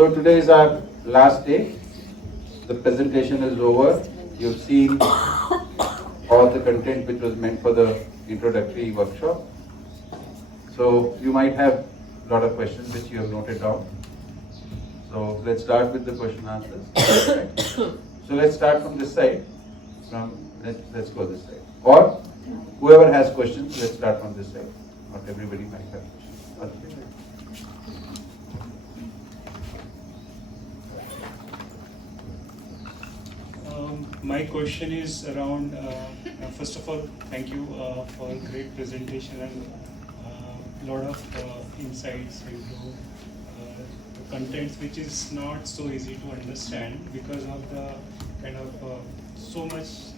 So today is our last day. The presentation is over. You've seen all the content which was meant for the introductory workshop. So you might have a lot of questions which you have noted down. So let's start with the question answers. Right. So let's start from this side. Let's go this side. Or whoever has questions, let's start from this side. Not everybody might have questions. My question is around, first of all, thank you for a great presentation and a lot of insights into the contents which is not so easy to understand because of the kind of so much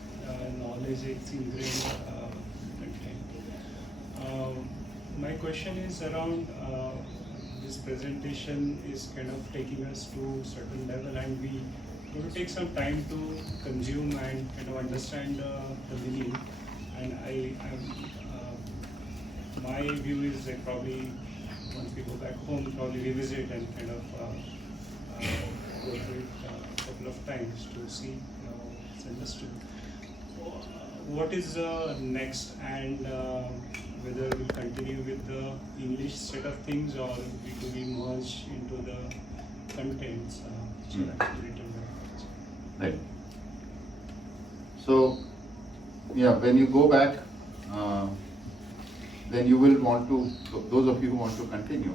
knowledge it's ingrained content. My question is around this presentation is kind of taking us to certain level and we will take some time to consume and kind of understand the meaning. And my view is that probably once we go back home, probably revisit and kind of go through it a couple of times to see how it's understood. What is next, and whether we continue with the English set of things or we merge into the contents which are actually written. Right. So, yeah, when you go back, then you will want to, so those of you who want to continue,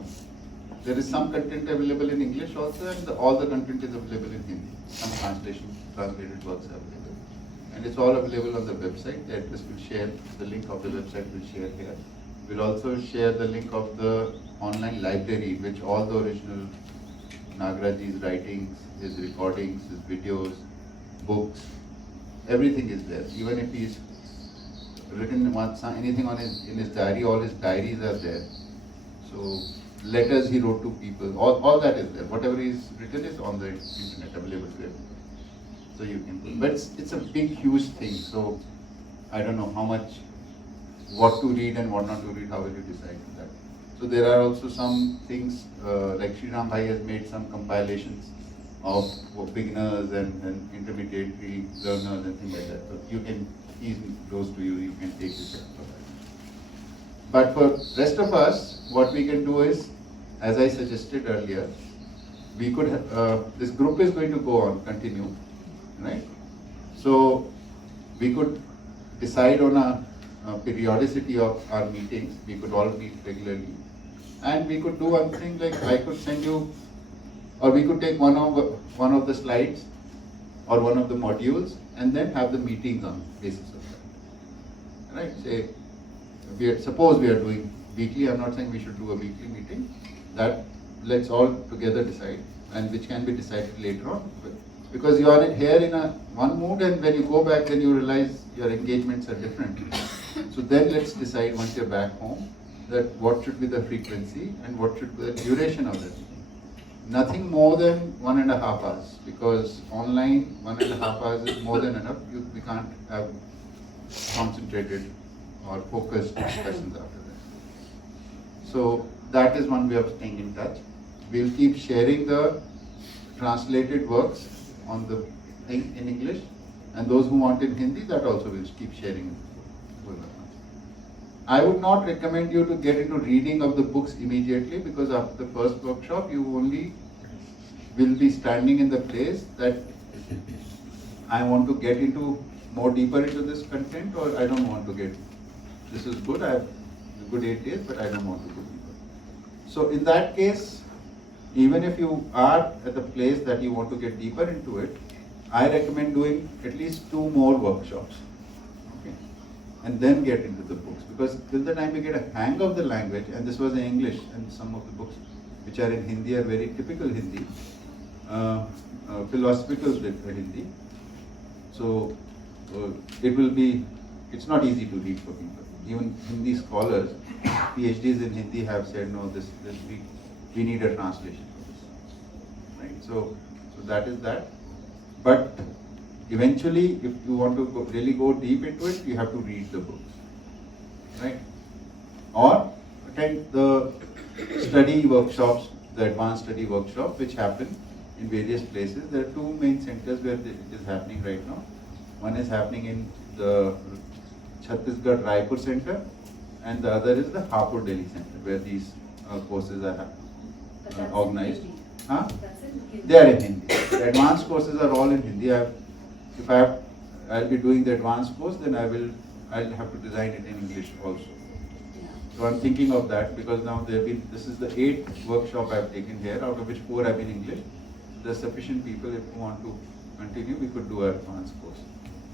there is some content available in English also, and all the content is available in Hindi. Some translated works are available. And it's all available on the website. The address will share, the link of the website will share here. We'll also share the link of the online library, which all the original Nagaraji's writings, his recordings, his videos, books, everything is there. Even if he's written anything on in his diary, all his diaries are there. So letters he wrote to people, all that is there. Whatever he's written is on the internet, available to everyone. So you can, but it's a big, huge thing. So I don't know how much, what to read and what not to read. How will you decide that? So there are also some things like Sriram Bhai has made some compilations of beginners and intermediate learners and things like that. So you can easily close to you can take this for that. But for rest of us, what we can do is, as I suggested earlier, we could this group is going to go on, continue, right? So we could decide on a periodicity of our meetings. We could all meet regularly, and we could do one thing like I could send you. Or we could take one of the slides or one of the modules and then have the meetings on basis of that. Right? Say, suppose we are doing weekly. I'm not saying we should do a weekly meeting. That let's all together decide, and which can be decided later on. Because you are here in one mood, and when you go back, then you realize your engagements are different. So then let's decide once you're back home that what should be the frequency and what should be the duration of it. Nothing more than 1.5 hours, because online 1.5 hours is more than enough. We can't have concentrated or focused discussions after that. So that is one way of staying in touch. We'll keep sharing the translated works on the thing in English, and those who want in Hindi, that also will keep sharing. I would not recommend you to get into reading of the books immediately, because after the first workshop you only will be standing in the place that I want to get into more deeper into this content, or I don't want to get, this is good, I have a good 8 days, but I don't want to go deeper. So in that case, even if you are at the place that you want to get deeper into it, I recommend doing at least 2 more workshops. And then get into the books, because till the time you get a hang of the language, and this was in English, and some of the books which are in Hindi are very typical Hindi, philosophical Hindi. So it's not easy to read for people. Even Hindi scholars, PhDs in Hindi have said, no, we need a translation for this. Right? So that is that. But eventually, if you want to really go deep into it, you have to read the books, right? Or attend the study workshops the advanced study workshop, which happen in various places. There are two main centers where it is happening right now. One is happening in the Chhattisgarh Raipur Center, and the other is the Hapur Delhi Center, where these courses are organized. Huh? They are in Hindi. The advanced courses are all in Hindi. I'll be doing the advanced course, then I'll have to design it in English also. So I'm thinking of that, because now this is the 8th workshop I've taken here, out of which 4 have been English. There's sufficient people. If we want to continue, we could do an advanced course.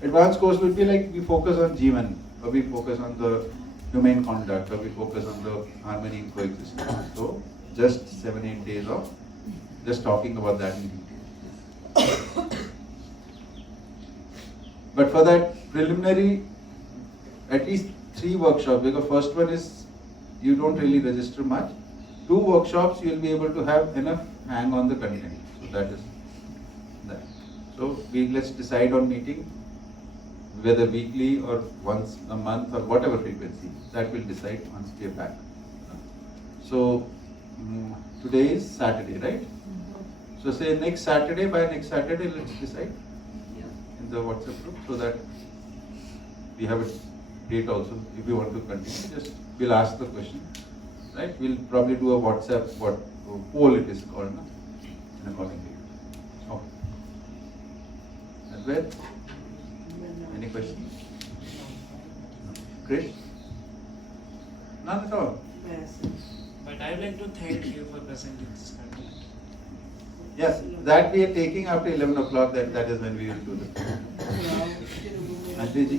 Advanced course would be like we focus on Jeevan, or we focus on the humane conduct, or we focus on the harmony and coexistence. So just 7-8 days of just talking about that in detail. But for that preliminary, at least 3 workshops, because first one is you don't really register much. 2 workshops you will be able to have enough hang on the content. So that is that. So let's decide on meeting, whether weekly or once a month or whatever frequency. That will decide once we are back. So today is Saturday, right? So say next Saturday, by next Saturday let's decide in the WhatsApp group, so that we have a date also. If you want to continue, just we'll ask the question, right? We'll probably do a WhatsApp poll, it is called, no? And accordingly. Okay. Advait? Any questions? Krish? None at all. Yes. But I would like to thank you for presenting this content. Yes, that we are taking after 11 o'clock, that is when we will do the. Anjali?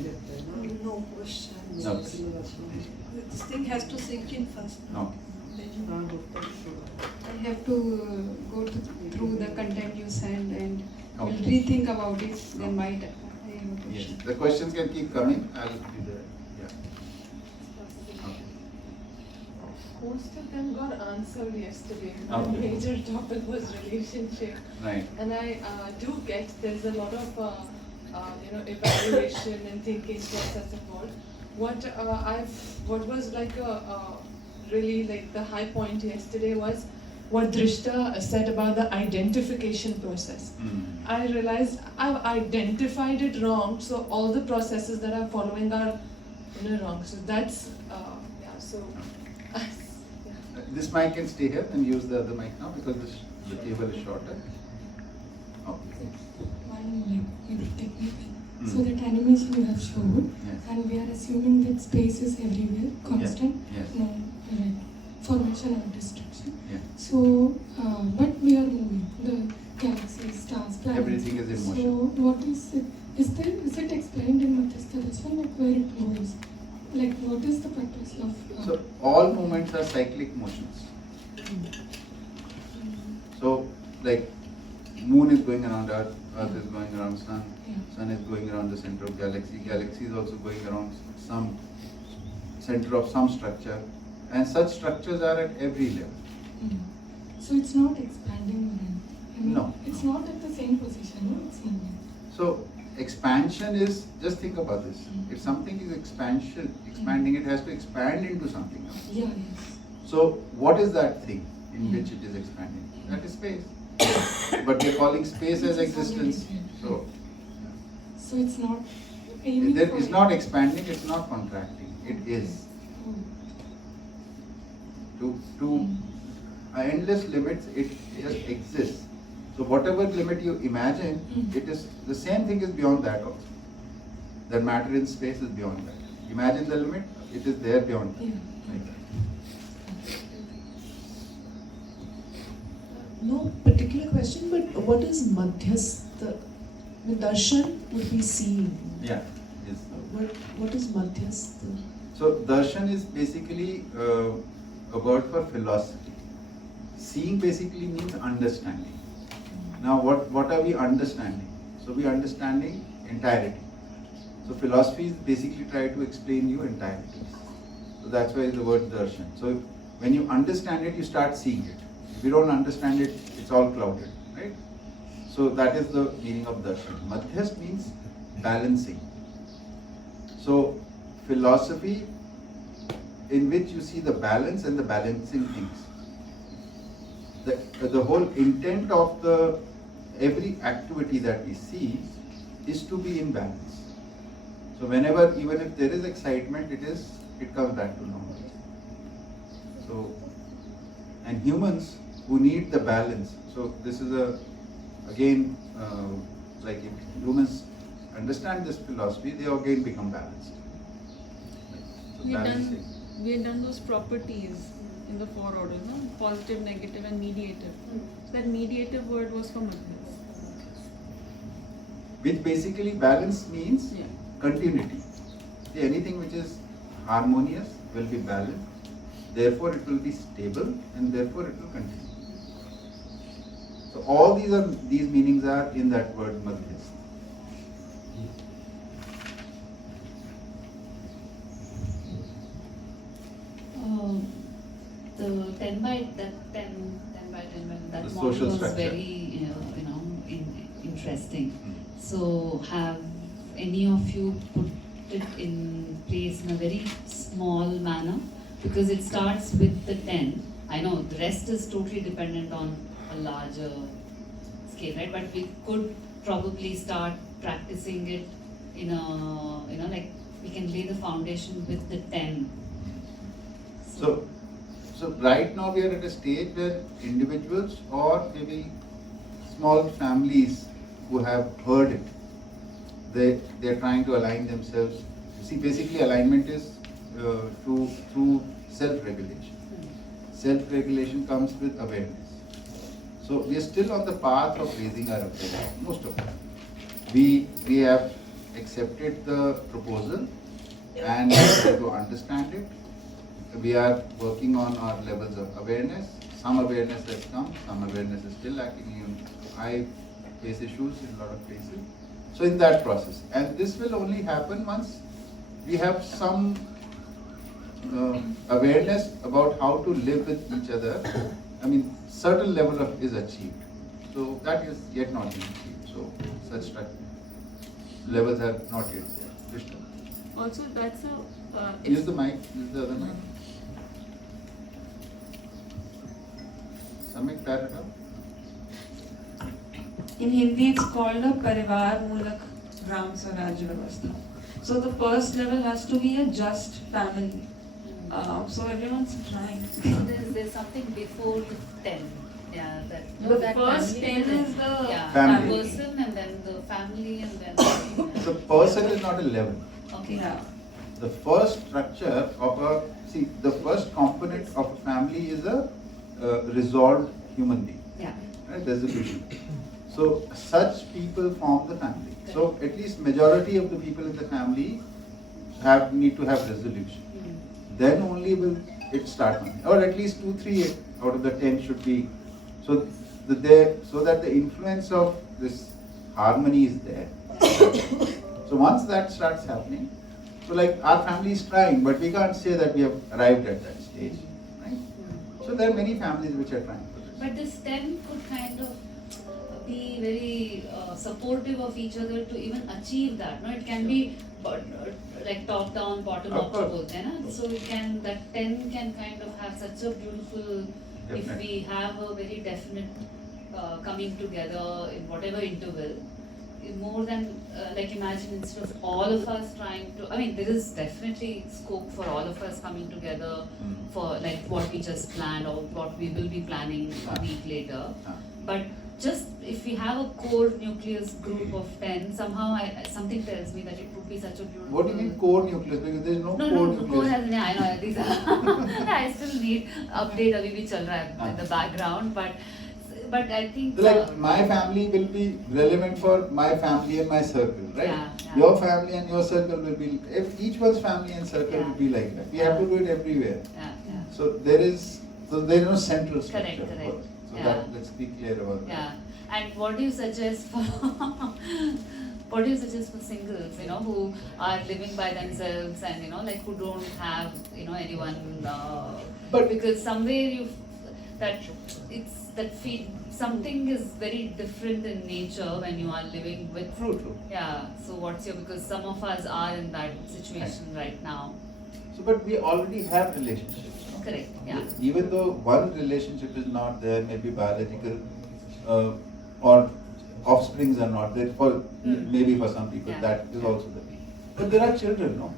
No question. No. This thing has to sink in first. No. I have to go through the content you send and will Okay. rethink about it. No. Then might I have a Yes, question. the questions can keep coming. I'll be there. Yeah. Okay. Most of them got answered yesterday. My Okay. major topic was relationship, Right. and I do get there's a lot of evaluation and thinking process involved. What was like really like the high point yesterday was what Drishta said about the identification process. I realized I've identified it wrong, so all the processes that I'm following are wrong. So that's So This mic can stay here and use the other mic now, because the table is shorter. Okay. One maybe technical. Mm. So that animation you have shown, Yes. and we are assuming that space is everywhere, constant, Yes. no formation or destruction. Yeah. So, but we are moving. The galaxies, stars, planets. Everything is in motion. So, what is it? Is it explained in Madhyastha Darshan, like where it moves? Like, what is the purpose of? So all movements are cyclic motions. So like moon is going around Earth, Earth is going around Sun, Yeah. Sun is going around the center of galaxy, galaxy is also going around some center of some structure, and such structures are at every level. Mm. So it's not expanding or anything. I mean, No, it's no. not at the same position, no? It's moving. So expansion is, just think about this. If something is expanding, it has to expand into something else. Yeah, yes. So what is that thing in which it is expanding? That is space. But we are calling space as existence. So So it's not aiming for it's it. not expanding, it's not contracting. It is. Oh. To endless limits, it just exists. So whatever limit you imagine, it is the same thing is beyond that also. The matter in space is beyond that. Imagine the limit, it is there beyond that. Yeah. Like that. No particular question, but what is Madhyastha? The darshan would be seeing. Yeah. Yes. What is Madhyastha? So darshan is basically a word for philosophy. Seeing basically means understanding. Now what are we understanding? So we are understanding entirety. So philosophy is basically try to explain you entirety. So that's why the word darshan. So when you understand it, you start seeing it. If you don't understand it, it's all clouded, right? So that is the meaning of darshan. Madhyast means balancing. So philosophy in which you see the balance and the balancing things. the whole intent of the every activity that we see is to be in balance. So whenever, even if there is excitement, it comes back to normal. So, and humans who need the balance. So this is like if humans understand this philosophy, they again become balanced. So balancing. We had done those properties in the four orders, no? Positive, negative, and mediative. So that mediative word was for Madhyas. Which basically balance means Yeah. continuity. See, anything which is harmonious will be balanced, therefore it will be stable, and therefore it will continue. So all these meanings are in that word madhyas. The 10 by 10 that The model social was structure. very interesting. So have any of you put it in place in a very small manner? Because it starts with the 10. I know the rest is totally dependent on a larger scale, right? But we could probably start practicing it in a, like we can lay the foundation with the 10. So right now we are at a stage where individuals or maybe small families who have heard it, they're trying to align themselves. See, basically alignment is through self-regulation. Self-regulation comes with awareness. So we are still on the path of raising our awareness, most of them. We have accepted the proposal and we try to understand it. We are working on our levels of awareness. Some awareness has come, some awareness is still lacking. I face issues in a lot of places. So in that process, and this will only happen once we have some awareness about how to live with each other. I mean, certain level of is achieved. So that is yet not been achieved. So such levels are not yet there. Krishna. Also, that's a. Use the mic. Use the other mic. Samik, pair it up. In Hindi, it's called a Parivar Mulak Gram Swaraj Vyavastha. So the first level has to be a just family. So everyone's trying. So there's something before the 10. Yeah, The that first family 10 is the Family. person, and then the family, and then The person is not a level. okay. Yeah. The first structure of the first component of a family is a resolved human being, Yeah. right? Resolution. So such people form the family. So at least majority of the people in the family need to have resolution. Then only will it start on, or at least 2-3 out of the 10 should be. So that the influence of this harmony is there. So once that starts happening, so like our family is trying, but we can't say that we have arrived at that stage, right? So there are many families which are trying for this. But this 10 could kind of be very supportive of each other to even achieve that. No, it can be like top down, bottom Of up course. both. So we can, that 10 can kind of have such a beautiful, if Definitely. we have a very definite coming together in whatever interval, more than like imagine instead of all of us trying to, I mean there is definitely scope for all of us coming together for like what we just planned or what we will be planning a week later. But just if we have a core nucleus group of 10, somehow something tells me that it would be such a beautiful. What do you mean core nucleus? Because there is no No, core no, nucleus. core has, yeah, I know these are. Yeah, I still need update abhi bhi chal raha hai in the background, but I think. Like my family will be relevant for my family and my circle, right? Yeah. Your family and your circle will be, if each one's family and circle will be like that. We have to do it everywhere. Yeah. So there is no central structure. Correct. So Yeah. let's be clear about that. Yeah. And what do you suggest for singles, who are living by themselves and like who don't have anyone, But- because somewhere something is very different in nature when you are living with. True. Yeah. So because some of us are in that situation right now. So but we already have relationships, no? correct, yeah. Even though one relationship is not there, maybe biological, or offsprings are not there, for maybe for some people Yeah. that is also the key. But there are children, no?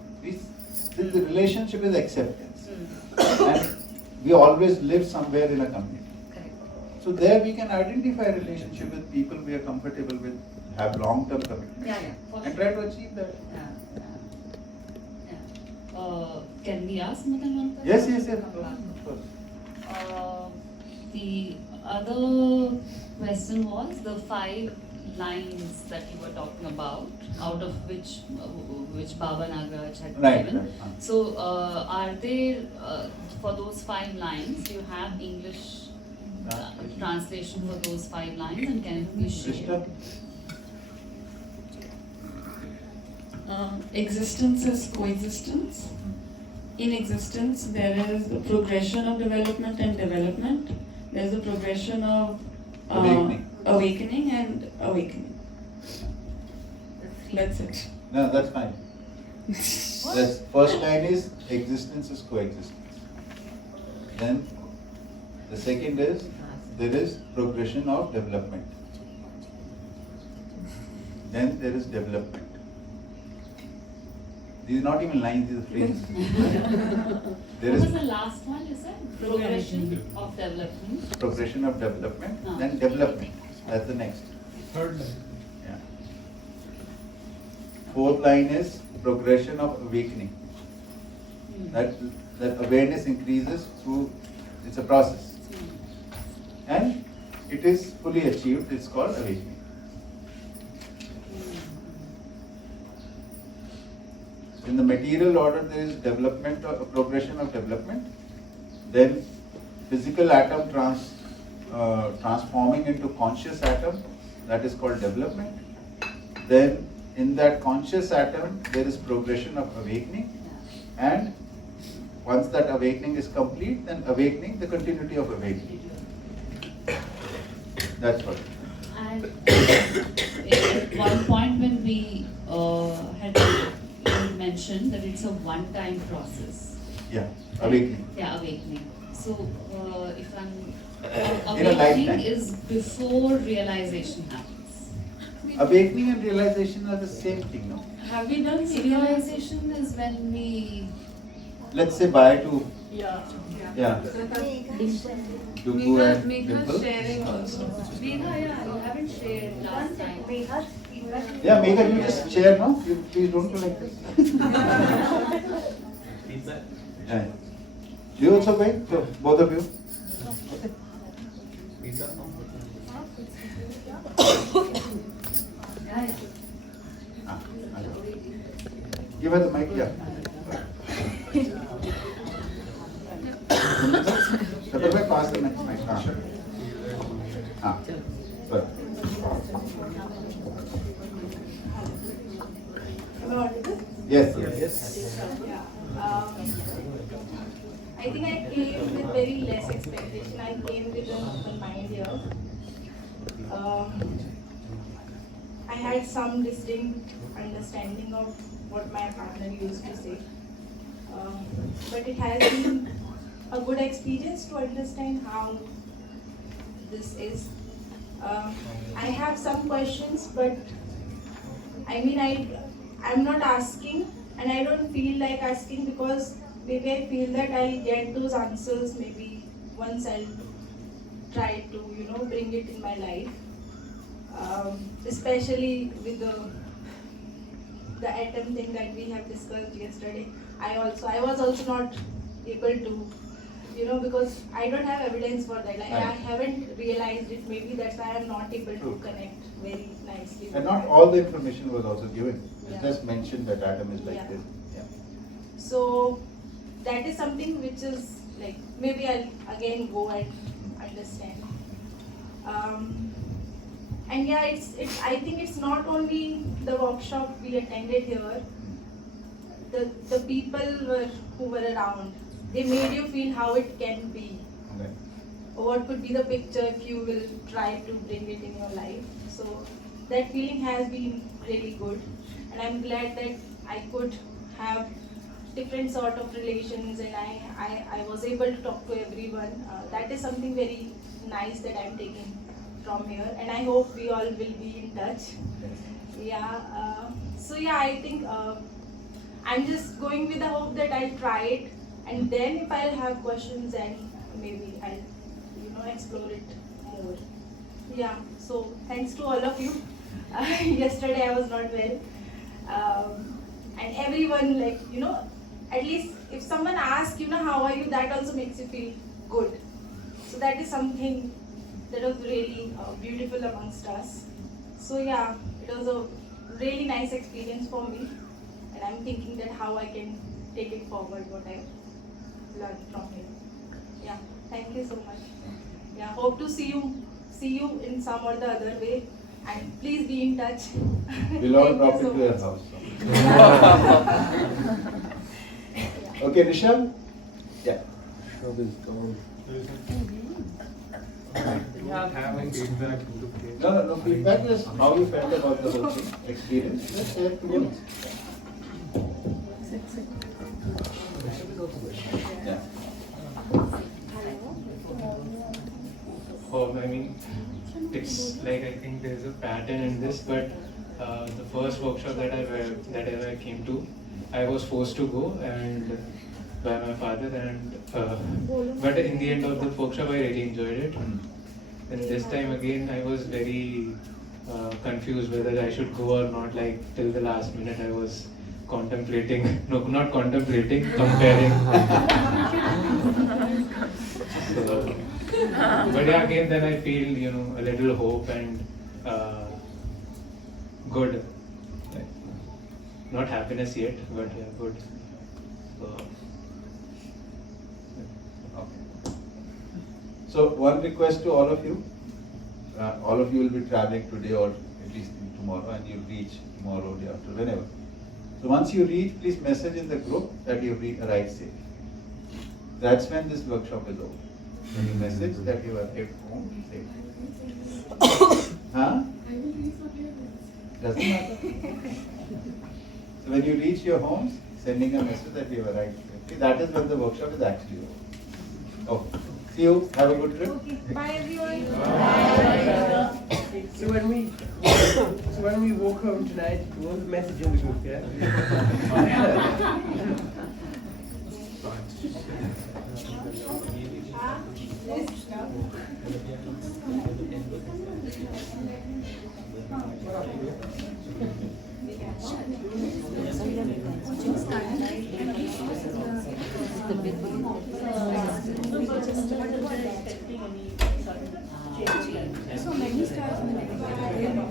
The relationship is acceptance. And we always live somewhere in a community. Correct. So there we can identify relationship with people we are comfortable with, have long-term commitment, Yeah, for and sure. try to achieve that. Can we ask more than one question? Yes, yes, yes. Come back. Of course. The other question was the 5 lines that you were talking about, out of which Baba Nagaraj had Right, given. right. So, are there, for those 5 lines, do you have English translation for those 5 lines, and can it be shared? Krishna? Existence is coexistence. In existence, there is the progression of development and development. There is a progression of awakening and awakening. That's it. No, that's fine. That's first line is existence is coexistence. Then the second is there is progression of development. Then there is development. These are not even lines, these are phrases. There What is was the last one you said? Progression of development. progression of development, Ah. then development. That's the next. Third line. Yeah. Fourth line is progression of awakening. That awareness increases through, it's a process. And it is fully achieved, it's called awakening. In the material order, there is development, progression of development. Then physical atom transforming into conscious atom, that is called development. Then in that conscious atom, there is progression of awakening. And once that awakening is complete, then awakening, the continuity of awakening. That's what. And at one point when we had mentioned that it's a one-time process. Yeah, awakening. Yeah, awakening. So if I'm In a awakening lifetime. is before realization happens. Awakening and realization are the same thing, no? Have we done Realization is when we Let's say bye to, Yeah. yeah, Dugu and Dimple. sharing also. Megha, yeah, you haven't shared last time. Yeah, Megha, you just share, no? You please don't do like this. Yeah. You also going? So, both of you? Ah, give her the mic, yeah. Satar, pass the mic. Ah, good. Am I audible? Yes, yes. Yeah. I think I came with very less expectation. I came with an open mind here. I had some distinct understanding of what my partner used to say. But it has been a good experience to understand how this is. I have some questions, but I mean, I'm not asking, and I don't feel like asking because maybe I feel that I'll get those answers maybe once I'll try to, bring it in my life. Especially with the atom thing that we have discussed yesterday. I was also not able to, because I don't have evidence for that. Like, I haven't realized it. Maybe that's why I'm not able to connect very nicely. And not all the information was also given. Yeah. It's just mentioned that atom is like Yeah. this. Yeah. So that is something which is like, maybe I'll again go and understand. And yeah, I think it's not only the workshop we attended here. The people who were around, they made you feel how it can be. Okay. Or what could be the picture if you will try to bring it in your life. So that feeling has been really good. And I'm glad that I could have different sort of relations, and I was able to talk to everyone. That is something very nice that I'm taking from here, and I hope we all will be in touch. Yeah. So yeah, I think I'm just going with the hope that I'll try it, and then if I'll have questions, then maybe I'll explore it more. Yeah. So thanks to all of you. Yesterday I was not well, and everyone, like, at least if someone asks, how are you, that also makes you feel good. So that is something that was really beautiful amongst us. So yeah, it was a really nice experience for me, and I'm thinking that how I can take it forward, what I've learned from here. Yeah, thank you so much. Yeah, hope to see you in some or the other way, and please be in touch. We'll all Thank drop you so into your much. house. Yeah. Okay, Rishabh? Yeah. Having feedback to give. No feedback is how you felt about the whole thing, experience. Let's share together. Yeah. I mean, it's like, I think there's a pattern in this, but the first workshop that I came to, I was forced to go and by my father, and but in the end of the workshop I really enjoyed it. And this time again I was very confused whether I should go or not. Like till the last minute I was contemplating, no, not contemplating, comparing. So, but yeah, again then I feel a little hope and good, like, not happiness yet, but yeah, good. So, Okay. So one request to all of you. All of you will be traveling today or at least tomorrow, and you'll reach tomorrow, day after, whenever. So once you reach, please message in the group that you arrived safe. That's when this workshop is over. When you message that you arrived home safe. Huh? I will read from your notes. Doesn't matter. So when you reach your homes, sending a message that you arrived safely, that is when the workshop is actually over. Okay. See you. Have a good trip. Okay. Bye everyone. So when we walk home tonight, we want a message in the group, yeah? So many stars,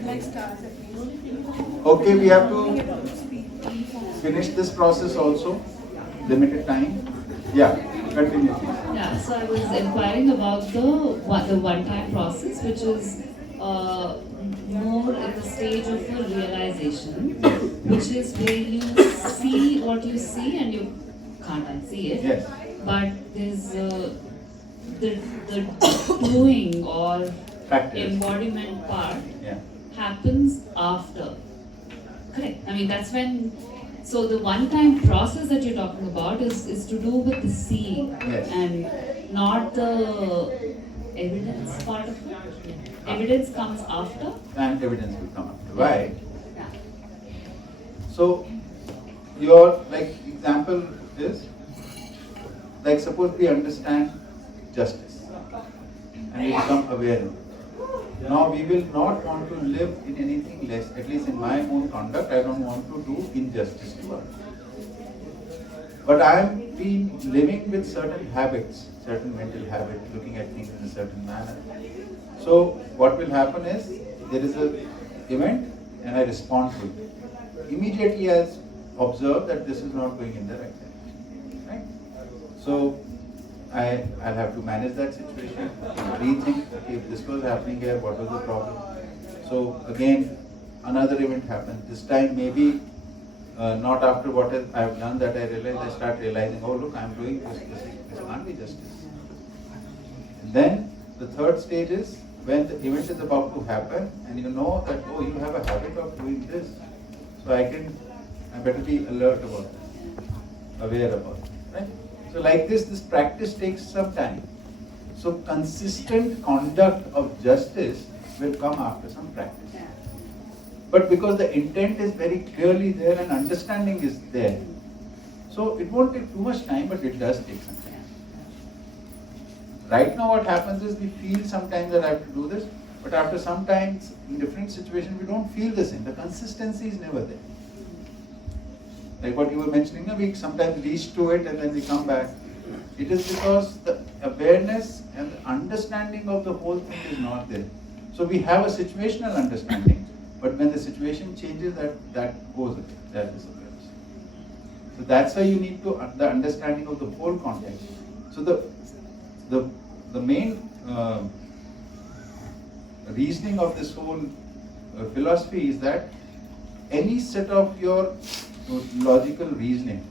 like stars at least. Okay, we have to finish this process also. Limited time. Yeah, continue please. Yeah, so I was inquiring about the one-time process, which is more at the stage of a realization, which is where you see what you see and you can't unsee it. Yes. But there's the doing or Practice. embodiment part Yeah. happens after. Correct. I mean, that's when. So the one-time process that you're talking about is to do with the seeing, Yes. and not the evidence part of it. Evidence comes after. And evidence will come after. Why? So your example is, like, suppose we understand justice and we become aware of it. Now we will not want to live in anything less, at least in my own conduct, I don't want to do injustice to others. But I am been living with certain habits, certain mental habits, looking at things in a certain manner. So what will happen is, there is an event and I respond to it. Immediately I observe that this is not going in the right direction. Right? So I'll have to manage that situation, rethink, okay, if this was happening here, what was the problem? So again, another event happens. This time maybe not after what I've done that I realize, I start realizing, oh look, I'm doing this can't be justice. And then the third stage is when the event is about to happen and you know that, oh, you have a habit of doing this. So I better be alert about this. aware about it, right? So like this practice takes some time. So consistent conduct of justice will come after some practice. But because the intent is very clearly there and understanding is there, so it won't take too much time, but it does take some time. Right now what happens is we feel sometimes that I have to do this, but after some times in different situations we don't feel the same. The consistency is never there. Like what you were mentioning, we sometimes reach to it and then we come back. It is because the awareness and the understanding of the whole thing is not there. So we have a situational understanding, but when the situation changes, that goes away. That disappears. So that's why you need to the understanding of the whole context. So the main reasoning of this whole philosophy is that any set of your logical reasoning,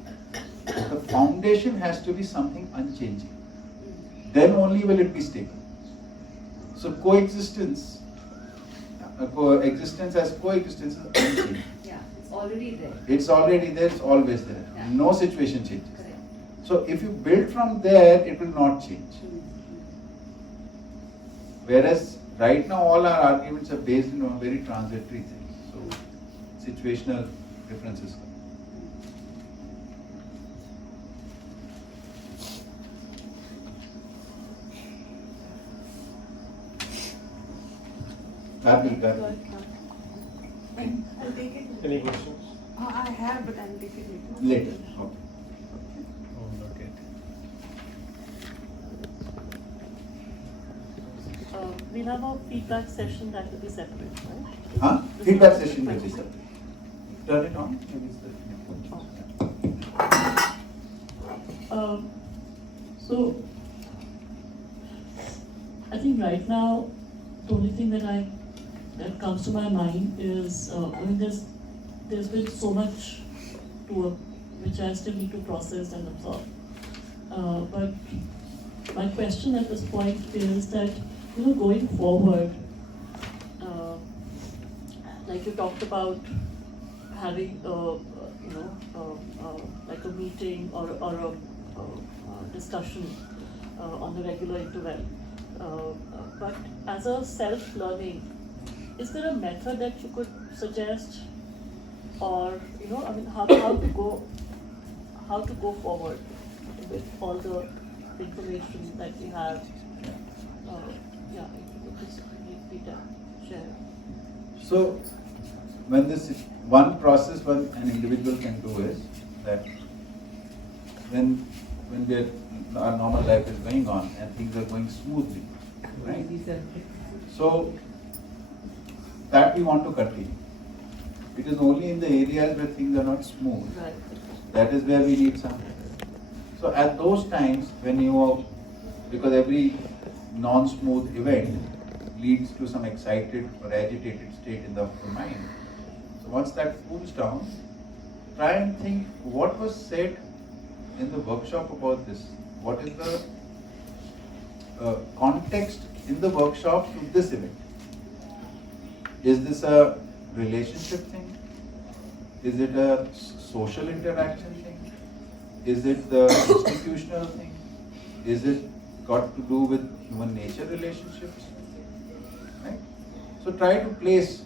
the foundation has to be something unchanging. Then only will it be stable. So coexistence, existence as coexistence is unchanging. Yeah, it's already there. It's already there, it's always there. Yeah. No situation changes. Correct. So if you build from there, it will not change. Whereas right now all our arguments are based on a very transitory thing. So situational differences. I'll take it. Any questions? I have, but I'll take it later. Later. Okay. We'll have a feedback session that will be separate, right? Huh? Feedback session will be separate. Turn it on. Maybe it's So, I think right now, the only thing that comes to my mind is, there's been so much to which I still need to process and absorb. But my question at this point is that, going forward, like you talked about having, like a meeting or a discussion on a regular interval. But as a self-learning, is there a method that you could suggest, or how to go forward with all the information that we have? Just share. So, when this is one process one an individual can do is that when our normal life is going on and things are going smoothly, right? So that we want to continue. It is only in the areas where things are not smooth. Right. That is where we need some. So at those times when because every non-smooth event leads to some excited or agitated state in the mind. So once that cools down, try and think what was said in the workshop about this. What is the context in the workshop to this event? Is this a relationship thing? Is it a social interaction thing? Is it the institutional thing? Is it got to do with human nature relationships? Right? So try to place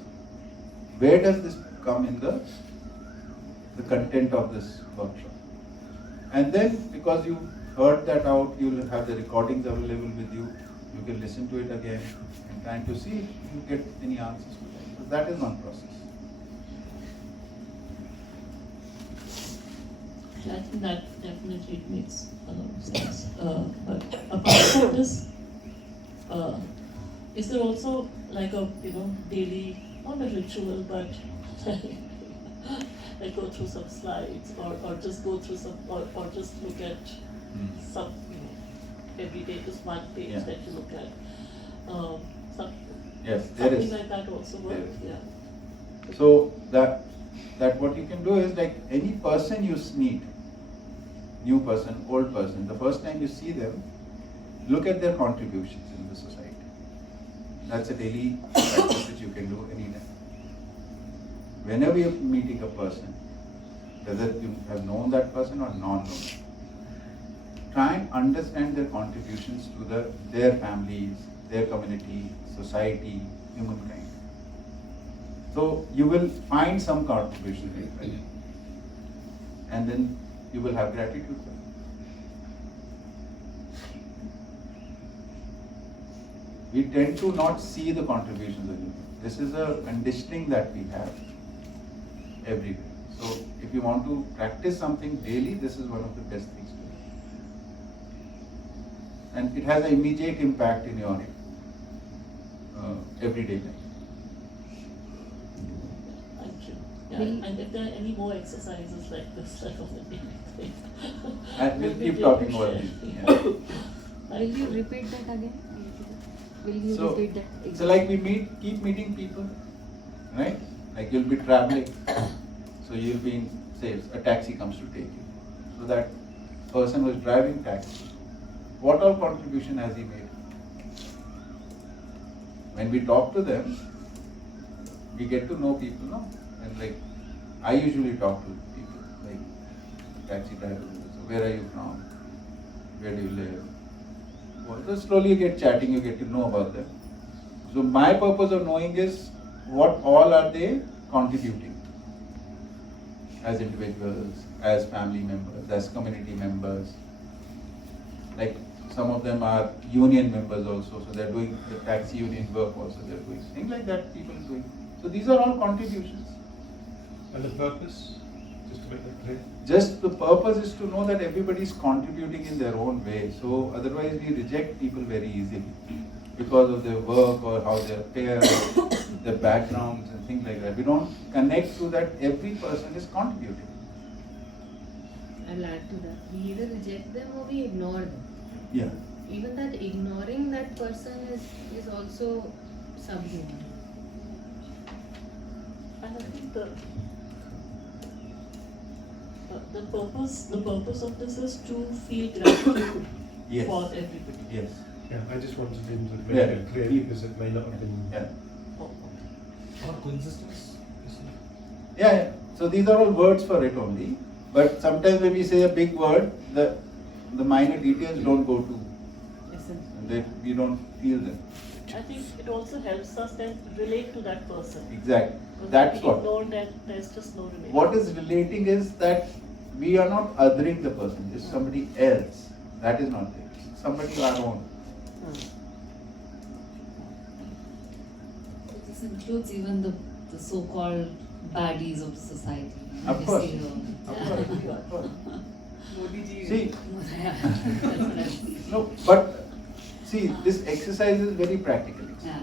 where does this come in the content of this workshop. And then because you heard that out, you will have the recordings available with you. You can listen to it again and trying to see if you get any answers to that. So that is one process. I think that definitely makes a lot of sense. But apart from this, is there also like a daily, not a ritual, but like go through some slides or just go through some or just look at some every day just one page that you look at. Yes, there something is. like that also works. Yeah. So that what you can do is like any person you meet, new person, old person, the first time you see them, look at their contributions in the society. That's a daily practice which you can do anytime. Whenever you're meeting a person, whether you have known that person or non-known. Try and understand their contributions to their families, their community, society, humankind. So you will find some contribution in it, right? And then you will have gratitude for it. We tend to not see the contributions of human. This is a conditioning that we have everywhere. So if you want to practice something daily, this is one of the best things to do. And it has an immediate impact in your everyday life. Thank you. Yeah, and if there are any more exercises like this, I don't think. And we'll keep talking about it. Yeah. Will you repeat that again? Will you repeat that? So like we keep meeting people, right? Like you'll be traveling, so you'll be in, say, a taxi comes to take you. So that person who is driving taxi, what all contribution has he made? When we talk to them, we get to know people, no? And like, I usually talk to people, like taxi drivers. So where are you from? Where do you live? Well, so slowly you get chatting, you get to know about them. So my purpose of knowing is what all are they contributing as individuals, as family members, as community members. Like some of them are union members also, so they're doing the taxi union work also, they're doing things like that people are doing. So these are all contributions. And the purpose, just to make that clear? Just the purpose is to know that everybody is contributing in their own way. So otherwise we reject people very easily because of their work or how they appear, their backgrounds and things like that. We don't connect to that every person is contributing. I'll add to that. We either reject them or we ignore them. Yeah. Even that ignoring that person is also subhuman. And I think the purpose of this is to feel gratitude Yes. for everybody. Yes. Yeah, I just wanted to make Yeah. it clear because it may not have been. Yeah. Or coexistence. Yeah, yeah. So these are all words for it only. But sometimes when we say a big word, the minor details don't go to. We don't feel them. I think it also helps us then relate to that person. Exactly. Because That's if we what. ignore that, there's just no relation. What is relating is that we are not othering the person. It's somebody else. That is not there. It's somebody our own. This includes even the so-called baddies of society. Of course. Of course. See, no, but see, this exercise is very practical. Yeah.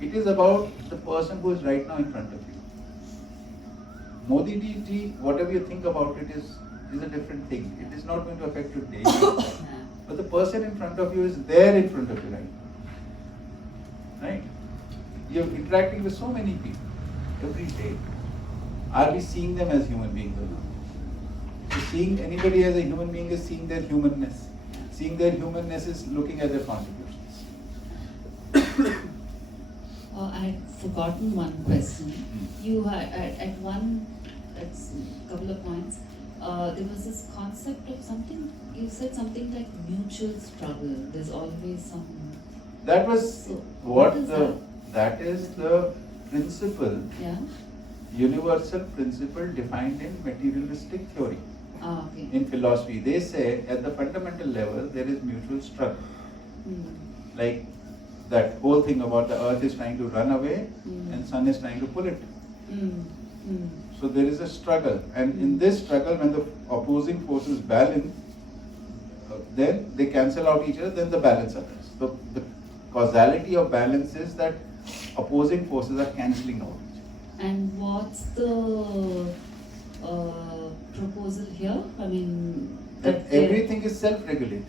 It is about the person who is right now in front of you. Modi ji, whatever you think about it is a different thing. It is not going to affect you daily. But the person in front of you is there in front of you right now. Right? You're interacting with so many people every day. Are we seeing them as human beings or not? So seeing anybody as a human being is seeing their humanness. Seeing their humanness is looking at their contributions. I'd forgotten one question. You had at one, that's a couple of points. There was this concept of something. You said something like mutual struggle. There's always some. That was So, what is the. That is the principle. Yeah. Universal principle defined in materialistic theory. Ah, okay. In philosophy, they say at the fundamental level there is mutual struggle. Like that whole thing about the earth is trying to run away and sun is trying to pull it. So there is a struggle, and in this struggle, when the opposing forces balance, then they cancel out each other, then the balance occurs. So the causality of balance is that opposing forces are cancelling out each other. And what's the proposal here? I mean, That everything is self-regulated.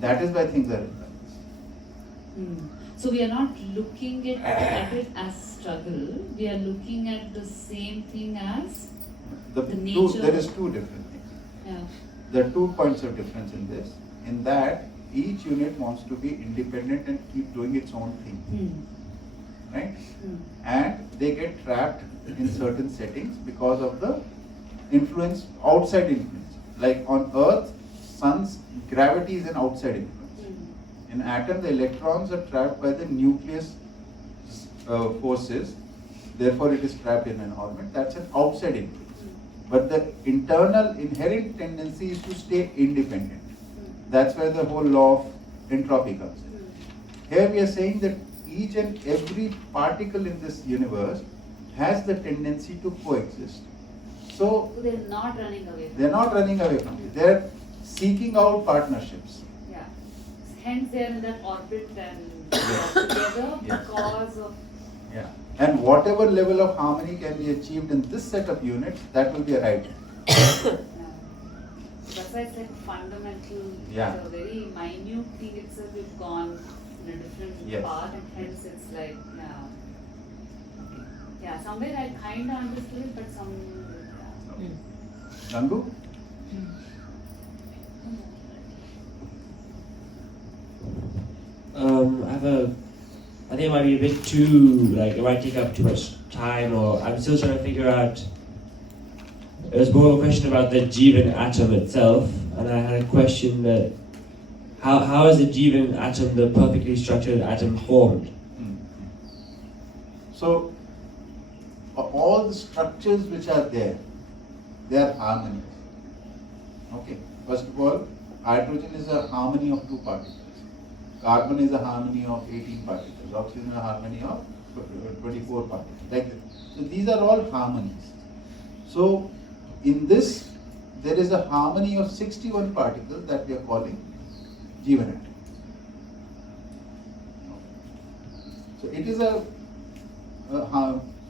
That is why things are in balance. So we are not looking at it as struggle. We are looking at the same thing as the nature. There is two different things. Yeah. There are 2 points of difference in this. In that, each unit wants to be independent and keep doing its own thing. Right? And they get trapped in certain settings because of the influence, outside influence. Like on Earth, sun's gravity is an outside influence. In atom, the electrons are trapped by the nucleus forces. Therefore, it is trapped in an orbit. That's an outside influence. But the internal inherent tendency is to stay independent. That's where the whole law of entropy comes in. Here we are saying that each and every particle in this universe has the tendency to coexist. So they're not running away. They're not running away from it. They're seeking out partnerships. Yeah. Hence they're in that orbit and they're together because of. Yeah. And whatever level of harmony can be achieved in this set of units, that will be a right. That's why I said fundamental. Yeah. It's a very minute thing itself. We've gone in a different path, and hence it's like, yeah, somewhere I kind of understood it, but some. Rangu? I think it might be a bit too, it might take up too much time, or I'm still trying to figure out. It was more of a question about the Jeevan atom itself, and I had a question that how is the Jeevan atom, the perfectly structured atom, formed? So, all the structures which are there, they are harmonies. Okay. First of all, hydrogen is a harmony of two particles. Carbon is a harmony of 18 particles. Oxygen is a harmony of 24 particles. Like that. So these are all harmonies. So in this, there is a harmony of 61 particles that we are calling Jeevan atom. So it is a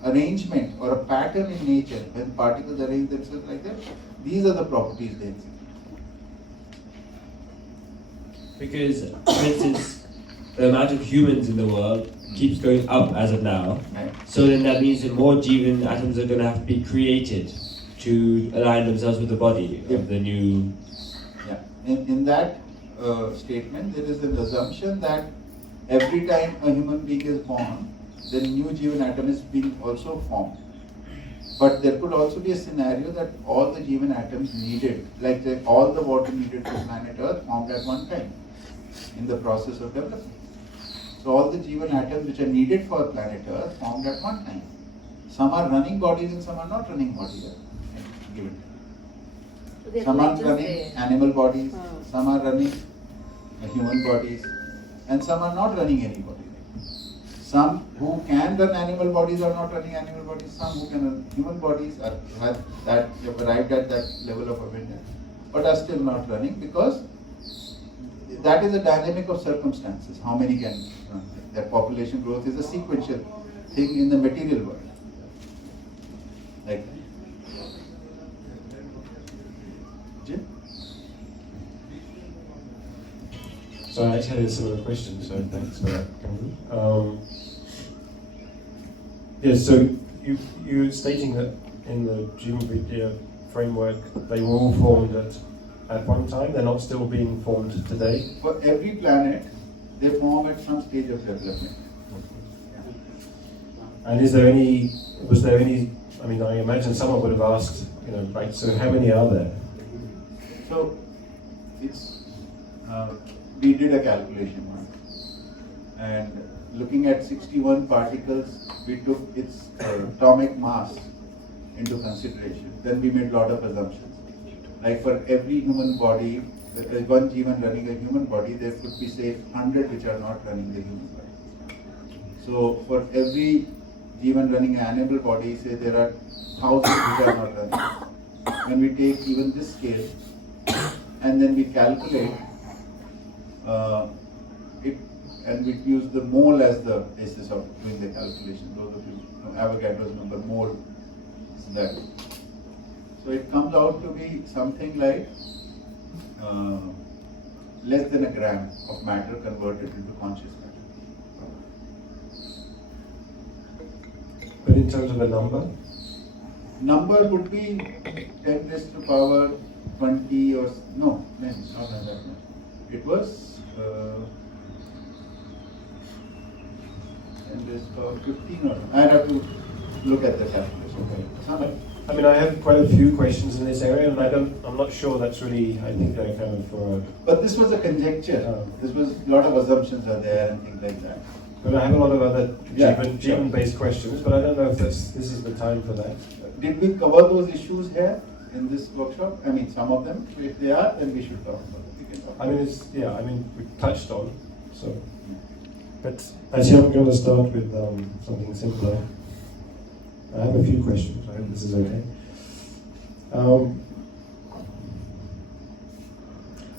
arrangement or a pattern in nature when particles arrange themselves like that. These are the properties they exhibit. Because, for instance, the amount of humans in the world keeps going up as of now. Right. So then that means that more Jeevan atoms are going to have to be created to align themselves with the body of the new. Yeah. In that statement, there is an assumption that every time a human being is born, the new Jeevan atom is being also formed. But there could also be a scenario that all the Jeevan atoms needed, like all the water needed for planet Earth, formed at one time in the process of development. So all the Jeevan atoms which are needed for planet Earth formed at one time. Some are running bodies and some are not running bodies. Given. So some are running animal bodies, some are running human bodies, and some are not running any body. Some who can run animal bodies are not running animal bodies. Some who can run human bodies have arrived at that level of awareness, but are still not running because that is a dynamic of circumstances. How many can run? That population growth is a sequential thing in the material world. Like Jim? So I actually had a similar question, so thanks for that. Yes, so you're stating that in the Jeevan Vidya framework, they were all formed at one time, they're not still being formed today? For every planet, they form at some stage of development. And was there any, I mean, I imagine someone would have asked, right, so how many are there? So, it's, we did a calculation once, and looking at 61 particles, we took its atomic mass into consideration. Then we made a lot of assumptions. Like for every human body, there is one Jeevan running a human body, there could be say 100 which are not running the human body. So for every Jeevan running an animal body, say there are 1,000 which are not running. When we take even this scale and then we calculate it, and we use the mole as the basis of doing the calculation. Those of you know Avogadro's number, mole is that. So it comes out to be something like less than a gram of matter converted into conscious matter. But in terms of a number? Number would be 10 raised to power 20 or no, not that much. It was 10 raised to power 15 or I'd have to look at the calculation. Okay. I mean, I have quite a few questions in this area, and I'm not sure that's really, I think they're kind of for. But this was a conjecture. This was a lot of assumptions are there and things like that. But I have a lot of other Yeah, Jeevan-based questions, but I don't know if this is the time for that. Did we cover those issues here in this workshop? I mean, some of them. If they are, then we should talk about it. We can talk I mean, we touched on, so. But actually, I'm going to start with something simpler. I have a few questions. I hope this is okay.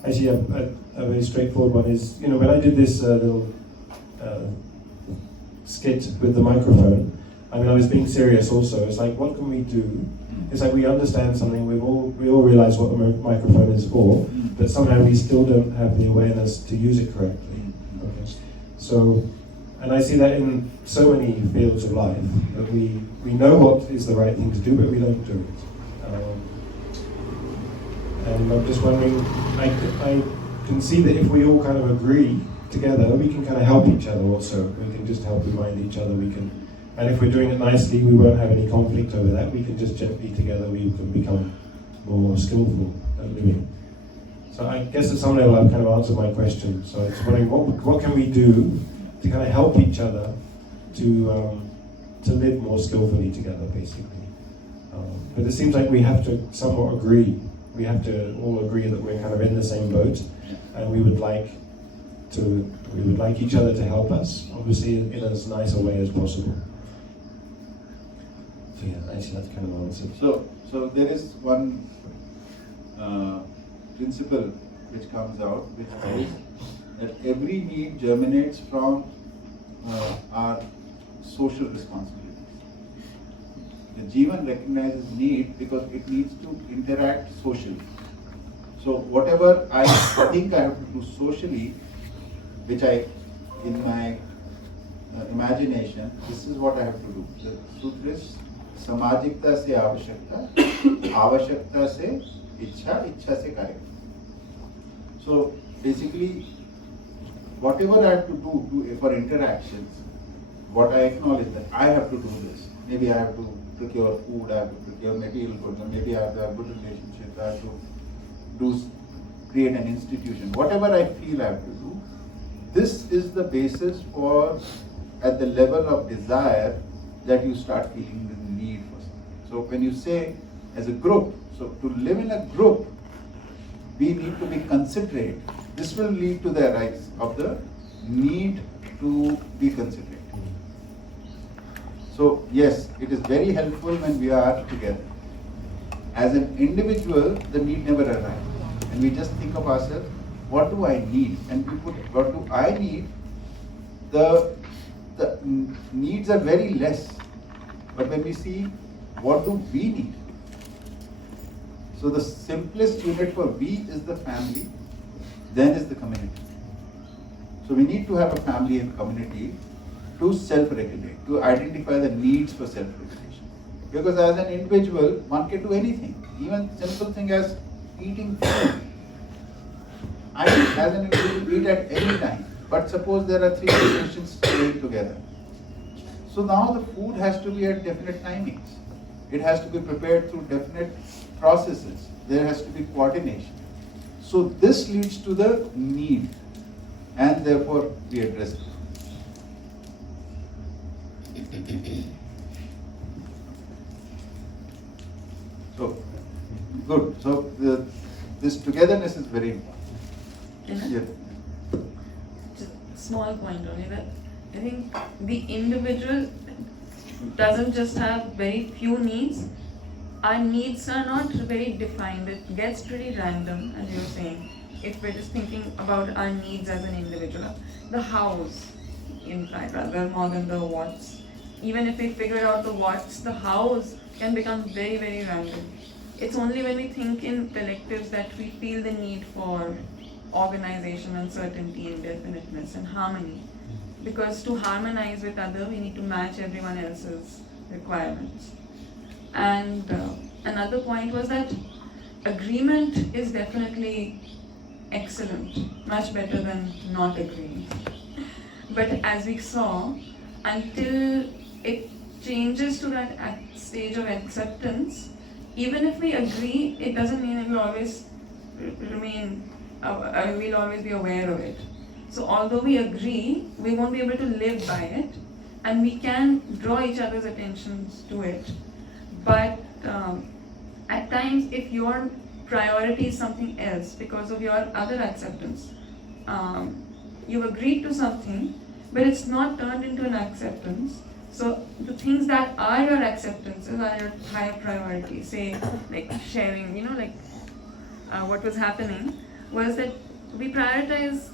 Actually, a very straightforward one is, when I did this little skit with the microphone, I mean, I was being serious also. It's like, what can we do? It's like we understand something, we all realize what the microphone is for, but somehow we still don't have the awareness to use it correctly. Okay. So, and I see that in so many fields of life, that we know what is the right thing to do, but we don't do it. And I'm just wondering, I can see that if we all kind of agree together, we can kind of help each other also. We can just help remind each other, and if we're doing it nicely, we won't have any conflict over that. We can just gently together, we can become more skillful at doing. So I guess at some level I've kind of answered my question. So it's wondering, what can we do to kind of help each other to live more skillfully together, basically. But it seems like we have to somewhat agree. We have to all agree that we're kind of in the same boat, and we would like each other to help us, obviously in as nice a way as possible. So yeah, actually that's kind of an answer. So there is one principle which comes out, which is that every need germinates from our social responsibilities. The Jeevan recognizes need because it needs to interact socially. So whatever I think I have to do socially, which in my imagination, this is what I have to do. The sutra is samajikta se avashakta, avashakta se ichha, ichha se karya. So basically, whatever I have to do for interactions, what I acknowledge that I have to do this. Maybe I have to procure food, I have to procure material goods, maybe I have to have good relationships, I have to create an institution. Whatever I feel I have to do, this is the basis for, at the level of desire, that you start feeling the need for something. So when you say as a group, so to live in a group, we need to be considerate. This will lead to the rise of the need to be considerate. So yes, it is very helpful when we are together. As an individual, the need never arises. And we just think of ourselves, what do I need? And we put, what do I need? The needs are very less. But when we see, what do we need? So the simplest unit for we is the family, then is the community. So we need to have a family and community to self-regulate, to identify the needs for self-regulation. Because as an individual, one can do anything, even simple thing as eating food. I, as an individual, eat at any time. But suppose there are 3 generations staying together. So now the food has to be at definite timings. It has to be prepared through definite processes. There has to be coordination. So this leads to the need, and therefore we address it. So, good. So this togetherness is very important. Yeah. Just small point only that I think the individual doesn't just have very few needs. Our needs are not very defined. It gets pretty random, as you were saying. If we're just thinking about our needs as an individual, the house, in fact, rather more than the what's. Even if we figure out the what's, the house can become very, very random. It's only when we think in collectives that we feel the need for organization and certainty and definiteness and harmony. Because to harmonize with others, we need to match everyone else's requirements. And another point was that agreement is definitely excellent, much better than not agreeing. But as we saw, until it changes to that stage of acceptance, even if we agree, it doesn't mean it will always remain, we'll always be aware of it. So although we agree, we won't be able to live by it, and we can draw each other's attentions to it. But at times, if your priority is something else because of your other acceptance, you've agreed to something, but it's not turned into an acceptance. So the things that are your acceptances are your higher priority. Say, like sharing, what was happening was that we prioritize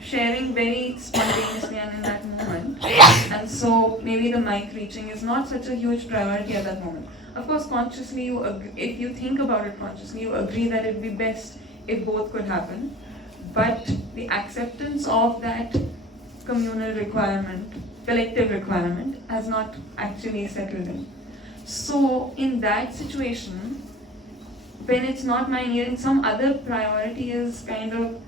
sharing very spontaneously and in that moment. And so maybe the mic reaching is not such a huge priority at that moment. Of course, consciously, if you think about it consciously, you agree that it would be best if both could happen. But the acceptance of that communal requirement, collective requirement, has not actually settled in. So in that situation, when it's not my need and some other priority is kind of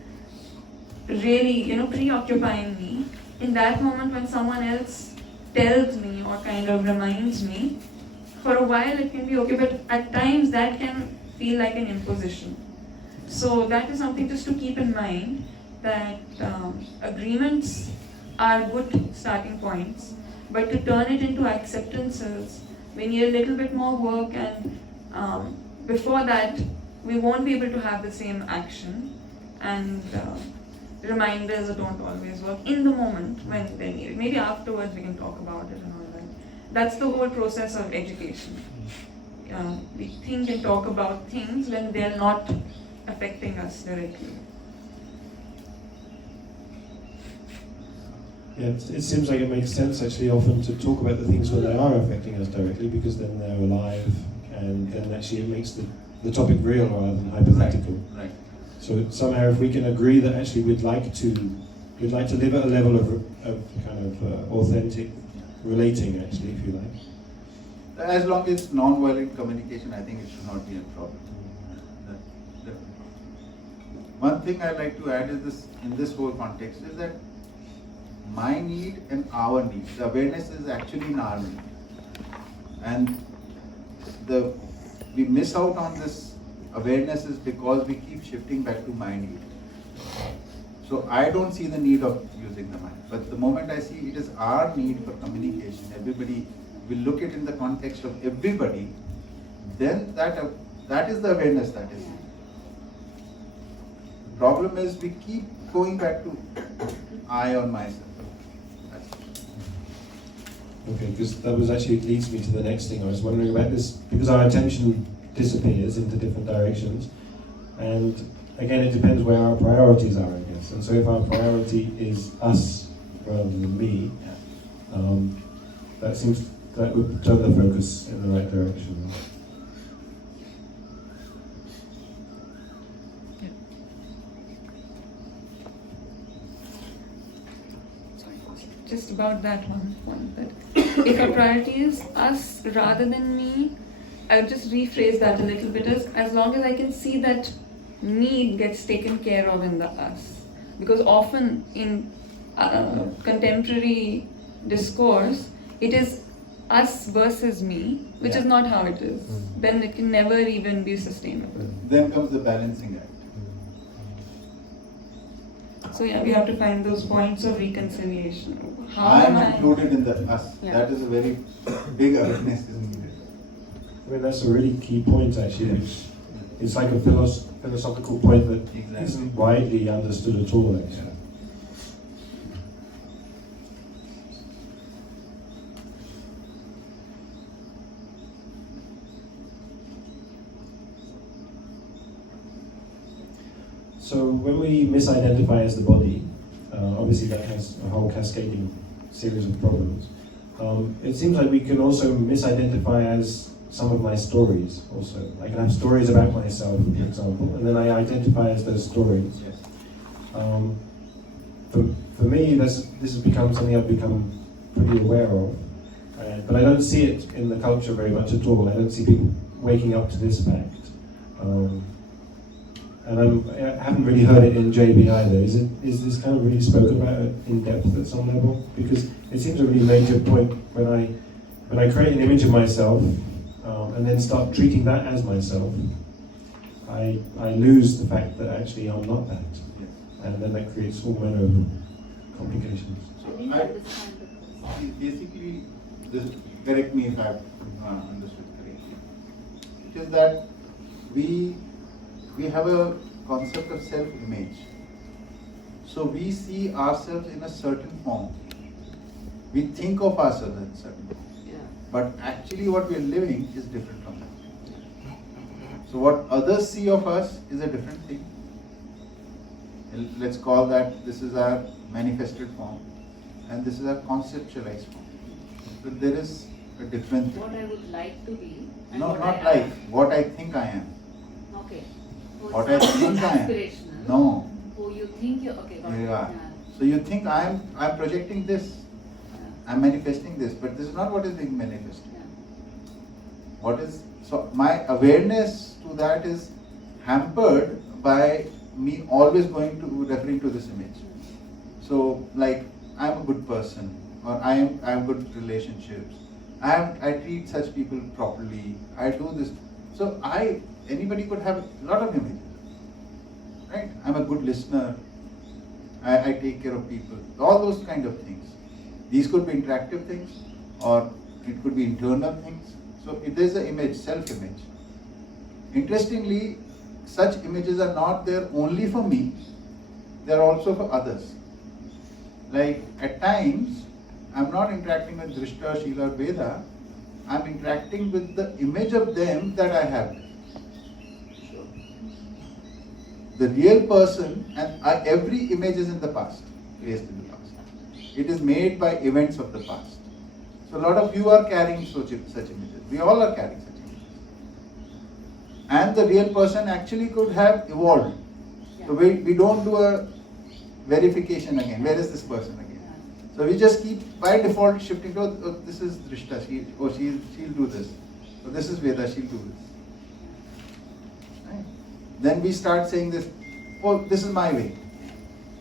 really, preoccupying me, in that moment when someone else tells me or kind of reminds me, for a while it can be okay, but at times that can feel like an imposition. So that is something just to keep in mind, that agreements are good starting points, but to turn it into acceptances, we need a little bit more work, and before that, we won't be able to have the same action, and reminders don't always work in the moment when they're needed. Maybe afterwards we can talk about it and all that. That's the whole process of education. We think and talk about things when they're not affecting us directly. Yeah, it seems like it makes sense actually often to talk about the things when they are affecting us directly, because then they're alive, and then actually it makes the topic real rather than hypothetical. Right. So somehow if we can agree that actually we'd like to live at a level of kind of authentic relating, actually, if you like. As long as non-violent communication, I think it should not be a problem. One thing I like to add is this, in this whole context, is that my need and our need, the awareness is actually in our need. And we miss out on this awareness is because we keep shifting back to my need. So I don't see the need of using the mind. But the moment I see it is our need for communication, everybody will look at it in the context of everybody, then that is the awareness that is. The problem is we keep going back to I or myself. Okay, because that was actually leads me to the next thing I was wondering about this, because our attention disappears into different directions, and again it depends where our priorities are, I guess. And so if our priority is us rather than me, that would turn the focus in the right direction. Just about that one point, that if our priority is us rather than me, I would just rephrase that a little bit as long as I can see that need gets taken care of in the us. Because often in contemporary discourse, it is us versus me, which is not how it is. Then it can never even be sustainable. Then comes the balancing act. So yeah, we have to find those points of reconciliation. How I am am included in the us. Yeah. That is a very big awareness is needed. I mean, that's a really key point, actually, which is like a philosophical point that isn't widely understood at all, actually. So when we misidentify as the body, obviously that has a whole cascading series of problems. It seems like we can also misidentify as some of my stories also. I can have stories about myself, for example, and then I identify as those stories. Yes. For me, this has become something I've become pretty aware of, but I don't see it in the culture very much at all. I don't see people waking up to this fact. And I haven't really heard it in JB either. Is this kind of really spoken about in depth at some level? Because it seems a really major point when I create an image of myself, and then start treating that as myself, I lose the fact that actually I'm not that. Yes. And then that creates all manner of complications. So basically, this, correct me if I've understood correctly, it is that we have a concept of self-image. So we see ourselves in a certain form. We think of ourselves in a certain form. But actually what we are living is different from that. So what others see of us is a different thing. And let's call that this is our manifested form and this is our conceptualized form. So there is a difference. What I would like to be. And No, what not I like, am. what I think I am. Okay. So What it's I not think I am. aspirational. No. Who you think you, okay, got it. Yeah. So you think I'm projecting this, I'm manifesting this, but this is not what is being manifested. What is, so my awareness to that is hampered by me always referring to this image. So like I'm a good person, or I have good relationships, I treat such people properly, I do this. So anybody could have a lot of images, right? I'm a good listener, I take care of people, all those kind of things. These could be interactive things, or it could be internal things. So it is an image, self-image. Interestingly, such images are not there only for me, they are also for others. Like at times, I'm not interacting with Drishta, Sheila, Veda, I'm interacting with the image of them that I have. The real person, and every image is in the past, placed in the past. It is made by events of the past. So a lot of you are carrying such images. We all are carrying such images. And the real person actually could have evolved. So we don't do a verification again. Where is this person again? So we just keep by default shifting to, oh, this is Drishta, she'll do this. So this is Veda, she'll do this. Right? Then we start saying this, oh, this is my way.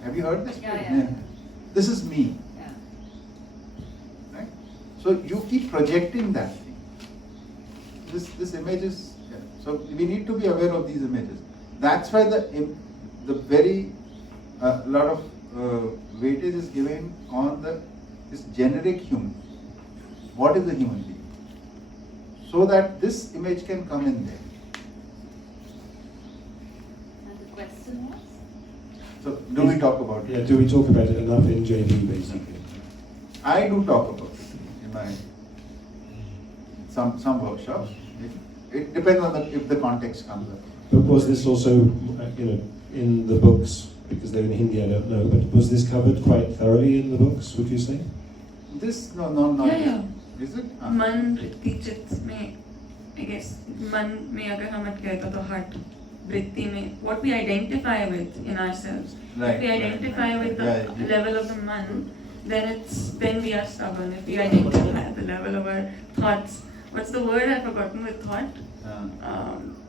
Have you heard this? Yeah. This is me. Yeah. Right? So you keep projecting that thing. This image is, yeah. So we need to be aware of these images. That's why the very lot of weightage is given on this generic human. What is a human being? So that this image can come in there. And the question was? So do we talk about it? Yeah, do we talk about it enough in JB basically? I do talk about it in my some workshops. It depends on if the context comes up. But was this also, in the books, because they're in Hindi, I don't know, but was this covered quite thoroughly in the books, would you say? This, no. Yeah. Is it? मन वृत्ति चित्त में, I guess, मन में अगर हम कहते तो heart, वृत्ति में, what we identify with in ourselves. Right, if we identify right. with the Yeah. level of the man, then we are stubborn. If we identify at the level of our thoughts, what's the word I've forgotten with thought?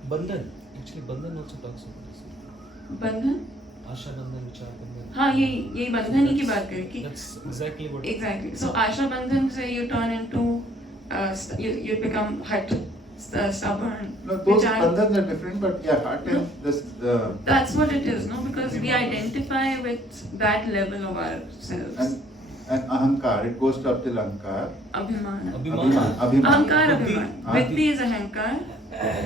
Bandhan. Actually, Bandhan also talks about this. बंधन? आशा बंधन, विचार बंधन. हाँ, ये बंधन ही की बात करें कि. That's exactly what. Exactly. So आशा बंधन से you turn into, you become hurt, stubborn. No, those bandhans are different, but yeah, heart and this. That's what it is, no? Because we identify with that level of ourselves. And ahankar, it goes up till ahankar. Abhiman. Abhiman. Ahankar, Abhiman. Vritti is ahankar.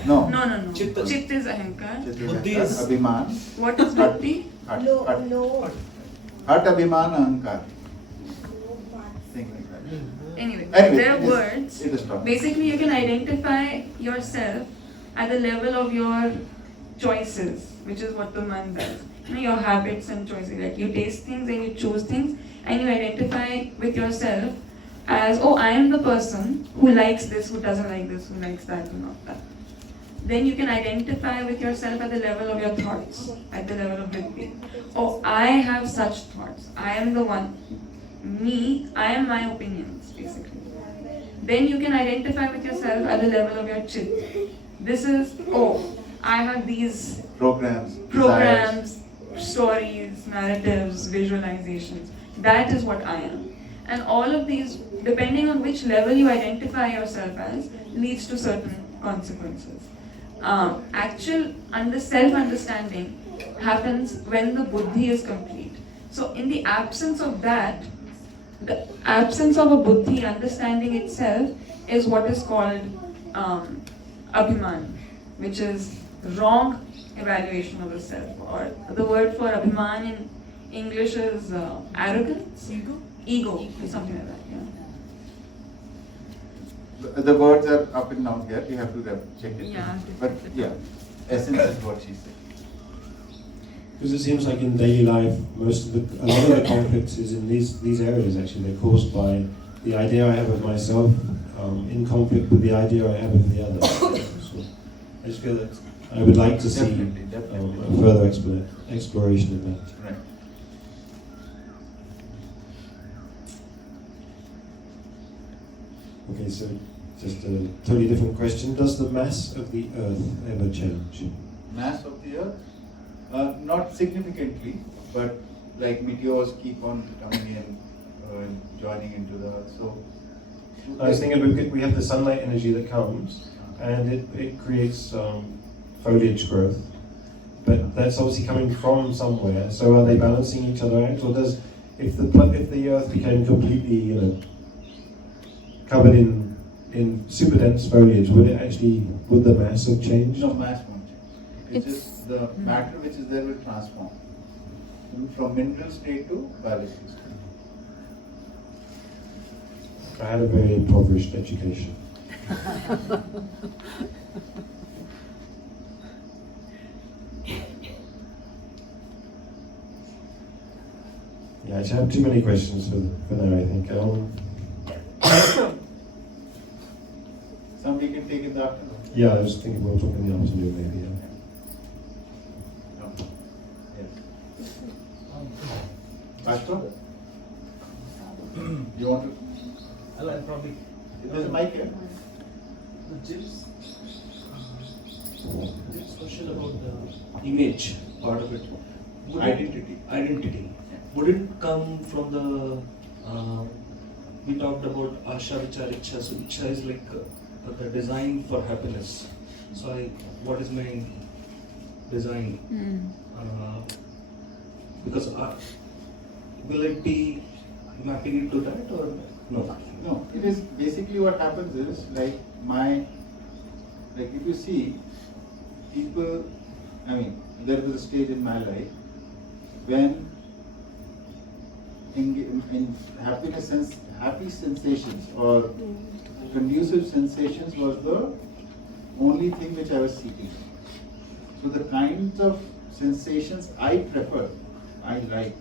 No. No. Chit is ahankar. Buddhi is abhiman. What is vritti? Heart, abhiman, ahankar. Thing like that. Anyway, Anyway, there are words. it is tough. Basically, you can identify yourself at the level of your choices, which is what the man does. Your habits and choices. Like you taste things and you choose things, and you identify with yourself as, oh, I am the person who likes this, who doesn't like this, who likes that, who not that. Then you can identify with yourself at the level of your thoughts, at the level of vritti. Oh, I have such thoughts. I am the one. Me, I am my opinions, basically. Then you can identify with yourself at the level of your chit. This is, oh, I have these programs, stories, narratives, visualizations. That is what I am. And all of these, depending on which level you identify yourself as, leads to certain consequences. Actual self-understanding happens when the buddhi is complete. So in the absence of that, the absence of a buddhi understanding itself is what is called abhiman, which is wrong evaluation of the self. Or the word for abhiman in English is arrogance, ego, something like that. Yeah. The words are up and down here. You have to check it. Yeah. But yeah, essence is what she said. Because it seems like in daily life, a lot of the conflicts is in these areas. Actually, they're caused by the idea I have of myself in conflict with the idea I have of the other. So I just feel that I would like to see a further exploration of that. Right. Okay, so just a totally different question. Does the mass of the Earth ever change? Mass of the Earth? Not significantly, but like meteors keep on coming in and joining into the Earth. So I was thinking we have the sunlight energy that comes, and it creates foliage growth. But that's obviously coming from somewhere. So are they balancing each other out, or does if the Earth became completely covered in super dense foliage, would the mass have changed? No, mass won't change. It's just the matter which is there will transform from mineral state to ballistic state. I had a very impoverished education. Yeah, I just have too many questions for now, I think. Somebody can take it after. Yeah, I was thinking we'll talk in the afternoon maybe, yeah. Ashok? You want to? I'll probably. There's a mic here. Jim's question about the image part of it. Identity. Would it come from the? We talked about Asha, Vichar, Ichha. So Ichha is like the design for happiness. So what is my design? Because will it be mapping it to that or no? No, it is basically what happens is like if you see people, there was a stage in my life when in happy sensations or conducive sensations was the only thing which I was seeking. So the kinds of sensations I prefer, I like.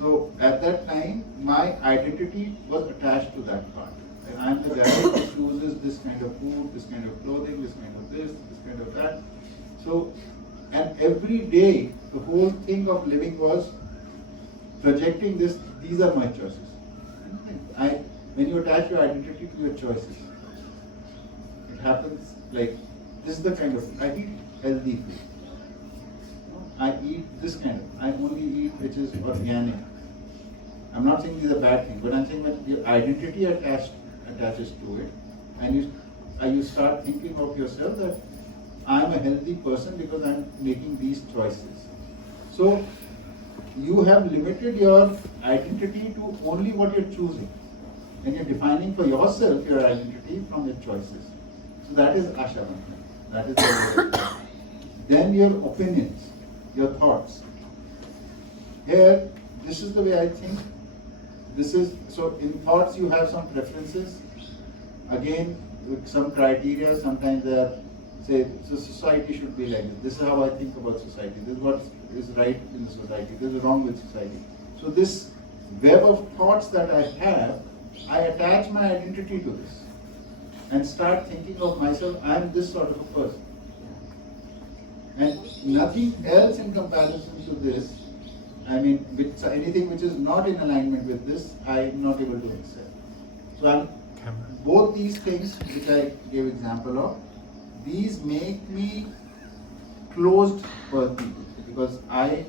So at that time, my identity was attached to that part. And I'm the guy who chooses this kind of food, this kind of clothing, this kind of this kind of that. So, and every day, the whole thing of living was projecting this, these are my choices. When you attach your identity to your choices, it happens like, this is the kind of, I eat healthy food. I eat this kind of, I only eat which is organic. I'm not saying these are bad things, but I'm saying that your identity attaches to it, and you start thinking of yourself that I'm a healthy person because I'm making these choices. So you have limited your identity to only what you're choosing, and you're defining for yourself your identity from your choices. So that is ashavan. That is the then your opinions, your thoughts. Here, this is the way I think. This is, so in thoughts you have some preferences. Again, with some criteria, sometimes they are, say, so society should be like this. This is how I think about society. This is what is right in the society. This is wrong with society. So this web of thoughts that I have, I attach my identity to this and start thinking of myself, I am this sort of a person. And nothing else in comparison to this, with anything which is not in alignment with this, I am not able to accept. So both these things which I gave example of, these make me closed for people because I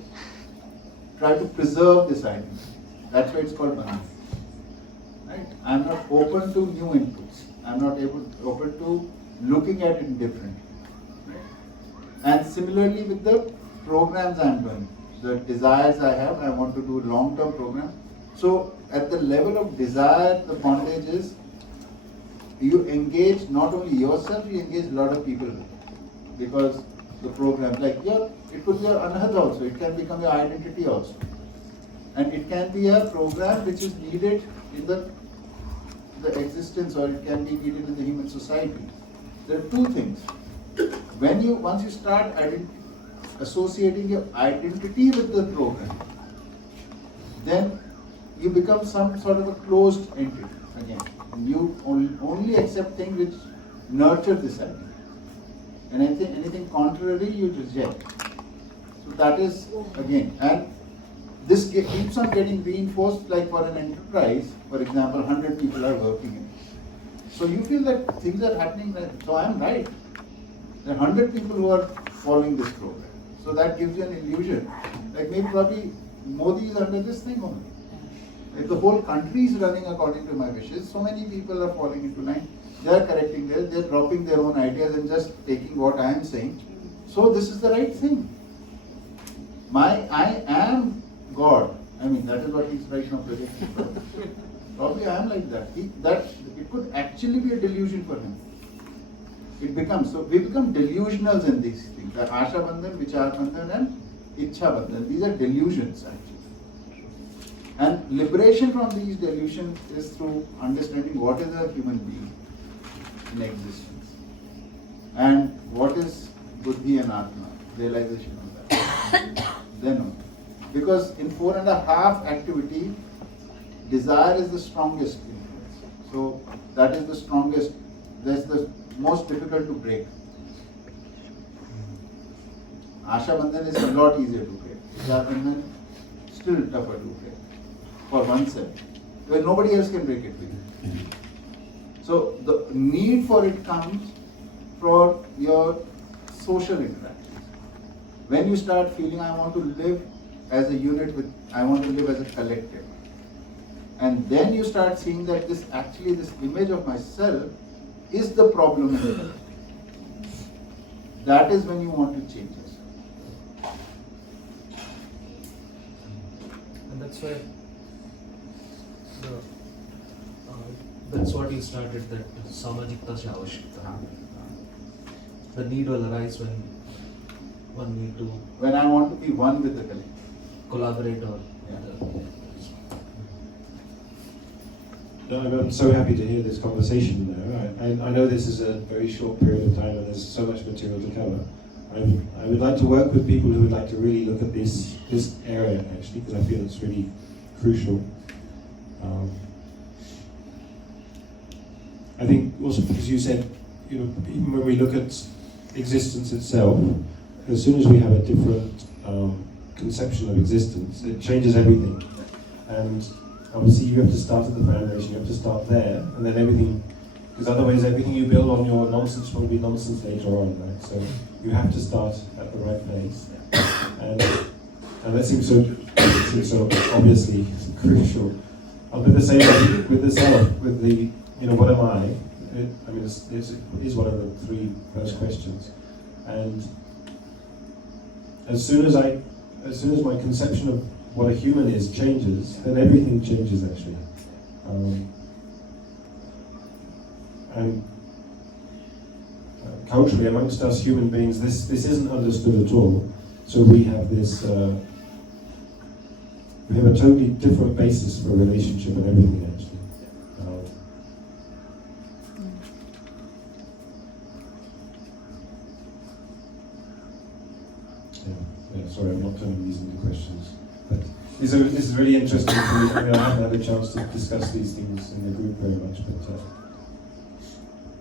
try to preserve this identity. That's why it's called bandhan. right? I'm not open to new inputs. I'm not open to looking at it differently, right? And similarly with the programs I'm doing, the desires I have, I want to do a long-term program. So at the level of desire, the bondage is you engage not only yourself, you engage a lot of people with it. Because the program, like it could be your anahata also, it can become your identity also. And it can be a program which is needed in the existence, or it can be needed in the human society. There are two things. Once you start associating your identity with the program, then you become some sort of a closed entity again. And you only accept things which nurture this identity. And anything contrary you reject. So that is again, and this keeps on getting reinforced, like for an enterprise, for example, 100 people are working in it. So you feel that things are happening, so I'm right. There are 100 people who are following this program. So that gives you an illusion. Like maybe probably Modi is under this thing only. If the whole country is running according to my wishes, so many people are falling into line. They are correcting theirs, they are dropping their own ideas and just taking what I am saying. So this is the right thing. I am God. I mean, that is what he's right now projecting. Probably I am like that. It could actually be a delusion for him. It becomes, so we become delusionals in these things. The Asha Bandhan, Vichar Bandhan and Ichha Bandhan. These are delusions actually. And liberation from these delusions is through understanding what is a human being in existence. And what is Buddhi and Atma, realization of that. Then only. Because in 4.5 activity, desire is the strongest influence. So that is the strongest, that's the most difficult to break. Asha Bandhan is a lot easier to break. Vichar Bandhan still tougher to break for oneself. Because nobody else can break it with you. So the need for it comes for your social interactions. When you start feeling I want to live as a unit I want to live as a collective. And then you start seeing that this image of myself is the problem in the collective. That is when you want to change yourself. And that's why that's what you started, that samajikta se avashyakta. The need will arise when one need to. When I want to be one with the collective. Collaborate or. No, I'm so happy to hear this conversation now. I know this is a very short period of time and there's so much material to cover. I would like to work with people who would like to really look at this area actually, because I feel it's really crucial. I think also because you said, even when we look at existence itself, as soon as we have a different conception of existence, it changes everything. And obviously you have to start at the foundation, you have to start there, and then everything, because otherwise everything you build on your nonsense will be nonsense later on, right? So you have to start at the right place. And that seems so obviously crucial. But the same with the self, with the, what am I? It is one of the 3 first questions. And as soon as my conception of what a human is changes, then everything changes actually. And culturally, amongst us human beings, this isn't understood at all. So we have this, we have a totally different basis for relationship and everything actually. Sorry, I'm not turning these into questions. But this is really interesting for me. I haven't had a chance to discuss these things in the group very much. But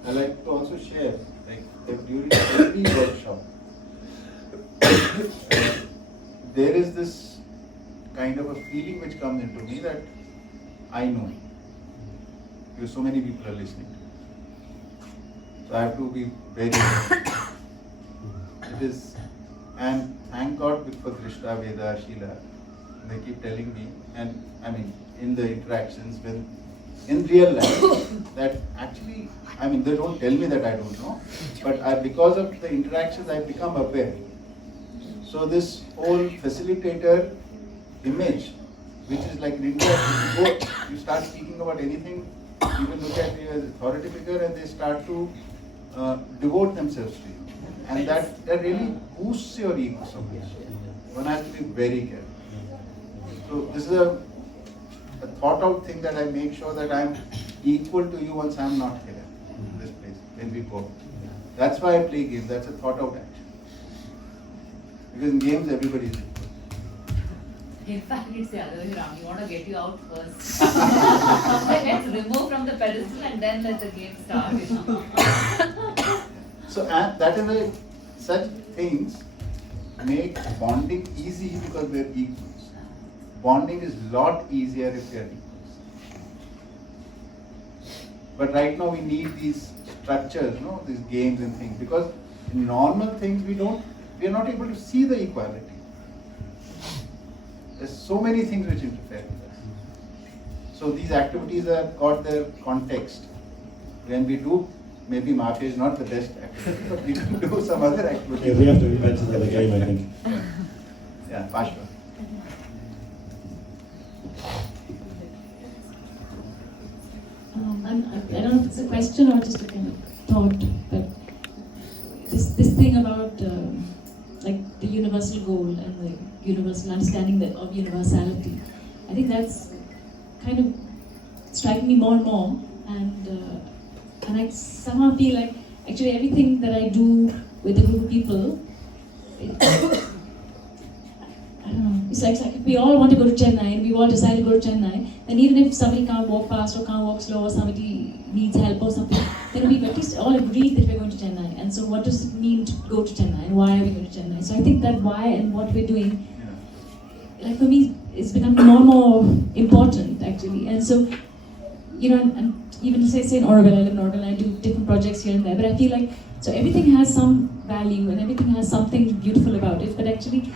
I like to also share, like during every workshop, there is this kind of a feeling which comes into me that I know, because so many people are listening. So I have to be very it is, and thank God for Drishta, Veda, Sheila. They keep telling me, and I mean, in the interactions when in real life that actually, I mean, they don't tell me that I don't know, but because of the interactions, I become aware. So this whole facilitator image, which is like in India, you start speaking about anything, people look at you as authority figure and they start to devote themselves to you. And that really boosts your ego so much. One has to be very careful. So this is a thought out thing that I make sure that I'm equal to you once I'm not here in this place, when we go. That's why I play games, that's a thought out action. Because in games everybody is equal. In fact, it's the other way around. We want to get you out first. Let's remove from the pedestal and then let the game start. You know? So that is why such things make bonding easy because we're equals. Bonding is a lot easier if we are equals. But right now we need these structures, these games and things, because in normal things we are not able to see the equality. There's so many things which interfere with us. So these activities have got their context. When we do, maybe Mafia is not the best activity, but we can do some other activities. Yeah, we have to invent another game, I think. Yeah, Pashwa. I don't know if it's a question or just a kind of thought, but this thing about like the universal goal and the universal understanding of universality, I think that's kind of striking me more and more, and I somehow feel like actually everything that I do with a group of people, I don't know, it's like if we all want to go to Chennai and we all decide to go to Chennai, then even if somebody can't walk fast or can't walk slow or somebody needs help or something, then we at least all agree that we're going to Chennai. And so what does it mean to go to Chennai and why are we going to Chennai? So I think that why and what we're doing, like for me, it's become more and more important actually. And so, and even say in Oroville, I live in Oroville, I do different projects here and there, but I feel like, so everything has some value and everything has something beautiful about it, but actually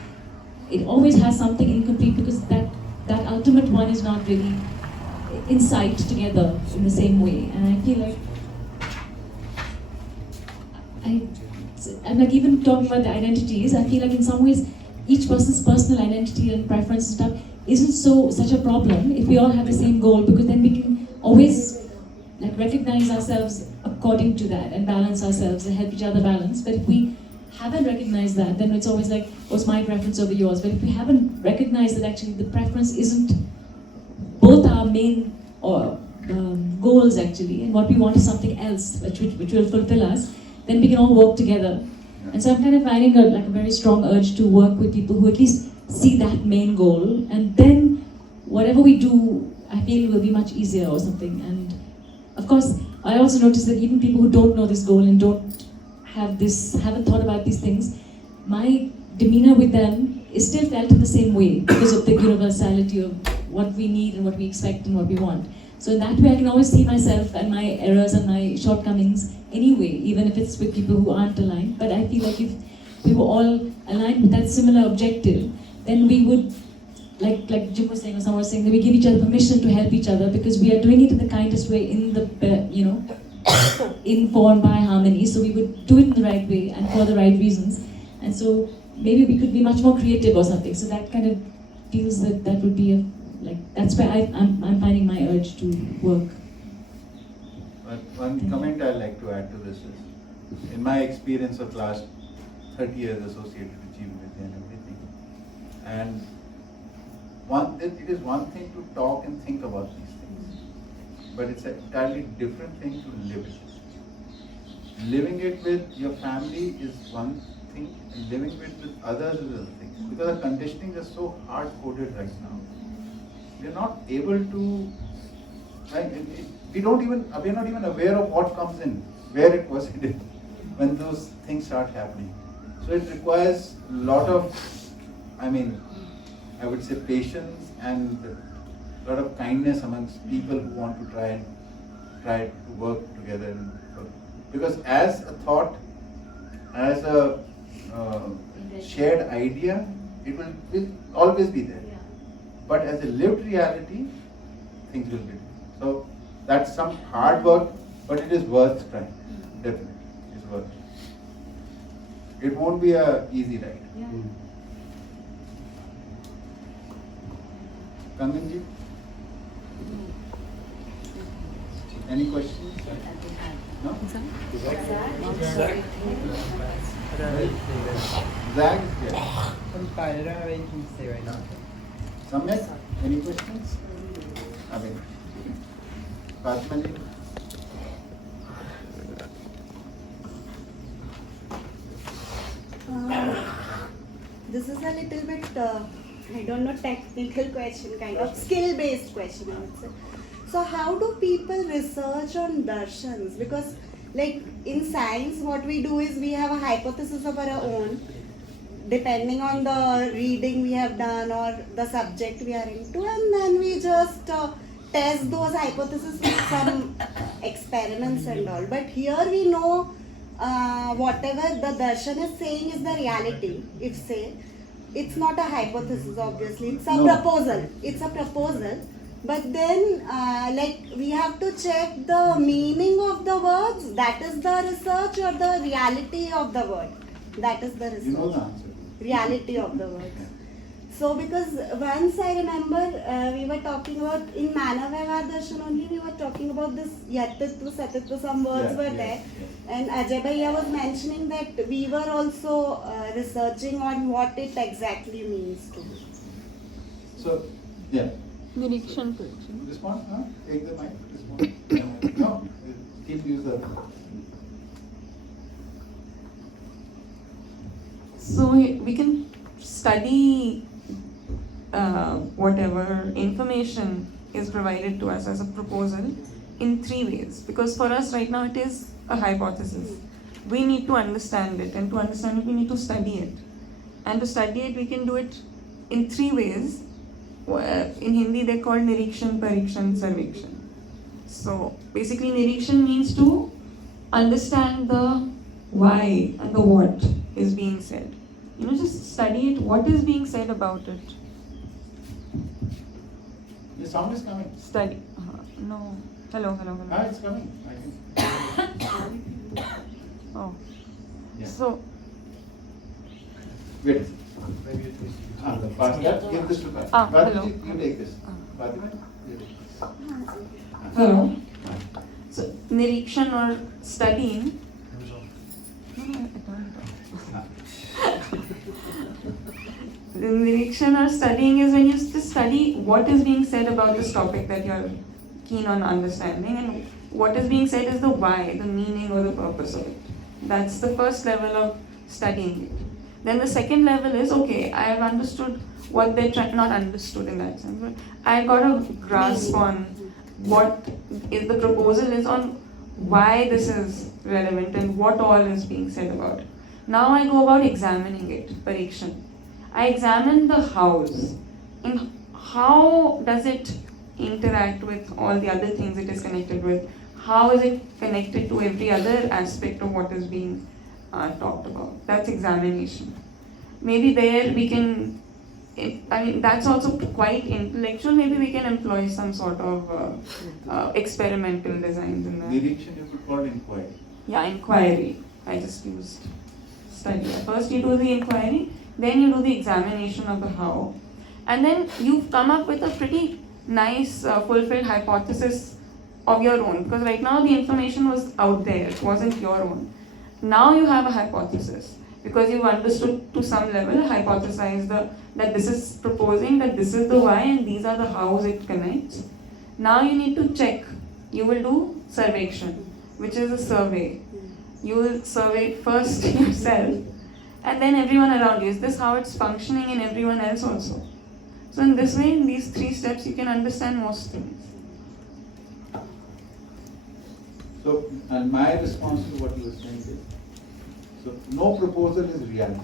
it always has something incomplete because that ultimate one is not really in sight together in the same way. And I feel like I'm like even talking about the identities, I feel like in some ways each person's personal identity and preference and stuff isn't such a problem if we all have the same goal, because then we can always like recognize ourselves according to that and balance ourselves and help each other balance. But if we haven't recognized that, then it's always like, what's my preference over yours? But if we haven't recognized that actually the preference isn't both our main goals actually, and what we want is something else which will fulfill us, then we can all work together. And so I'm kind of finding a very strong urge to work with people who at least see that main goal, and then whatever we do, I feel will be much easier or something. And of course, I also noticed that even people who don't know this goal and haven't thought about these things, my demeanor with them is still felt in the same way because of the universality of what we need and what we expect and what we want. So in that way, I can always see myself and my errors and my shortcomings anyway, even if it's with people who aren't aligned. But I feel like if we were all aligned with that similar objective, then we would, like Jim was saying or someone was saying, that we give each other permission to help each other because we are doing it in the kindest way, in the in, for, and by harmony. So we would do it in the right way and for the right reasons. And so maybe we could be much more creative or something. So that kind of feels that would be that's where I'm finding my urge to work. One comment I'd like to add to this is, in my experience of last 30 years associated with Jeevan Vidya and everything, and it is one thing to talk and think about these things, but it's an entirely different thing to live it. Living it with your family is one thing, and living it with others is another thing. Because the conditioning is so hard-coded right now. We are not able to, we're not even aware of what comes in, where it was hidden, when those things start happening. So it requires a lot of, I would say patience and a lot of kindness amongst people who want to try to work together. Because as a thought, as a shared idea, it will always be there. But as a lived reality, things will be different. So That's some hard work, but it is worth trying. Definitely, it's worth it. It won't be a easy ride. Kanganji? Any questions? No? Zag? Yeah. I'm fine, I don't have anything to say right now. Samyak? Any questions? Abhay? Patmali? This is a little bit, I don't know, technical question, kind of skill-based question, I would say. So how do people research on darshans? Because like in science, what we do is we have a hypothesis of our own, depending on the reading we have done or the subject we are into, and then we just test those hypotheses with some experiments and all. But here we know whatever the darshan is saying is the reality. If say, it's not a hypothesis obviously, it's a proposal. It's a proposal. But then like we have to check the meaning of the words, that is the research, or the reality of the word. That is the research. You know the answer. Reality of the words. So because once I remember we were talking about in Manavayavad Darshan only, we were talking about this Yatitva, Satitva, some words were there. And Ajay Bhaiya was mentioning that we were also researching on what it exactly means to be. So, yeah. Nirikshan prediction. Respond? Huh? Take the mic. Respond. No. Keep use the. So we can study whatever information is provided to us as a proposal in three ways. Because for us right now it is a hypothesis. We need to understand it, and to understand it we need to study it. And to study it we can do it in three ways. In Hindi they're called Nirikshan, Parikshan, Sarvekshan. So basically Nirikshan means to understand the why and the what is being said. You know, just study it, what is being said about it. The sound is coming. Study. No. Hello. Ah, it's coming. I think. Oh. Yeah. So. Wait. Fatima, give this to Fatima. Hello. You take this. Fatima, you take this. Hello. So, Nirikshan or studying. The Nirikshan or studying is when you just study what is being said about this topic that you're keen on understanding, and what is being said is the why, the meaning or the purpose of it. That's the first level of studying it. Then the second level is, okay, I have understood what they're trying, not understood in that sense, but I got a grasp on what is the proposal is, on why this is relevant and what all is being said about it. Now I go about examining it, parikshan. I examine the hows. In how does it interact with all the other things it is connected with? How is it connected to every other aspect of what is being talked about? That's examination. Maybe there we can, that's also quite intellectual. Maybe we can employ some sort of experimental designs in that. Nirikshan you could call inquiry. Yeah, inquiry. I just used study. First you do the inquiry, then you do the examination of the how, and then you've come up with a pretty nice fulfilled hypothesis of your own, because right now the information was out there, it wasn't your own. Now you have a hypothesis because you've understood to some level, hypothesized that this is proposing that this is the why and these are the hows it connects. Now you need to check. You will do sarvekshan, which is a survey. You will survey first yourself and then everyone around you. Is this how it's functioning in everyone else also? So in this way, in these three steps, you can understand most things. So, and my response to what you were saying is, so no proposal is reality.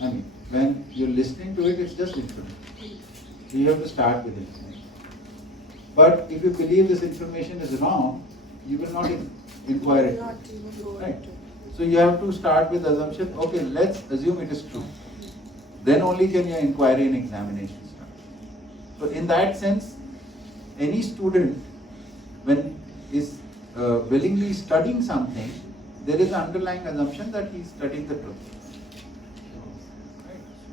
I mean, when you're listening to it, it's just information. So you have to start with information. But if you believe this information is wrong, you will not inquire it. Right? So you have to start with assumption, okay, let's assume it is true. Then only can your inquiry and examination start. So in that sense, any student when is willingly studying something, there is an underlying assumption that he is studying the truth.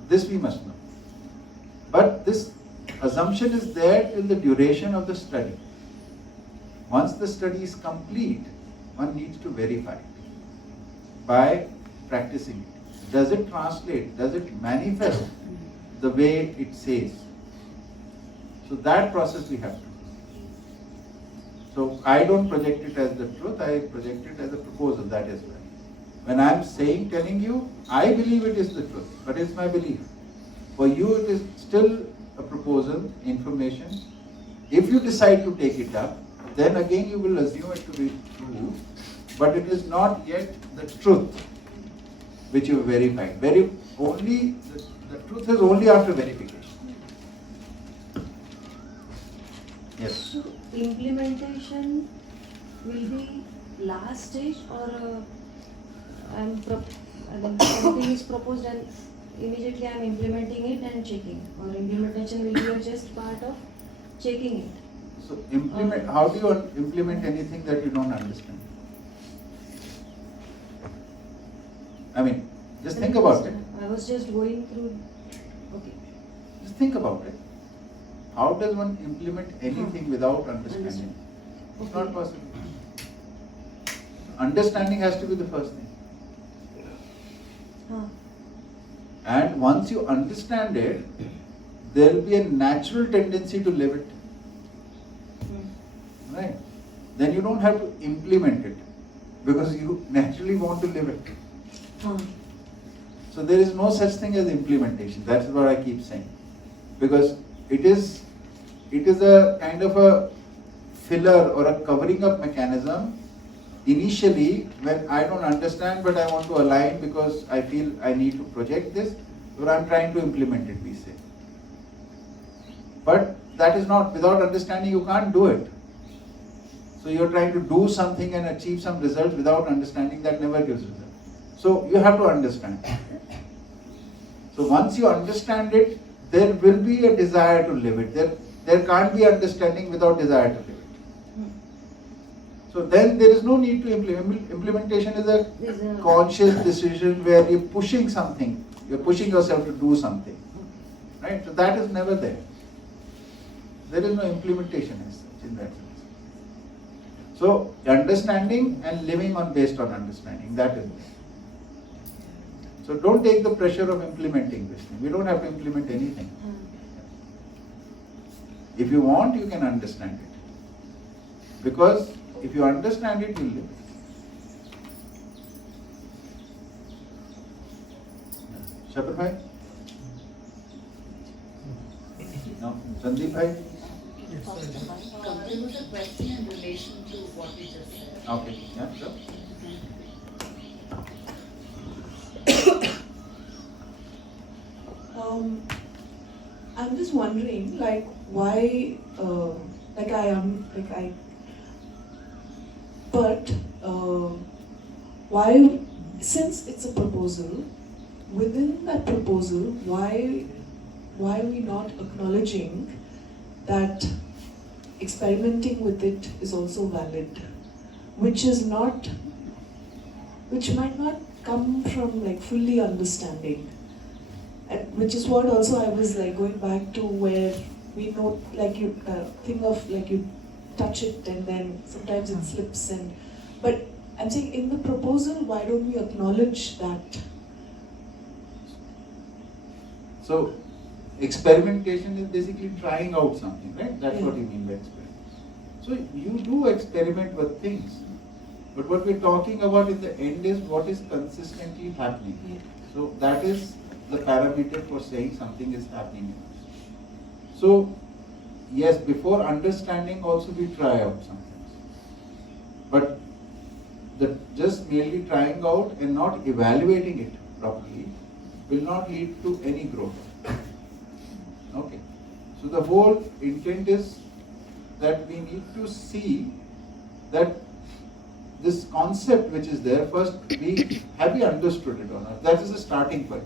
This we must know. But this assumption is there till the duration of the study. Once the study is complete, one needs to verify by practicing it. Does it translate? Does it manifest the way it says? So that process we have to do. So I don't project it as the truth, I project it as a proposal, that is why. When I am telling you, I believe it is the truth, but it's my belief. For you it is still a proposal, information. If you decide to take it up, then again you will assume it to be true, but it is not yet the truth which you verified. The truth is only after verification. Yes. So implementation will be last stage, or something is proposed and immediately I am implementing it and checking, or implementation will be just part of checking it. So how do you implement anything that you don't understand? I mean, just think about it. I was just going through, okay. Just think about it. How does one implement anything without understanding? It's not possible. Understanding has to be the first thing. And once you understand it, there will be a natural tendency to live it. Right? Then you don't have to implement it because you naturally want to live it. So there is no such thing as implementation. That's what I keep saying. Because it is a kind of a filler or a covering up mechanism initially when I don't understand but I want to align because I feel I need to project this, or I'm trying to implement it, we say. But that is not, without understanding you can't do it. So you're trying to do something and achieve some results without understanding, that never gives result. So you have to understand. So once you understand it, there will be a desire to live it. There can't be understanding without desire to live it. So then there is no need to implement. Implementation is a conscious decision where you're pushing something. You're pushing yourself to do something. Right? So that is never there. There is no implementation as such in that sense. So understanding and living based on understanding, that is it. So don't take the pressure of implementing this thing. We don't have to implement anything. If you want, you can understand it. Because if you understand it, you'll live it. Shabir bhai? No? Sandeep bhai? There was a question in relation to what we just said. Okay, yeah, sure. I'm just wondering, like, why, why, since it's a proposal, within that proposal, why are we not acknowledging that experimenting with it is also valid, which might not come from like fully understanding. Which is what also I was like going back to, where we know, like you think of like you touch it and then sometimes it slips, but I'm saying in the proposal, why don't we acknowledge that? So experimentation is basically trying out something, right? That's what you mean by experiment. So you do experiment with things, but what we're talking about in the end is what is consistently happening. So that is the parameter for saying something is happening. So yes, before understanding also we try out some things. But just merely trying out and not evaluating it properly will not lead to any growth. Okay. So the whole intent is that we need to see that this concept which is there, first have we understood it or not? That is the starting point.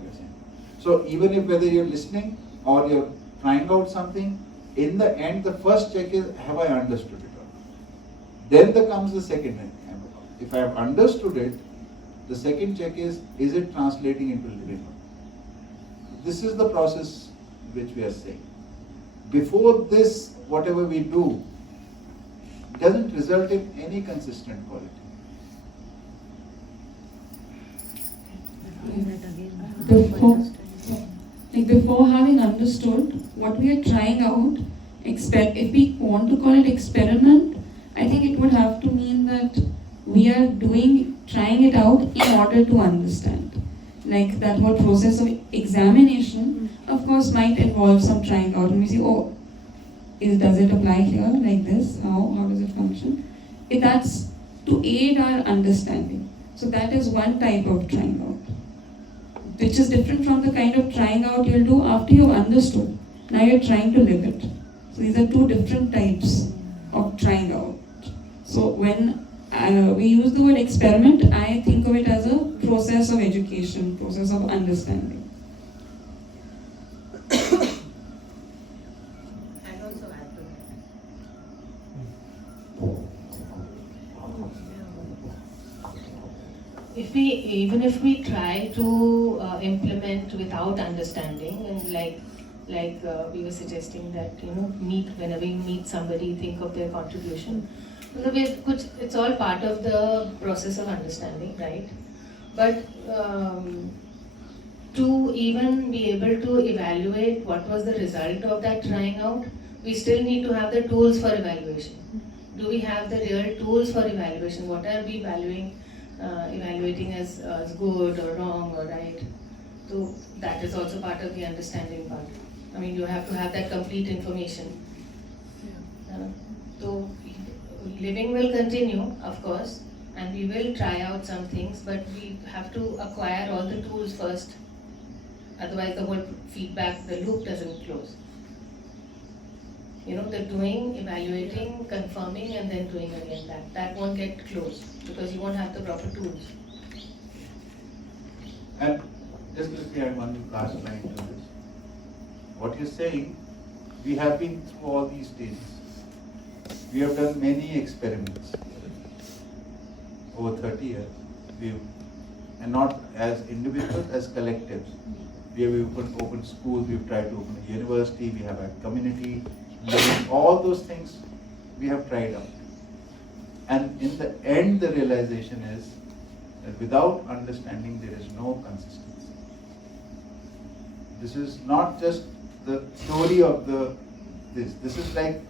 So even if whether you're listening or you're trying out something, in the end the first check is, have I understood it or not? Then comes the second check. If I have understood it, the second check is it translating into living? This is the process which we are saying. Before this, whatever we do doesn't result in any consistent quality. Before having understood what we are trying out, if we want to call it experiment, I think it would have to mean that we are trying it out in order to understand. Like that whole process of examination, of course, might involve some trying out, and we see, oh, does it apply here like this? How does it function? That's to aid our understanding. So that is one type of trying out, which is different from the kind of trying out you'll do after you've understood. Now you're trying to live it. So these are two different types of trying out. So when we use the word experiment, I think of it as a process of education, process of understanding. Even if we try to implement without understanding, and like we were suggesting that whenever we meet somebody, think of their contribution. It's all part of the process of understanding, right? But to even be able to evaluate what was the result of that trying out, we still need to have the tools for evaluation. Do we have the real tools for evaluation? What are we evaluating as good or wrong or right? So that is also part of the understanding part. I mean, you have to have that complete information. So living will continue, of course, and we will try out some things, but we have to acquire all the tools first. Otherwise, the whole feedback, the loop doesn't close. The doing, evaluating, confirming, and then doing again. That won't get closed because you won't have the proper tools. And just let me add one last line to this. What you're saying, we have been through all these stages. We have done many experiments over 30 years. And not as individuals, as collectives. We have opened schools, we've tried to open a university, we have a community. All those things we have tried out. And in the end, the realization is that without understanding, there is no consistency. This is not just the theory of this. This is like,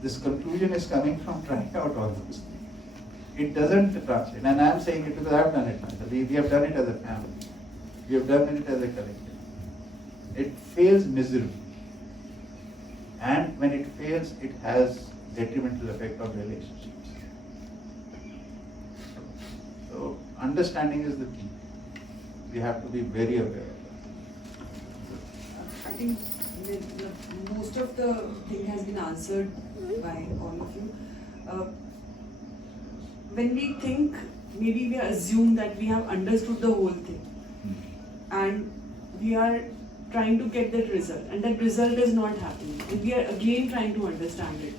this conclusion is coming from trying out all those things. It doesn't translate. And I'm saying it because I've done it myself. We have done it as a family. We have done it as a collective. It fails miserably. And when it fails, it has detrimental effect on relationships. So understanding is the key. We have to be very aware of that. I think most of the thing has been answered by all of you. When we think, maybe we assume that we have understood the whole thing, and we are trying to get that result, and that result is not happening, and we are again trying to understand it,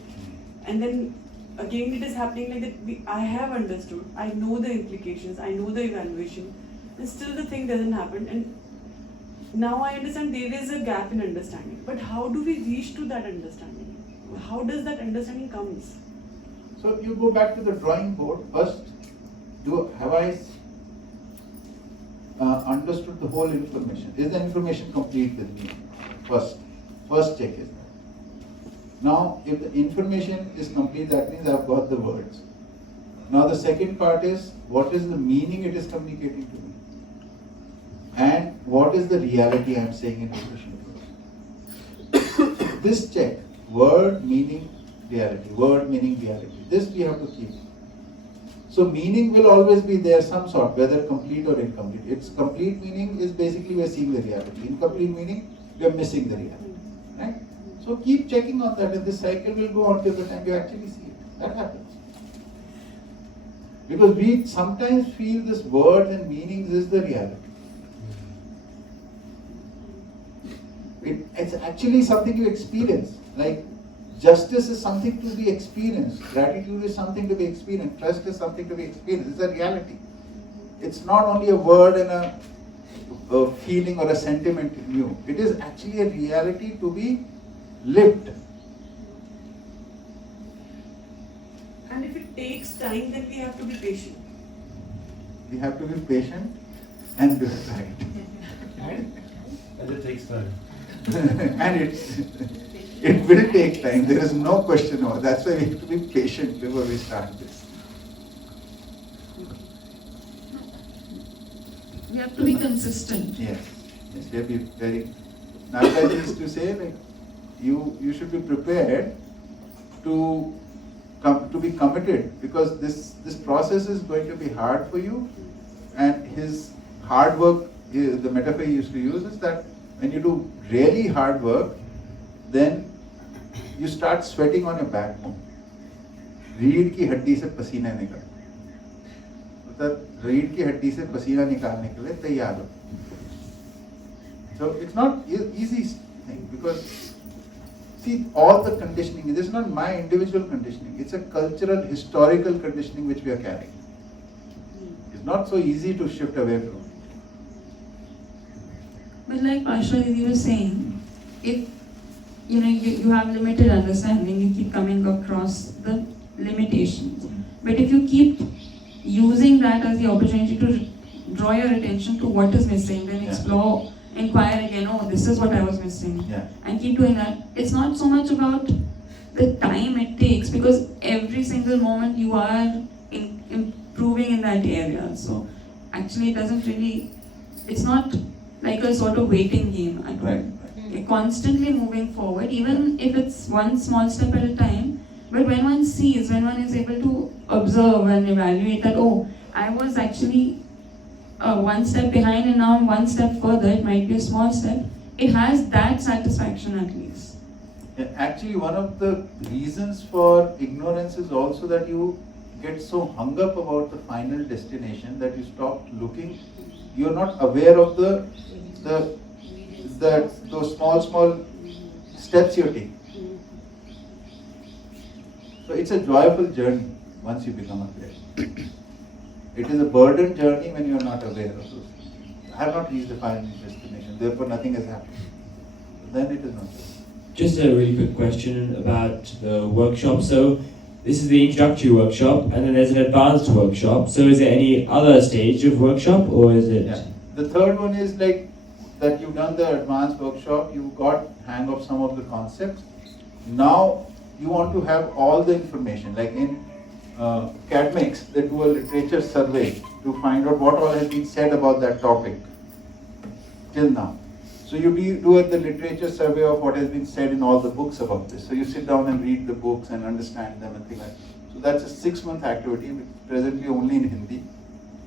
and then again it is happening like that. I have understood, I know the implications, I know the evaluation, and still the thing doesn't happen. And now I understand there is a gap in understanding, but how do we reach to that understanding? How does that understanding comes? So you go back to the drawing board first. Have I understood the whole information? Is the information complete with me? First check is that. Now, if the information is complete, that means I've got the words. Now the second part is, what is the meaning it is communicating to me? And what is the reality I am saying in relation to it? This check, word, meaning, reality. Word, meaning, reality. This we have to keep. So meaning will always be there some sort, whether complete or incomplete. Its complete meaning is basically we are seeing the reality. Incomplete meaning, we are missing the reality. Right? So keep checking on that, and this cycle will go on till the time you actually see it. That happens. Because we sometimes feel this words and meanings is the reality. It's actually something you experience. Like Justice is something to be experienced. Gratitude is something to be experienced. Trust is something to be experienced. It's a reality. It's not only a word and a feeling or a sentiment in you. It is actually a reality to be lived. And if it takes time, then we have to be patient. We have to be patient and do it right. And it takes time. And it will take time. There is no question about it. That's why we have to be patient before we start this. We have to be consistent. Yes. Yes, we have to be very. Nagaji used to say, like, you should be prepared to be committed, because this process is going to be hard for you, and his hard work, the metaphor he used to use is that when you do really hard work, then you start sweating on your backbone. रीढ़ की हड्डी से पसीना निकल, मतलब रीढ़ की हड्डी से पसीना निकालने के लिए तैयार हो. So it's not easy thing, because see, all the conditioning, this is not my individual conditioning, it's a cultural, historical conditioning which we are carrying. It's not so easy to shift away from. But like Pasha Didi was saying, if you have limited understanding, you keep coming across the limitations. But if you keep using that as the opportunity to draw your attention to what is missing, then explore, inquire again, oh, this is what I was missing, and keep doing that. It's not so much about the time it takes, because every single moment you are improving in that area. So actually it doesn't really, it's not like a sort of waiting game at all. You're constantly moving forward, even if it's one small step at a time. But when one sees, when one is able to observe and evaluate that, oh, I was actually one step behind and now I'm one step further, it might be a small step, it has that satisfaction at least. Actually, one of the reasons for ignorance is also that you get so hung up about the final destination that you stop looking. You're not aware of those small steps you're taking. So it's a joyful journey once you become aware. It is a burden journey when you are not aware of those things. I have not reached the final destination, therefore nothing has happened. Then it is not. Just a really quick question about the workshop. So this is the introductory workshop, and then there's an advanced workshop. So is there any other stage of workshop, or is it? Yeah. The third one is like that you've done the advanced workshop, you got hang of some of the concepts. Now you want to have all the information, like in academics, they do a literature survey to find out what all has been said about that topic till now. So you do the literature survey of what has been said in all the books about this. So you sit down and read the books and understand them and things like that. So that's a 6-month activity, which is presently only in Hindi,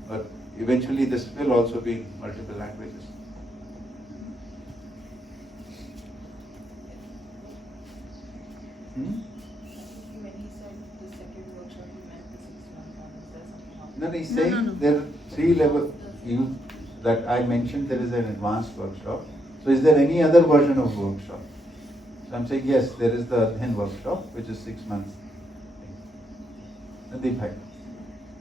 but eventually this will also be in multiple languages. When he said the second workshop, he meant the 6-month one. Is there something else? No, he's saying there are 3 levels that I mentioned. There is an advanced workshop. So is there any other version of workshop? So I'm saying yes, there is the Adhin workshop, which is 6 months. The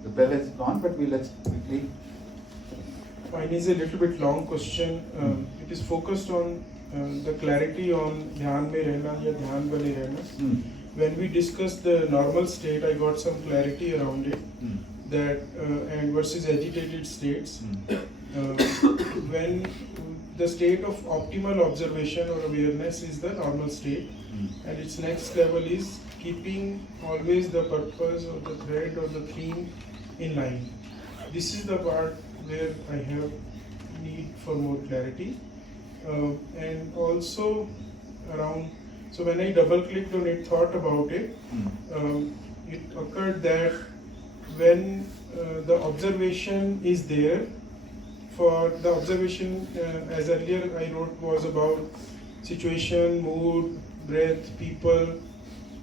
bell is gone, but let's quickly. Mine is a little bit long question. It is focused on the clarity on dhyan mein rehna ya dhyan bane rehna. When we discussed the normal state, I got some clarity around it. That and versus agitated states. When the state of optimal observation or awareness is the normal state, and its next level is keeping always the purpose or the thread or the theme in line. This is the part where I have need for more clarity, and also around. So when I double clicked on it, thought about it, it occurred that when the observation is there, for the observation, as earlier I wrote, was about situation, mood, breath, people.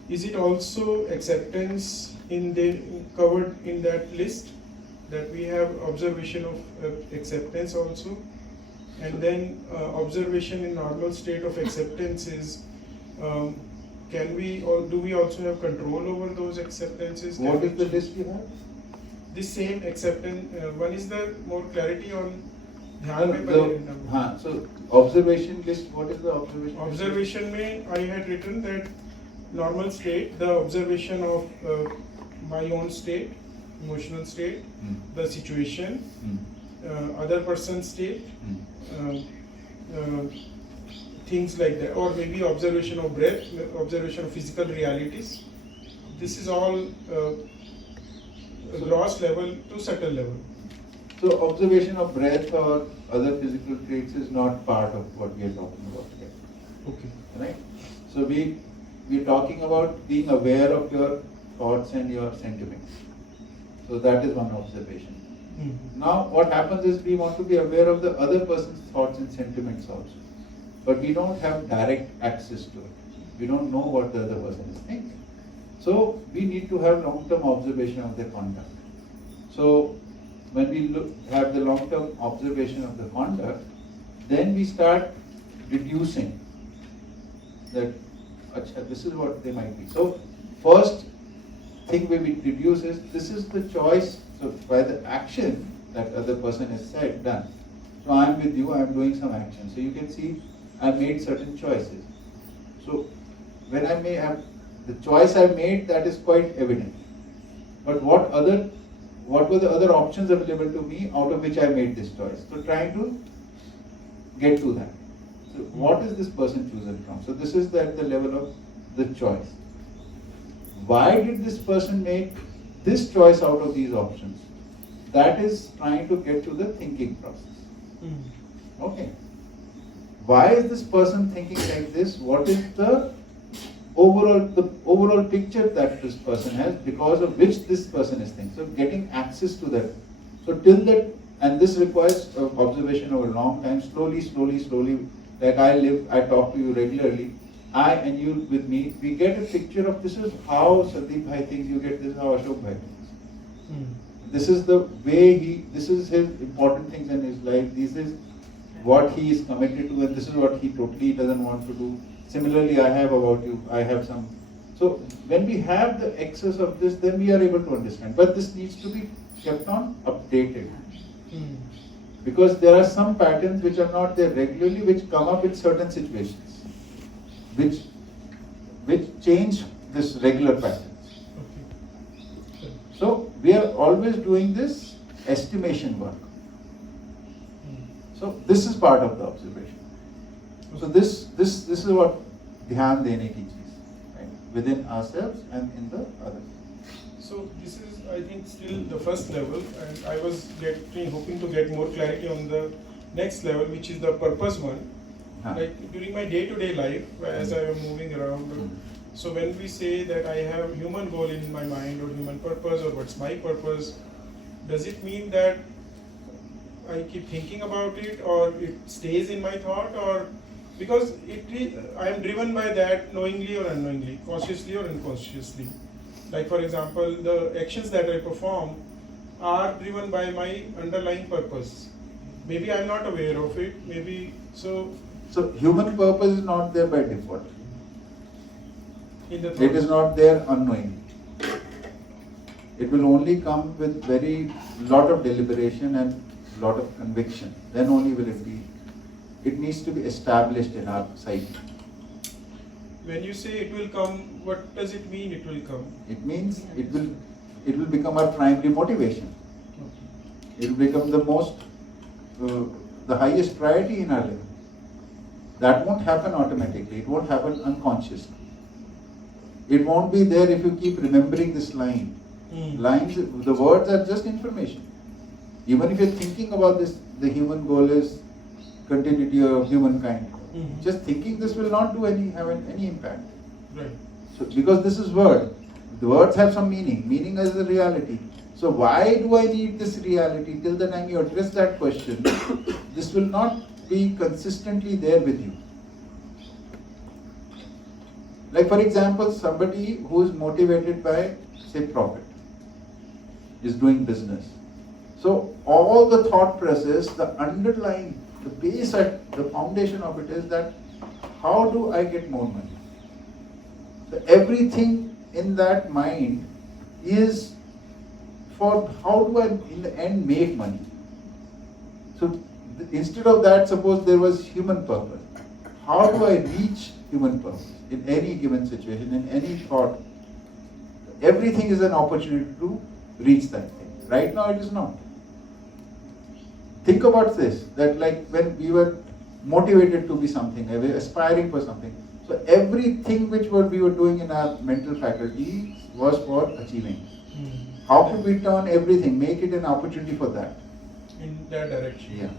Is it also acceptance covered in that list? That we have observation of acceptance also, and then observation in normal state of acceptance is can we, or do we also have control over those acceptances? What is the list you have? The same acceptance, one is the more clarity on ध्यान में पहले रहना। हाँ, so observation list, what is the observation? Observation में I had written that normal state, the observation of my own state, emotional state, the situation, other person's state, things like that, or maybe observation of breath, observation of physical realities. This is all gross level to subtle level. So observation of breath or other physical traits is not part of what we are talking about here. Okay. Right? So we're talking about being aware of your thoughts and your sentiments. So that is one observation. Now what happens is we want to be aware of the other person's thoughts and sentiments also. But we don't have direct access to it. We don't know what the other person is thinking. So we need to have long-term observation of their conduct. So when we have the long-term observation of the conduct, then we start reducing that, this is what they might be. So first thing we will reduce is, this is the choice, so by the action that other person has said, done. So I am with you, I am doing some action. So you can see I made certain choices. So when I may have the choice I made, that is quite evident. But what were the other options available to me out of which I made this choice? So trying to get to that. So what is this person chosen from? So this is at the level of the choice. Why did this person make this choice out of these options? That is trying to get to the thinking process. Okay. Why is this person thinking like this? What is the overall picture that this person has, because of which this person is thinking? So getting access to that. So till that, and this requires observation over a long time, slowly, like I talk to you regularly, I and you with me, we get a picture of this is how Sandeep Bhai thinks, you get this how Ashok Bhai thinks. This is the way this is his important things in his life, this is what he is committed to, and this is what he totally doesn't want to do. Similarly, I have about you, I have some. So when we have the excess of this, then we are able to understand. But this needs to be kept on updated. Because there are some patterns which are not there regularly, which come up in certain situations, which change this regular patterns. So we are always doing this estimation work. So this is part of the observation. So this is what dhyan dene ki cheez, right? Within ourselves and in the others. So this is, I think, still the first level, and I was hoping to get more clarity on the next level, which is the purpose one. Like during my day-to-day life, as I am moving around, so when we say that I have human goal in my mind or human purpose or what's my purpose, does it mean that I keep thinking about it, or it stays in my thought, or because I am driven by that knowingly or unknowingly, consciously or unconsciously. Like for example, the actions that I perform are driven by my underlying purpose. Maybe I am not aware of it, maybe so. So human purpose is not there by default. It is not there unknowingly. It will only come with very lot of deliberation and lot of conviction. Then only will it be. It needs to be established in our psyche. When you say it will come, what does it mean it will come? It means it will become our primary motivation. It will become the highest priority in our life. That won't happen automatically. It won't happen unconsciously. It won't be there if you keep remembering this line. Lines, the words are just information. Even if you're thinking about this, the human goal is continuity of humankind. Just thinking this will not have any impact. Right. So because this is word. The words have some meaning. Meaning is the reality. So why do I need this reality? Till the time you address that question, this will not be consistently there with you. Like for example, somebody who is motivated by, say, profit, is doing business. So all the thought process, the underlying, the base, the foundation of it is that how do I get more money? So everything in that mind is for how do I in the end make money. So instead of that, suppose there was human purpose. How do I reach human purpose in any given situation, in any thought? Everything is an opportunity to reach that thing. Right now it is not. Think about this, that like when we were motivated to be something, we were aspiring for something. So everything which we were doing in our mental faculty was for achieving. How could we turn everything, make it an opportunity for that? In that direction. Yeah.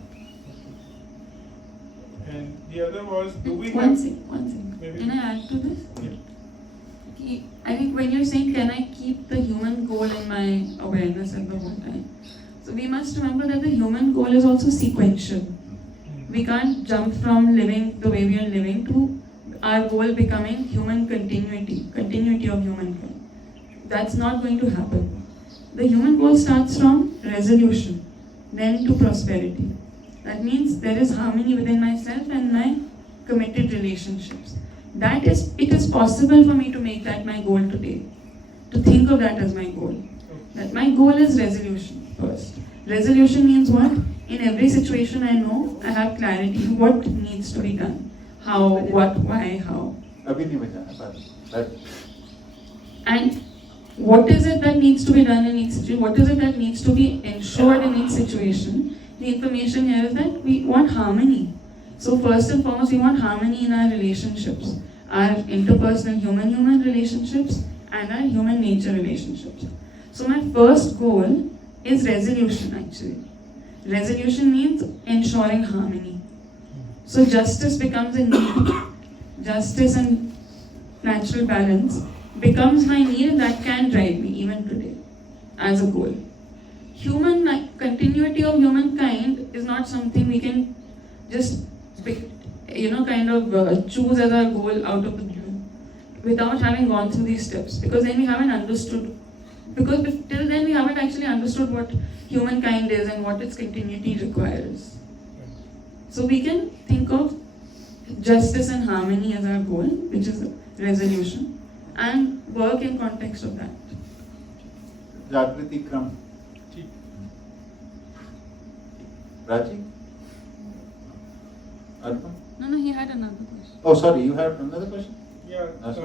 And the other was, do we One have... second. Maybe. Can I add to this? Yeah. I think when you're saying, can I keep the human goal in my awareness at the whole time? So we must remember that the human goal is also sequential. We can't jump from living the way we are living to our goal becoming human continuity of humankind. That's not going to happen. The human goal starts from resolution, then to prosperity. That means there is harmony within myself and my committed relationships. It is possible for me to make that my goal today, to think of that as my goal. That my goal is resolution first. Resolution means what? In every situation I know, I have clarity what needs to be done. How, what, why, how. And what is it that needs to be done in each situation? What is it that needs to be ensured in each situation? The information here is that we want harmony. So first and foremost, we want harmony in our relationships, our interpersonal human-human relationships and our human nature relationships. So my first goal is resolution actually. Resolution means ensuring harmony. So justice becomes a need. Justice and natural balance becomes my need, and that can drive me even today as a goal. Continuity of humankind is not something we can just choose as our goal out of the blue without having gone through these steps, because then we haven't understood. Because till then we haven't actually understood what humankind is and what its continuity requires. So we can think of justice and harmony as our goal, which is resolution, and work in context of that. Jagriti Kram. Raji? Arpan? No, he had another question. Oh, sorry, you have another question? Yeah, That's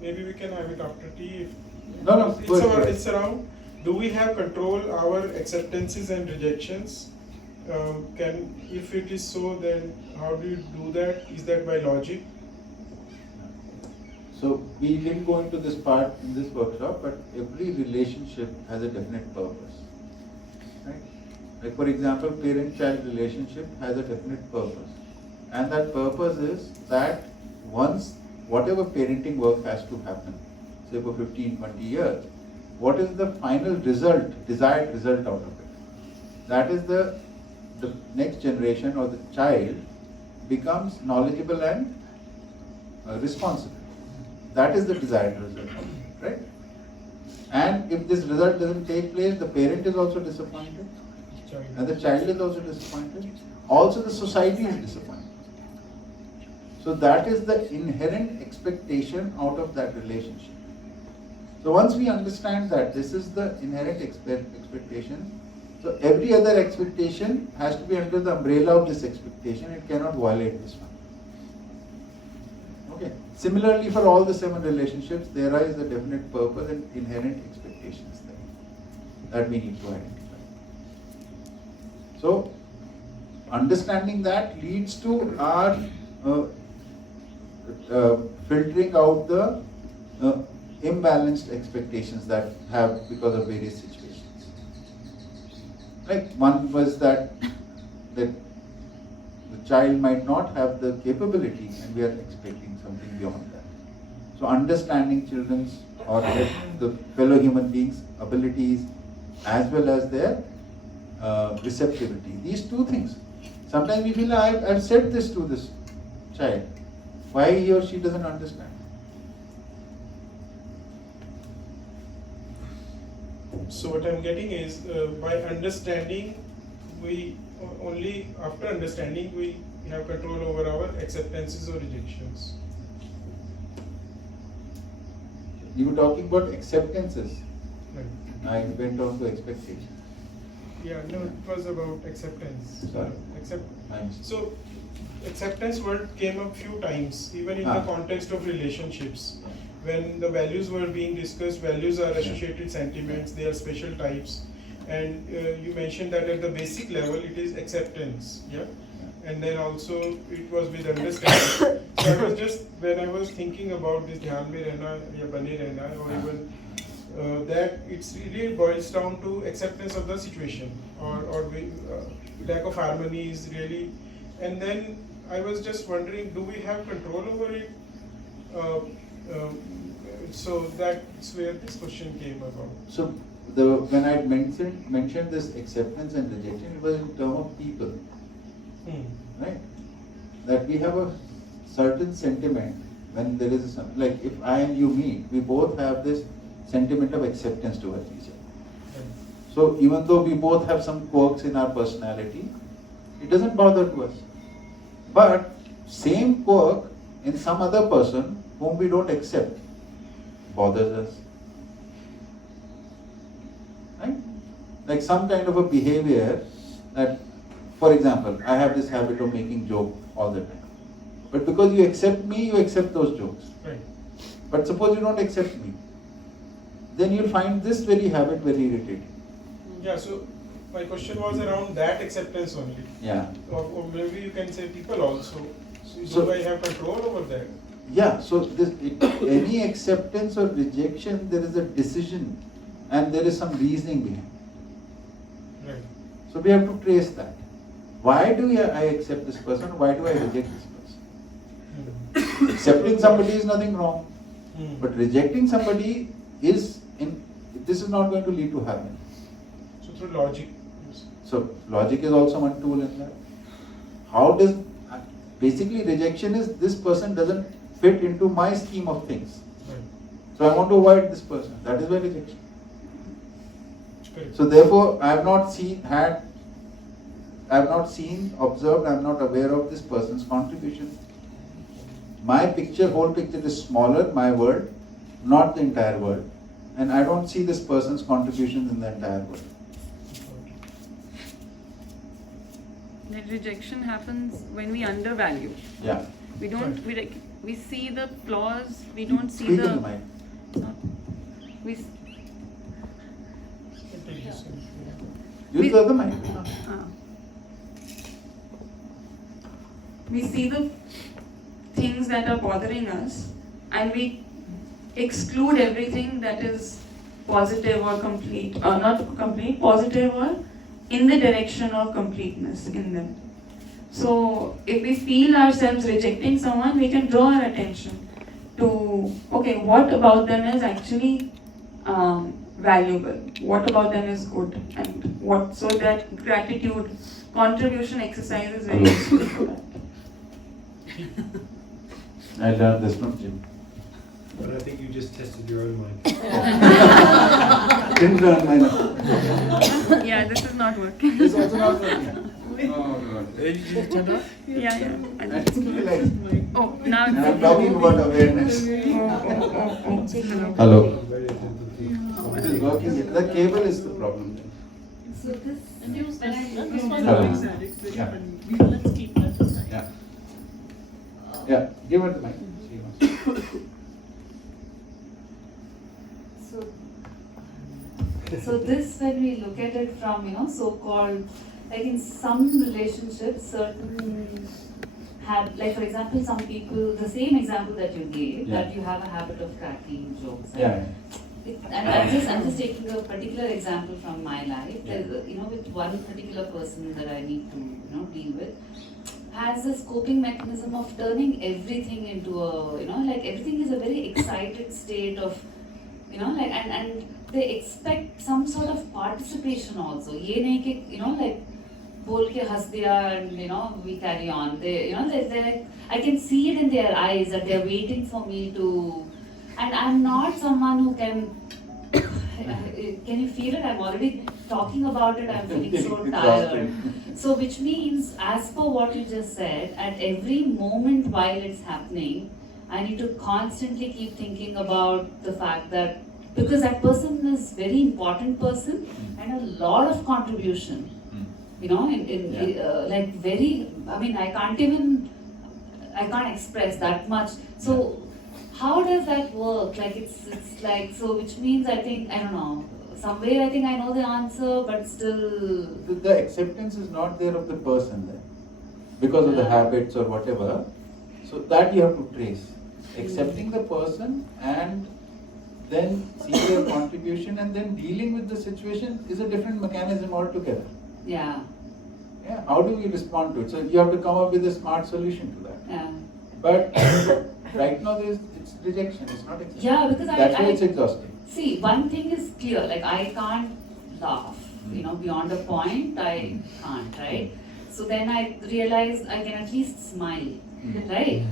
maybe we can have it after tea. No, It's around, do we have control our acceptances and rejections? If it is so, then how do you do that? Is that by logic? So we didn't go into this part in this workshop, but every relationship has a definite purpose. Right? Like for example, parent-child relationship has a definite purpose. And that purpose is that once whatever parenting work has to happen, say for 15, 20 years, what is the final result, desired result out of it? That is the next generation or the child becomes knowledgeable and responsible. That is the desired result, right? And if this result doesn't take place, the parent is also disappointed, and the child is also disappointed. Also the society is disappointed. So that is the inherent expectation out of that relationship. So once we understand that this is the inherent expectation, so every other expectation has to be under the umbrella of this expectation. It cannot violate this one. Okay. Similarly, for all the 7 relationships, there is a definite purpose and inherent expectations there that we need to identify. So, understanding that leads to our filtering out the imbalanced expectations that have because of various situations. Like one was that the child might not have the capability and we are expecting something beyond that. So understanding children's or the fellow human beings' abilities as well as their receptivity. These two things. Sometimes we feel I've said this to this child. Why he or she doesn't understand? So what I'm getting is by understanding, only after understanding we have control over our acceptances or rejections. you were talking about acceptances. Right. I went on to expectation. Yeah, no, it was about acceptance. Sorry. So, acceptance word came up few times, even in the context of relationships. When the values were being discussed, values are associated sentiments, they are special types. And you mentioned that at the basic level it is acceptance, yeah? And then also it was with understanding. So I was just, when I was thinking about this dhyan mein rehna ya bane rehna, or even that it's really boils down to acceptance of the situation, or lack of harmony is really. And then I was just wondering, do we have control over it? So that's where this question came about. So when I mentioned this acceptance and rejection, it was in terms of people, right? That we have a certain sentiment when there is like if I and you meet, we both have this sentiment of acceptance towards each other. So even though we both have some quirks in our personality, it doesn't bother to us. But same quirk in some other person whom we don't accept bothers us. Right? Like some kind of a behavior that, for example, I have this habit of making jokes all the time. But because you accept me, you accept those jokes. Right. But suppose you don't accept me, then you'll find this very habit very irritating. Yeah, so my question was around that acceptance only. Yeah. Or maybe you can say people also. So do I have control over that? Yeah, so any acceptance or rejection, there is a decision and there is some reasoning behind. Right. So we have to trace that. Why do I accept this person? Why do I reject this person? Accepting somebody is nothing wrong, but rejecting somebody this is not going to lead to harmony. So through logic. So logic is also one tool in that. Basically rejection is this person doesn't fit into my scheme of things. Right. So I want to avoid this person. That is why rejection. So therefore I have not seen, observed, I am not aware of this person's contribution. My whole picture is smaller, my world, not the entire world. And I don't see this person's contributions in the entire world. That rejection happens when we undervalue. Yeah. We see the flaws, we don't see Speak the. in the mic. Use the other mic. We see the things that are bothering us and we exclude everything that is positive or complete, or not complete, positive or in the direction of completeness in them. So if we feel ourselves rejecting someone, we can draw our attention to, okay, what about them is actually valuable, what about them is good, and what, so that gratitude contribution exercise is very useful for that. I learned this from Jim. But I think you just tested your own mind. Didn't learn mine. Yeah, this is not working. This is also not working. Oh God. Did you turn off? Yeah. Oh, now and I'm talking about awareness. Hello. It is working. The cable is the problem. So this, Yeah. Yeah. Yeah. Give her the mic. So this, when we look at it from, so-called, like in some relationships, certain have, like for example, some people, the same example that you gave, that you have a habit of cracking jokes. Yeah. And I'm just taking a particular example from my life. With one particular person that I need to, deal with, has a coping mechanism of turning everything into a, like everything is a very excited state of, and they expect some sort of participation also. Ye nahi ki, like, bol ke has diya and, we carry on. They're like, I can see it in their eyes that they're waiting for me to, and I'm not someone who can you feel it? I'm already talking about it, I'm feeling so tired. So which means, as per what you just said, at every moment while it's happening, I need to constantly keep thinking about the fact that because that person is very important person and a lot of contribution, you know, like very, I mean, I can't express that much. So how does that work? Like it's like, so which means I think, I don't know, somewhere I think I know the answer, but still. The acceptance is not there of the person then, because of the habits or whatever. So that you have to trace. Accepting the person and then seeing their contribution and then dealing with the situation is a different mechanism altogether. Yeah. Yeah. How do we respond to it? So you have to come up with a smart solution to that. Yeah. But right now it's rejection. It's not acceptance. Yeah, because that's why it's exhausting. See, one thing is clear. Like I can't laugh. You know, beyond a point, I can't. Right. So then I realized I can at least smile. Right.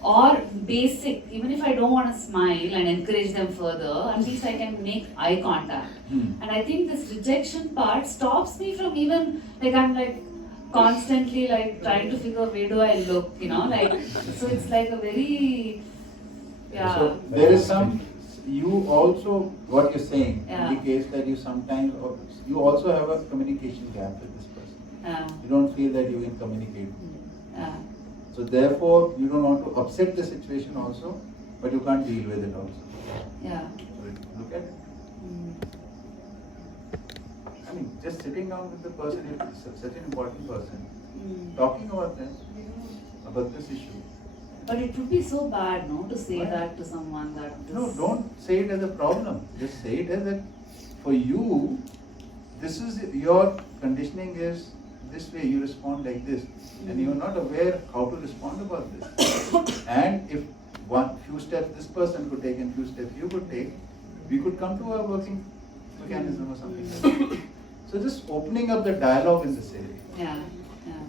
Or basic, even if I don't want to smile and encourage them further, at least I can make eye contact. And I think this rejection part stops me from even, like I'm like constantly like trying to figure where do I look, you know, like, so it's like a very, yeah. So there is some, you also, what you're saying indicates that you sometimes, you also have a communication gap with this person. You don't feel that you can communicate. So therefore, you don't want to upset the situation also, but you can't deal with it also. Yeah. So look at it. I mean, just sitting down with the person, if it's such an important person, talking about them, about this issue. But it would be so bad, no, to say that to someone that this... No, don't say it as a problem. Just say it as a, for you, this is, your conditioning is this way, you respond like this. And you are not aware how to respond about this. And if few steps this person could take and few steps you could take, we could come to a working mechanism or something like that. So just opening up the dialogue in this area. Yeah, yeah.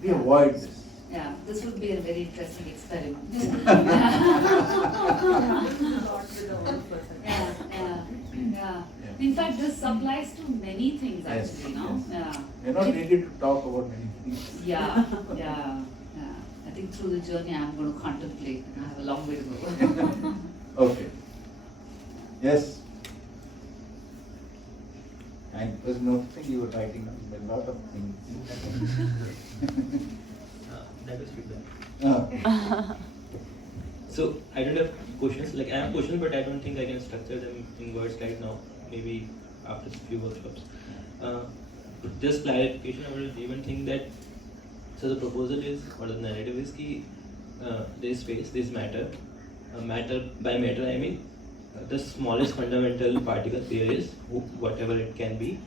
We avoid this. Yeah, this would be a very interesting experiment. Yeah. In fact, this applies to many things actually, no? Yeah. You're not ready to talk about many things. Yeah. I think through the journey I'm going to contemplate. I have a long way to go. Okay. Yes. I was noticing you were writing a lot of things. That was feedback. So I don't have questions. Like I have questions, but I don't think I can structure them in words right now. Maybe after a few workshops. Just clarification, I will even think that. So the proposal is, or the narrative is, that there is space, there is matter. Matter by matter, I mean the smallest fundamental particle there is, whatever it can be,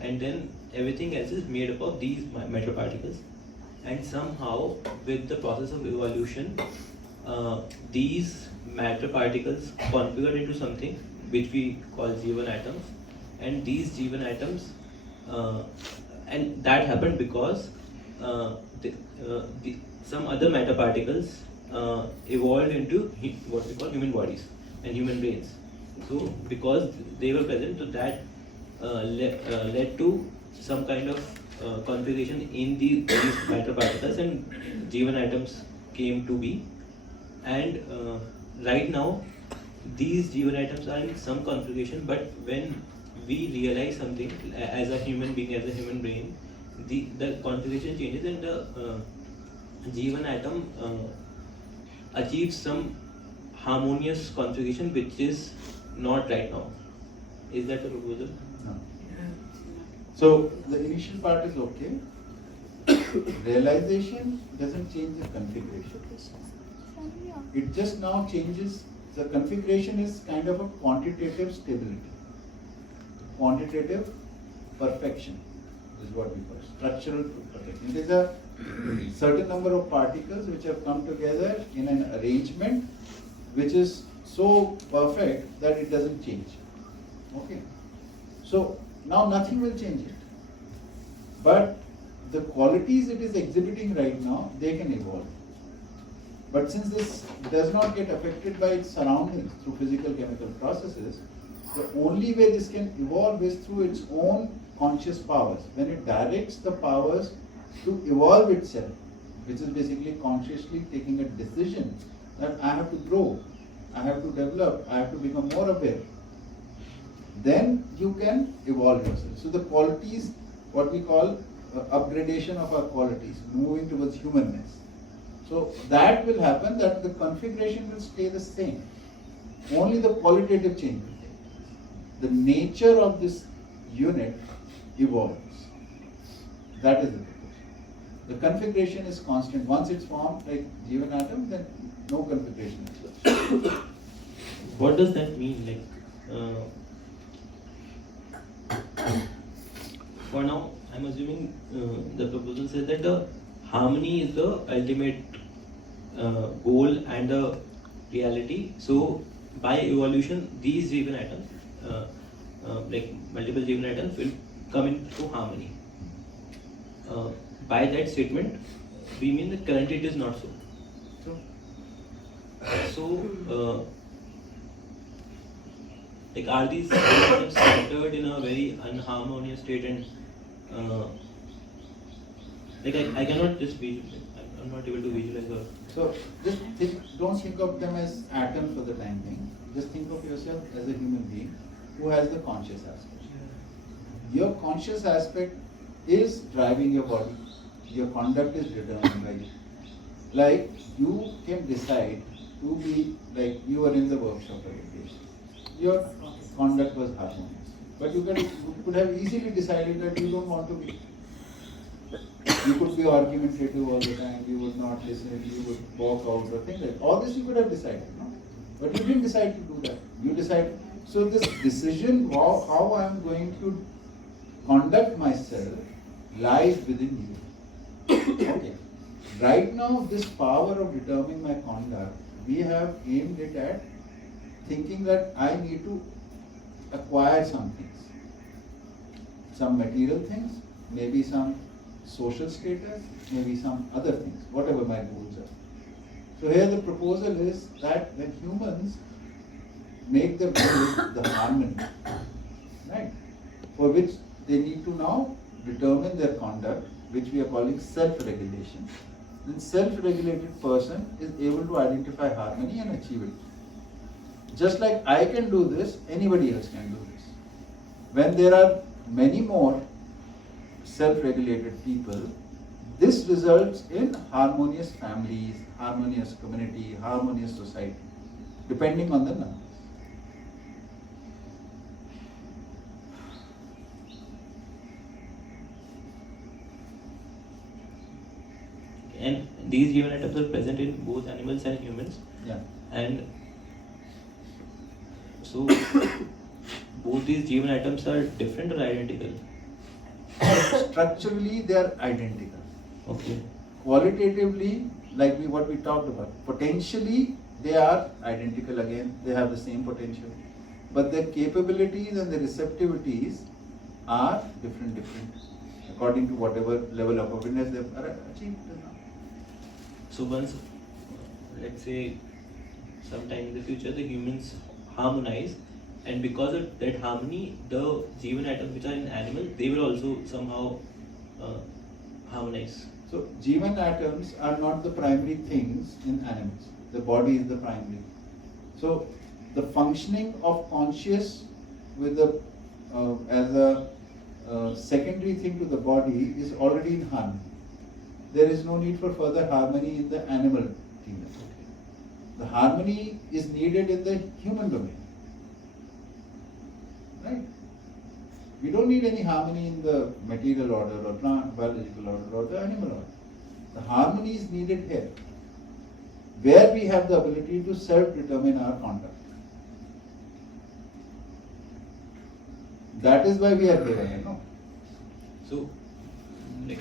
and then everything else is made up of these matter particles. And somehow, with the process of evolution, these matter particles configure into something which we call Jeevan atoms, and these Jeevan atoms, and that happened because some other matter particles evolved into what we call human bodies and human brains. So because they were present, so that led to some kind of configuration in these matter particles, and Jeevan atoms came to be. And right now, these Jeevan atoms are in some configuration, but when we realize something as a human being, as a human brain, the configuration changes, and the Jeevan atom achieves some harmonious configuration which is not right now. Is that the proposal? No. So the initial part is okay. Realization doesn't change the configuration. It just now changes, the configuration is kind of a quantitative stability. Quantitative perfection is what we call structural perfection. It is a certain number of particles which have come together in an arrangement which is so perfect that it doesn't change. Okay. So now nothing will change it. But the qualities it is exhibiting right now, they can evolve. But since this does not get affected by its surroundings through physical chemical processes, the only way this can evolve is through its own conscious powers. When it directs the powers to evolve itself, which is basically consciously taking a decision that I have to grow, I have to develop, I have to become more aware. Then you can evolve yourself. So the qualities, what we call upgradation of our qualities, moving towards humanness. So that will happen, that the configuration will stay the same. Only the qualitative change will take place. The nature of this unit evolves. That is the proportion. The configuration is constant. Once it's formed like Jeevan atom, then no configuration exists. What does that mean? For now, I'm assuming the proposal says that the harmony is the ultimate goal and the reality. So, by evolution, these Jeevan atoms, like multiple Jeevan atoms, will come into harmony. By that statement, we mean that currently it is not so. So, like, are these atoms centered in a very unharmonious state, and like I cannot just visualize, I'm not able to visualize or. So just don't think of them as atoms for the time being. Just think of yourself as a human being who has the conscious aspect. Your conscious aspect is driving your body. Your conduct is determined by you. Like you can decide to be like you were in the workshop of education. Your conduct was harmonious, but you could have easily decided that you don't want to be. You could be argumentative all the time, you would not listen, you would walk out or things like that. All this you could have decided, no? But you didn't decide to do that. You decided. So this decision, how I am going to conduct myself, lies within you. Okay. Right now, this power of determining my conduct, we have aimed it at thinking that I need to acquire some things. Some material things, maybe some social status, maybe some other things, whatever my goals are. So here the proposal is that when humans make their goal the harmony, right, for which they need to now determine their conduct, which we are calling self-regulation. Then self-regulated person is able to identify harmony and achieve it. Just like I can do this, anybody else can do this. When there are many more self-regulated people, this results in harmonious families, harmonious community, harmonious society, depending on the numbers. And these Jeevan atoms are present in both animals and humans. Yeah. And so both these Jeevan atoms are different or identical? Structurally, they are identical. Okay. Qualitatively, like what we talked about, potentially they are identical again. They have the same potential, but their capabilities and their receptivities are different according to whatever level of awareness they are achieved. So once, let's say, sometime in the future, the humans harmonize, and because of that harmony, the Jeevan atoms which are in animal, they will also somehow harmonize. So Jeevan atoms are not the primary things in animals. The body is the primary. So the functioning of conscious with the as a secondary thing to the body is already in harmony. There is no need for further harmony in the animal kingdom. The harmony is needed in the human domain. Right? We don't need any harmony in the material order or plant, biological order or the animal order. The harmony is needed here, where we have the ability to self-determine our conduct. That is why we are here, you know. So, like,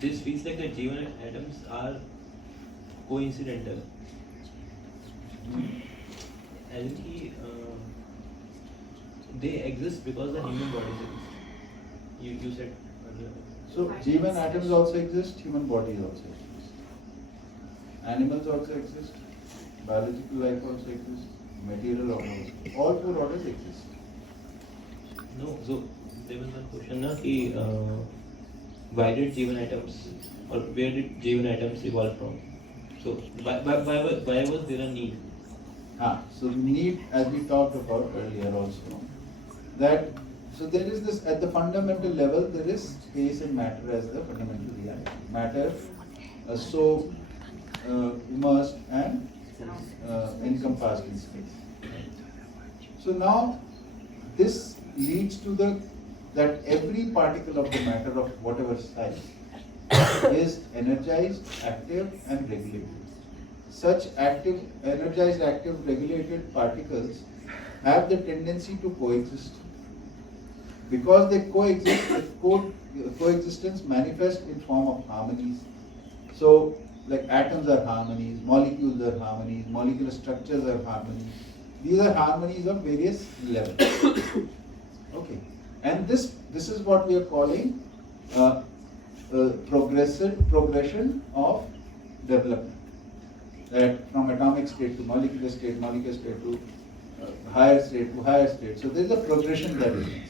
this feels like the Jeevan atoms are coincidental. And they exist because the human body exists. You said earlier. So Jeevan atoms also exist, human bodies also exist. Animals also exist, biological life also exists, material order also exists. All four orders exist. No, so there was one question na ki, why did Jeevan atoms, or where did Jeevan atoms evolve from? So why was there a need? So need, as we talked about earlier also, that so there is this at the fundamental level, there is space and matter as the fundamental reality. Matter so immersed and encompassed in space. So now this leads to that every particle of the matter of whatever size is energized, active and regulated. Such active, energized, active, regulated particles have the tendency to coexist. Because they coexist, coexistence manifests in form of harmonies. So, like atoms are harmonies, molecules are harmonies, molecular structures are harmonies. These are harmonies of various levels. Okay, and this is what we are calling progression of development. That from atomic state to molecular state to higher state to higher state. So there is a progression that is inside.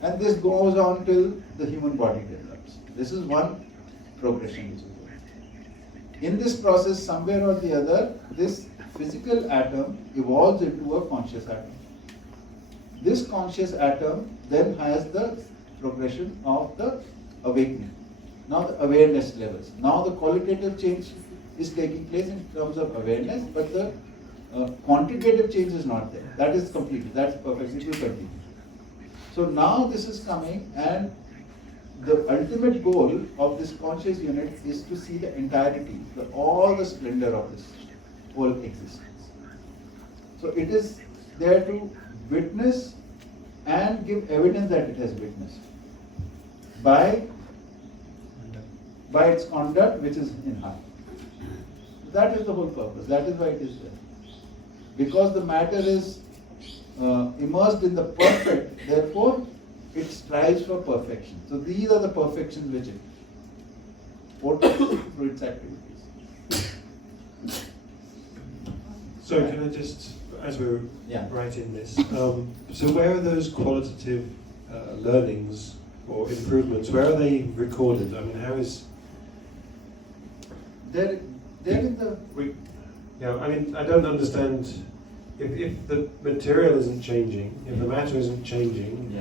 And this goes on till the human body develops. This is one progression which is going. In this process, somewhere or the other, this physical atom evolves into a conscious atom. This conscious atom then has the progression of the awakening. Now the awareness levels. Now the qualitative change is taking place in terms of awareness, but the quantitative change is not there. That is completed. That's perfect. It will continue. So now this is coming, and the ultimate goal of this conscious unit is to see the entirety, all the splendor of this whole existence. So it is there to witness and give evidence that it has witnessed by its conduct, which is in heart. That is the whole purpose. That is why it is there. Because the matter is immersed in the perfect, therefore it strives for perfection. So these are the perfections which it portrays through its activities. So can I just, as we're writing this, so where are those qualitative learnings or improvements? Where are they recorded? I mean, how is... They're in the... Yeah, I mean, I don't understand if the material isn't changing, if the matter isn't changing,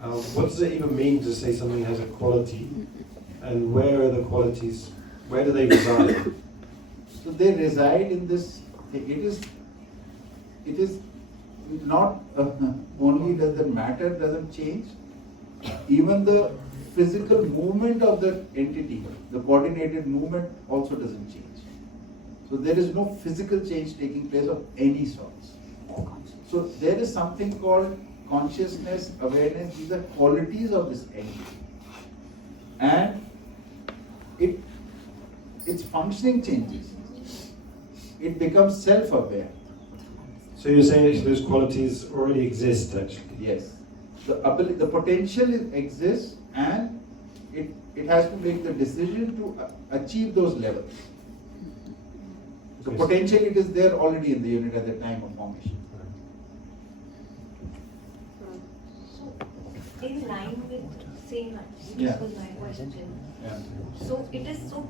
what does it even mean to say something has a quality? And where are the qualities, where do they reside? So they reside in this, it is not only does the matter doesn't change, even the physical movement of the entity, the coordinated movement also doesn't change. So there is no physical change taking place of any sorts. So there is something called consciousness, awareness. These are qualities of this entity, and its functioning changes. It becomes self-aware. So you're saying that those qualities already exist, actually? Yes. The potential exists, and it has to make the decision to achieve those levels. The potential, it is there already in the unit at the time of formation. So, in line with same, this was my question. So it is so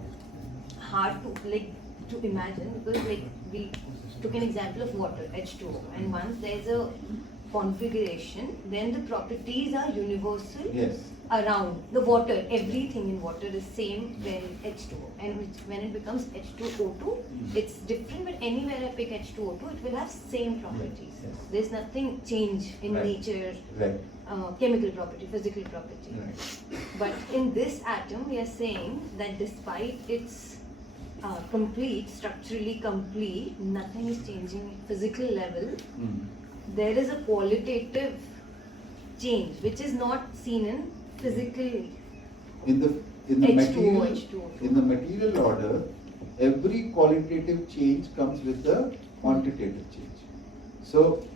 hard to imagine, because we took an example of water, H2O, and once there's a configuration, then the properties are universal around the water. Everything in water is same when H2O, and when it becomes H2O2, it's different, but anywhere I pick H2O2, it will have same properties. There's nothing change in nature, chemical property, physical property. But in this atom, we are saying that despite its structurally complete, nothing is changing at physical level. There is a qualitative change which is not seen in physical. In the material order, every qualitative change comes with the quantitative change. So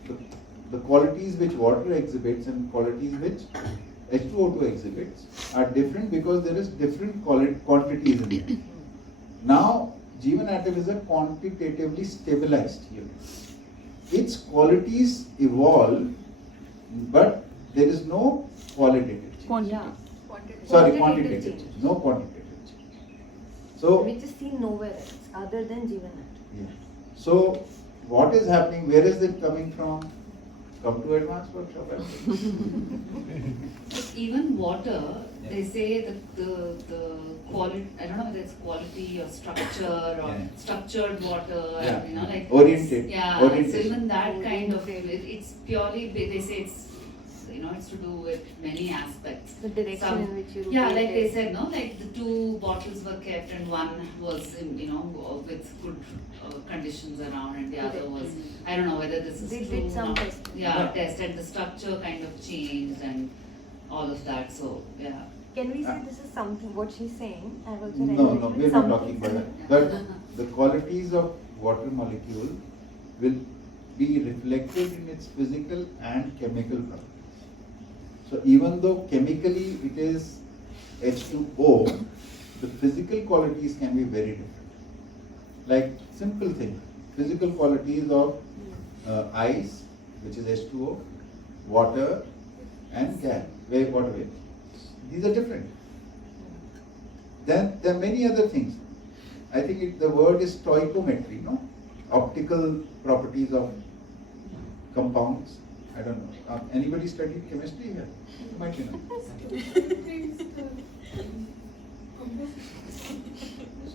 the qualities which water exhibits and qualities which H2O2 exhibits are different because there is different quantities in it. Now, Jeevan atom is a quantitatively stabilized unit. Its qualities evolve, but there is no qualitative change. Quantitative. Sorry, quantitative change. No quantitative change. So, which is seen nowhere else other than Jeevan Atom. yeah. So, what is happening? Where is it coming from? Come to advanced workshop. Even water, they say the quality, I don't know whether it's quality or structure or structured water, Yeah. you know, like Oriented. Yeah, Orientation. so even that kind of it's purely they say it's, you know, it's to do with many aspects. The direction in which you Yeah, like rotate they it. said, no, like the 2 bottles were kept and one was in, you know, with good conditions around and the other was, I don't know whether this is They true. did some or not. testing. Yeah, test and the structure kind of changed and all of that. So yeah. Can we say this is something, what she's saying? I've also No, read no, it, we are not something talking about that. similar. But the qualities of water molecule will be reflected in its physical and chemical properties. So even though chemically it is H2O, the physical qualities can be very different. Like simple thing, physical qualities of ice, which is H2O, water and gas, water vapor. These are different. Then there are many other things. I think the word is stoichiometry, no? Optical properties of compounds. I don't know. Anybody studied chemistry here? You might know.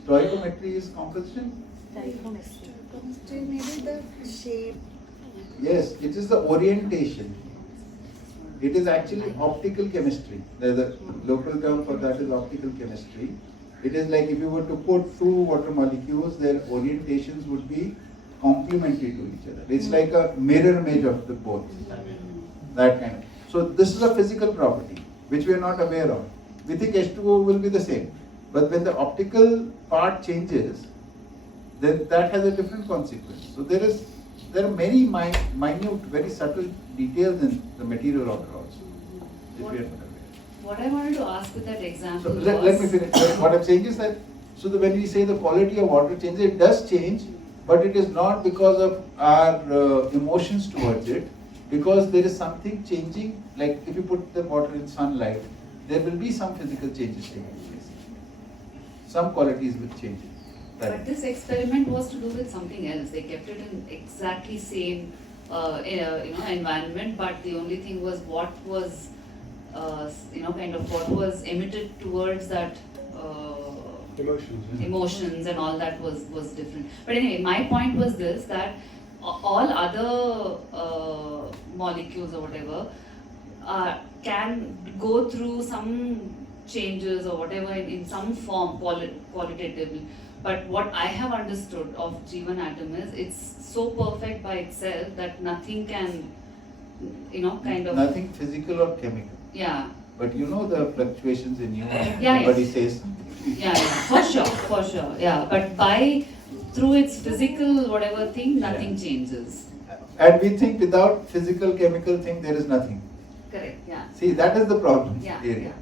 Stoichiometry is composition? Stoichiometry. Maybe the shape. Yes, it is the orientation. It is actually optical chemistry. There's a local term for that is optical chemistry. It is like if you were to put 2 water molecules, their orientations would be complementary to each other. It's like a mirror image of the both. That kind of. So this is a physical property which we are not aware of. We think H2O will be the same. But when the optical part changes, then that has a different consequence. So there are many minute, very subtle details in the material order also. If we are not aware. What I wanted to ask with that So example let me finish. What I'm saying is that when we say the quality of water changes, it does change, but it is not because of our emotions towards it, because there is something changing. Like if you put the water in sunlight, there will be some physical changes taking place. Some qualities will change. Right. But this experiment was to do with something else. They kept it in exactly same environment, but the only thing was what was what was emitted towards that emotions and all that was different. But anyway, my point was this, that all other molecules or whatever can go through some changes or whatever in some form qualitatively. But what I have understood of Jeevan Atom is it's so perfect by itself that nothing can, Nothing physical or chemical. Yeah. But you know the fluctuations in you. Yeah, Nobody yes. says. Yeah, for sure. Yeah, but through its physical whatever thing, nothing changes. And we think without physical, chemical thing, there is nothing. Correct. Yeah. See, that is the problem Yeah. area.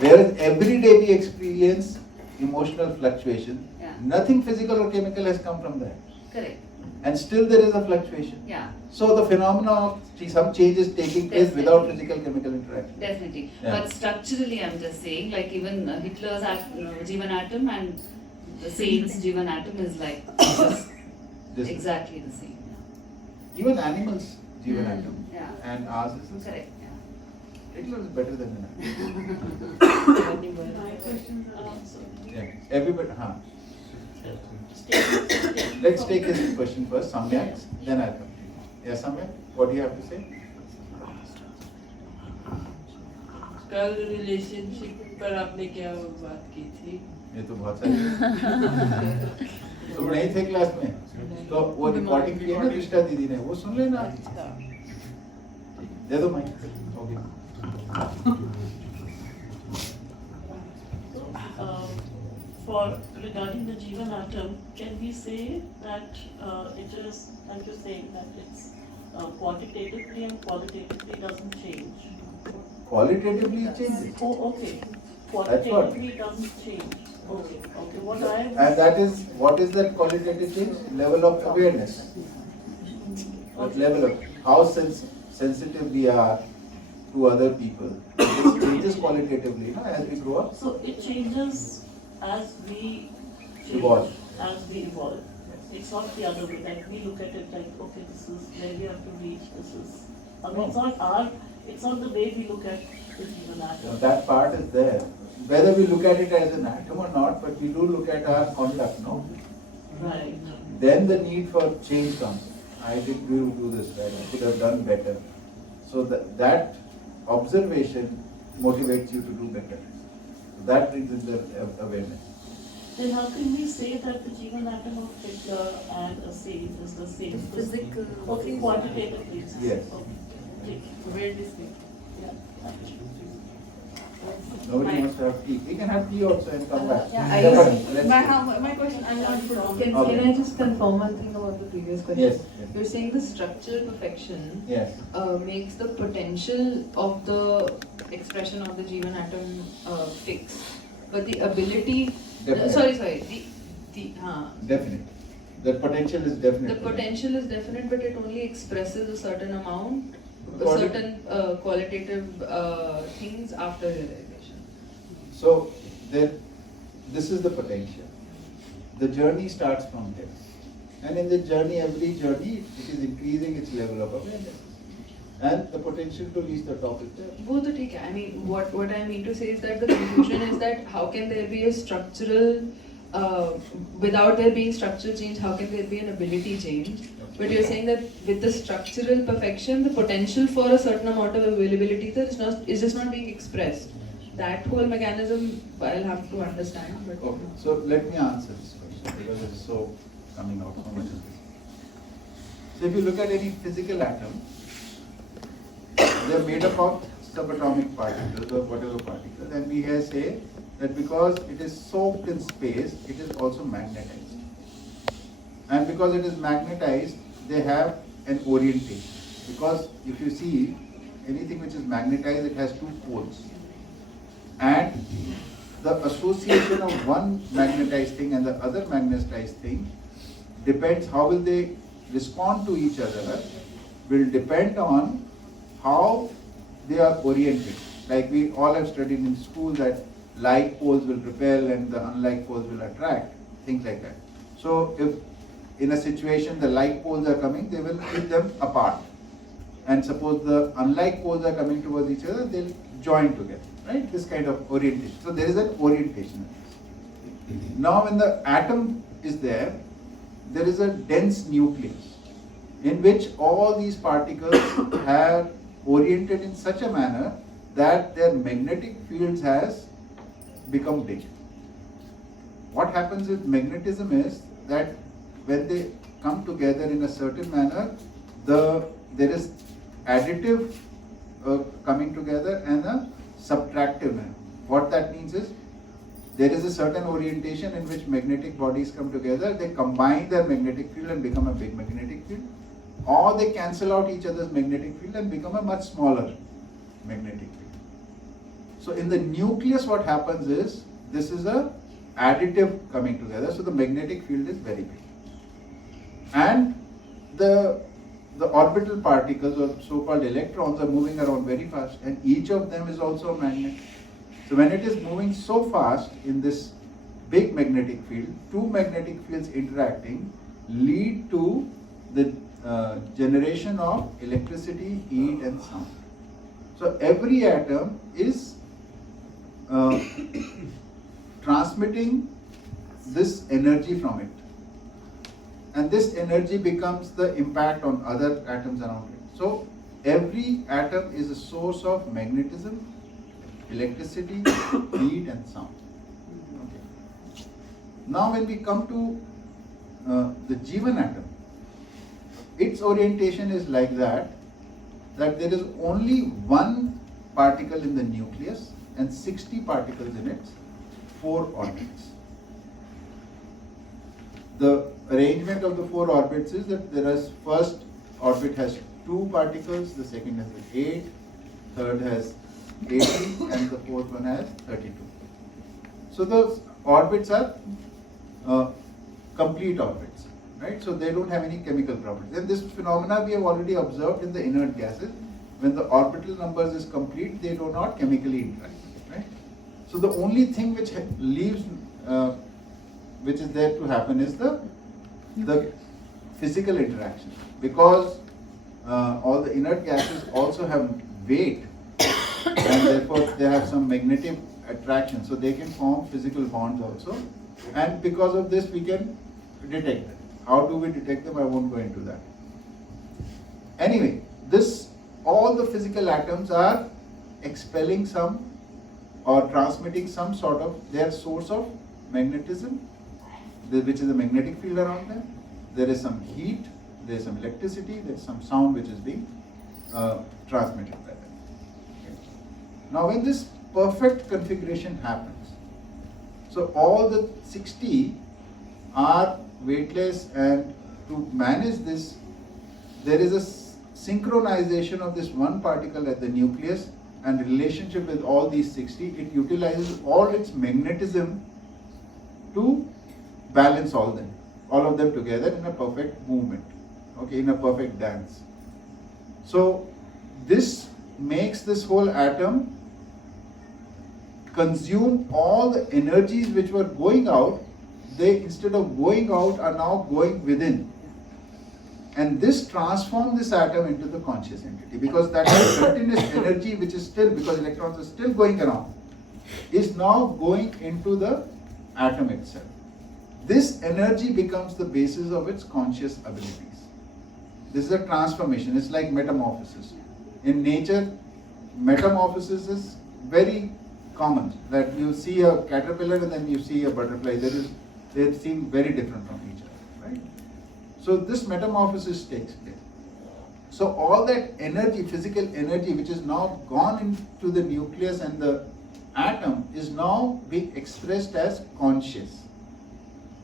Whereas every day we experience emotional fluctuation, Yeah. nothing physical or chemical has come from that. Correct. And still there is a fluctuation. Yeah. So the phenomena of some change is taking place without physical chemical interaction. Definitely. Yeah. But structurally, I'm just saying, like even Hitler's Jeevan Atom and the Saint's Jeevan Atom is like This- exactly the same. Even animals, Jeevan atom, Yeah. and ours is the same. Correct. Hitler is better than an atom. My questions are answered. Yeah. Everybody, Let's take his question first, Samyak, then I'll come. Yeah, Samyak, what do you have to say? कल relationship पर आपने क्या बात की थी? ये तो बहुत सारी तुम नहीं थे क्लास में तो वो रिकॉर्डिंग की है ना रिश्ता दीदी ने वो सुन लेना दे दो mic For regarding the Jeevan atom, can we say that it is, like you're saying, that it's quantitatively and qualitatively doesn't change? Qualitatively it changes. Oh, okay. That's what. Qualitatively it doesn't change. Okay. What I And that is, what is that qualitative change? Level of awareness. What level of, how sensitive we are to other people. It changes qualitatively, as we grow up. So it changes as we change Evolve. as we evolve. It's not the other way. Like we look at it like, okay, this is where we have to reach. This is. I mean, it's not the way we look at the Jeevan atom. That part is there. Whether we look at it as an atom or not, but we do look at our conduct, no? Right. Then the need for change comes. I didn't do this right. I could have done better. So that observation motivates you to do better. That brings in the awareness. Then how can we say that the Jeevan atom of picture and a seed is the same? Physical. Okay, quantitatively. Yes. Okay. Where this thing? Yeah. Nobody wants to have tea. We can have tea also and come back. My question, I'm not sure. Can I just confirm one thing about the previous question? Yes. You're saying the structural perfection Makes the potential of the expression of the Jeevan atom fixed, but the ability. Definite. Definite. The potential is definite. The potential is definite, but it only expresses a certain amount, certain qualitative things after realization. So this is the potential. The journey starts from there. And in the journey, every journey, it is increasing its level of awareness. And the potential to reach the top is there. Both are okay. I mean, what I mean to say is that the conclusion is that how can there be a structural, without there being structural change, how can there be an ability change? But you're saying that with the structural perfection, the potential for a certain amount of availability is just not being expressed. That whole mechanism, I'll have to understand. But Okay, so let me answer this question because it's so coming out so much of this. So if you look at any physical atom, they are made up of subatomic particles or whatever particles, and we here say that because it is soaked in space, it is also magnetized. And because it is magnetized, they have an orientation. Because if you see anything which is magnetized, it has two poles. And the association of one magnetized thing and the other magnetized thing depends how will they respond to each other, will depend on how they are oriented. Like we all have studied in school that like poles will repel and the unlike poles will attract, things like that. So if in a situation the like poles are coming, they will keep them apart. And suppose the unlike poles are coming towards each other, they'll join together, right? This kind of orientation. So there is an orientation. Now when the atom is there is a dense nucleus in which all these particles have oriented in such a manner that their magnetic fields has become big. What happens with magnetism is that when they come together in a certain manner, there is additive coming together and a subtractive manner. What that means is there is a certain orientation in which magnetic bodies come together, they combine their magnetic field and become a big magnetic field, or they cancel out each other's magnetic field and become a much smaller magnetic field. So in the nucleus what happens is, this is a additive coming together, so the magnetic field is very big. And the orbital particles or so-called electrons are moving around very fast, and each of them is also a magnet. So when it is moving so fast in this big magnetic field, two magnetic fields interacting lead to the generation of electricity, heat and sound. So every atom is transmitting this energy from it. And this energy becomes the impact on other atoms around it. So every atom is a source of magnetism, electricity, heat and sound. Okay. Now when we come to the Jeevan atom, its orientation is like that there is only one particle in the nucleus and 60 particles in its 4 orbits. The arrangement of the 4 orbits is that there is first orbit has 2 particles, the second has 8, third has 80 and the fourth one has 32. So those orbits are complete orbits, right? So they don't have any chemical properties. And this phenomena we have already observed in the inert gases. When the orbital numbers is complete, they do not chemically interact, right? So the only thing which leaves which is there to happen is the physical interaction, because all the inert gases also have weight and therefore they have some magnetic attraction, so they can form physical bonds also, and because of this we can detect them. How do we detect them? I won't go into that. Anyway, all the physical atoms are expelling some or transmitting some sort of their source of magnetism, which is a magnetic field around them. There is some heat, there is some electricity, there is some sound which is being transmitted by them. Okay. Now when this perfect configuration happens, so all the 60 are weightless, and to manage this, there is a synchronization of this one particle at the nucleus, and relationship with all these 60, it utilizes all its magnetism to balance all of them together in a perfect movement, okay, in a perfect dance. So this makes this whole atom consume all the energies which were going out. They, instead of going out, are now going within. And this transforms this atom into the conscious entity, because that continuous energy which is still, because electrons are still going around, is now going into the atom itself. This energy becomes the basis of its conscious abilities. This is a transformation. It's like metamorphosis. In nature, metamorphosis is very common. That you see a caterpillar and then you see a butterfly. They seem very different from each other, right? So this metamorphosis takes place. So all that energy, physical energy, which is now gone into the nucleus and the atom, is now being expressed as conscious.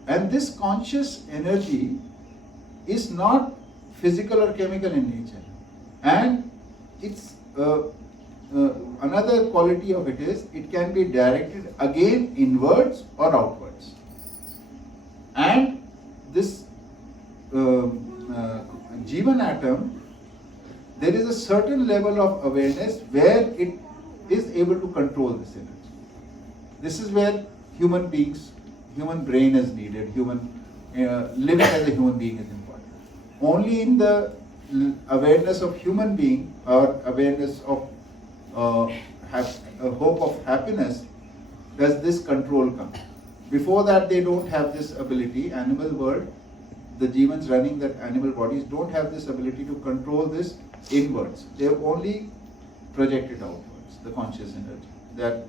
And this conscious energy is not physical or chemical in nature. And it's another quality of it is it can be directed again inwards or outwards. And this Jeevan atom, there is a certain level of awareness where it is able to control this energy. This is where human brain is needed, living as a human being is important. Only in the awareness of human being or awareness of a hope of happiness does this control come. Before that, they don't have this ability. Animal world, the Jeevans running that animal bodies don't have this ability to control this inwards. They have only projected outwards, the conscious energy.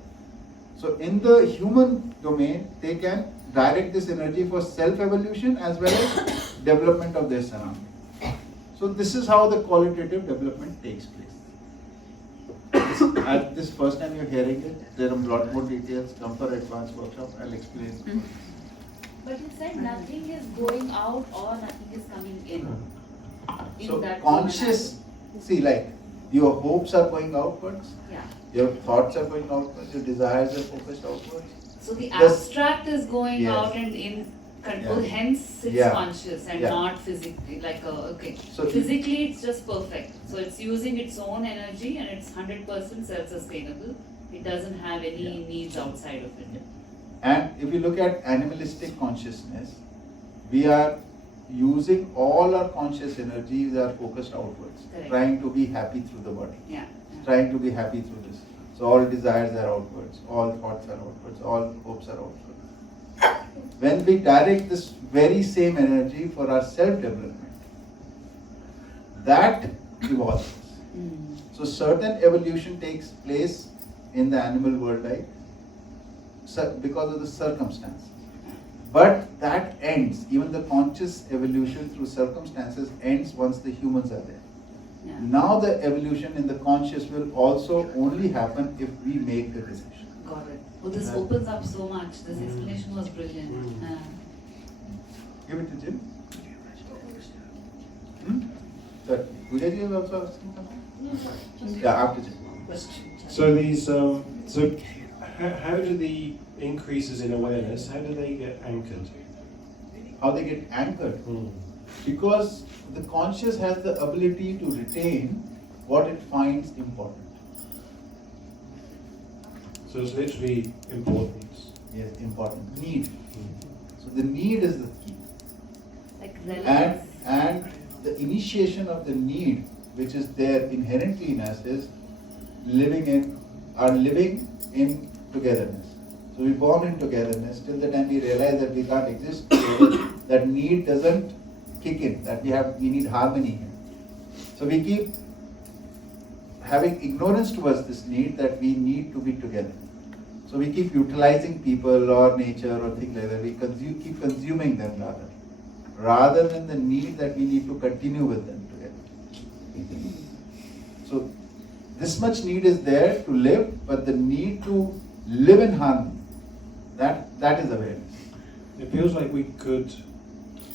So in the human domain, they can direct this energy for self-evolution as well as development of their surroundings. So this is how the qualitative development takes place. This first time you're hearing it, there are a lot more details. Come for advanced workshop, I'll explain. But you said nothing is going out or nothing is coming in. So that conscious, see, like your hopes are going outwards, yeah. Your thoughts are going outwards, your desires are focused outwards. So the abstract is going Yes. out and in control, Yeah. hence it's Yeah. conscious and Yeah. not physically, okay. So Physically it's just perfect. So it's using its own energy and it's 100% self-sustainable. It doesn't have any needs outside of it. And if you look at animalistic consciousness, we are using all our conscious energies are focused outwards, Correct. trying to be happy through the body, Yeah. trying to be happy through this. So all desires are outwards, all thoughts are outwards, all hopes are outwards. When we direct this very same energy for our self-development, that evolves. So certain evolution takes place in the animal world, because of the circumstances. But that ends, even the conscious evolution through circumstances ends once the humans are there. Yeah. Now the evolution in the conscious will also only happen if we make the decision. Got it. Oh, this opens up so much. This explanation was brilliant. Give it to Jim. Sir, Vidya is also asking something? Yeah, after Jim. So these, so how do the increases in awareness, how do they get anchored? How they get anchored? Because the conscious has the ability to retain what it finds important. So it's literally importance. Yes, important. Need. So the need is the key. Like And, relevance. and the initiation of the need, which is there inherently in us, is living in togetherness. So we born in togetherness till the time we realize that we can't exist together, that need doesn't kick in, that we need harmony here. So we keep having ignorance towards this need, that we need to be together. So we keep utilizing people or nature or things like that. We keep consuming them rather than the need that we need to continue with them together. So this much need is there to live, but the need to live in harmony, that is awareness. It feels like we could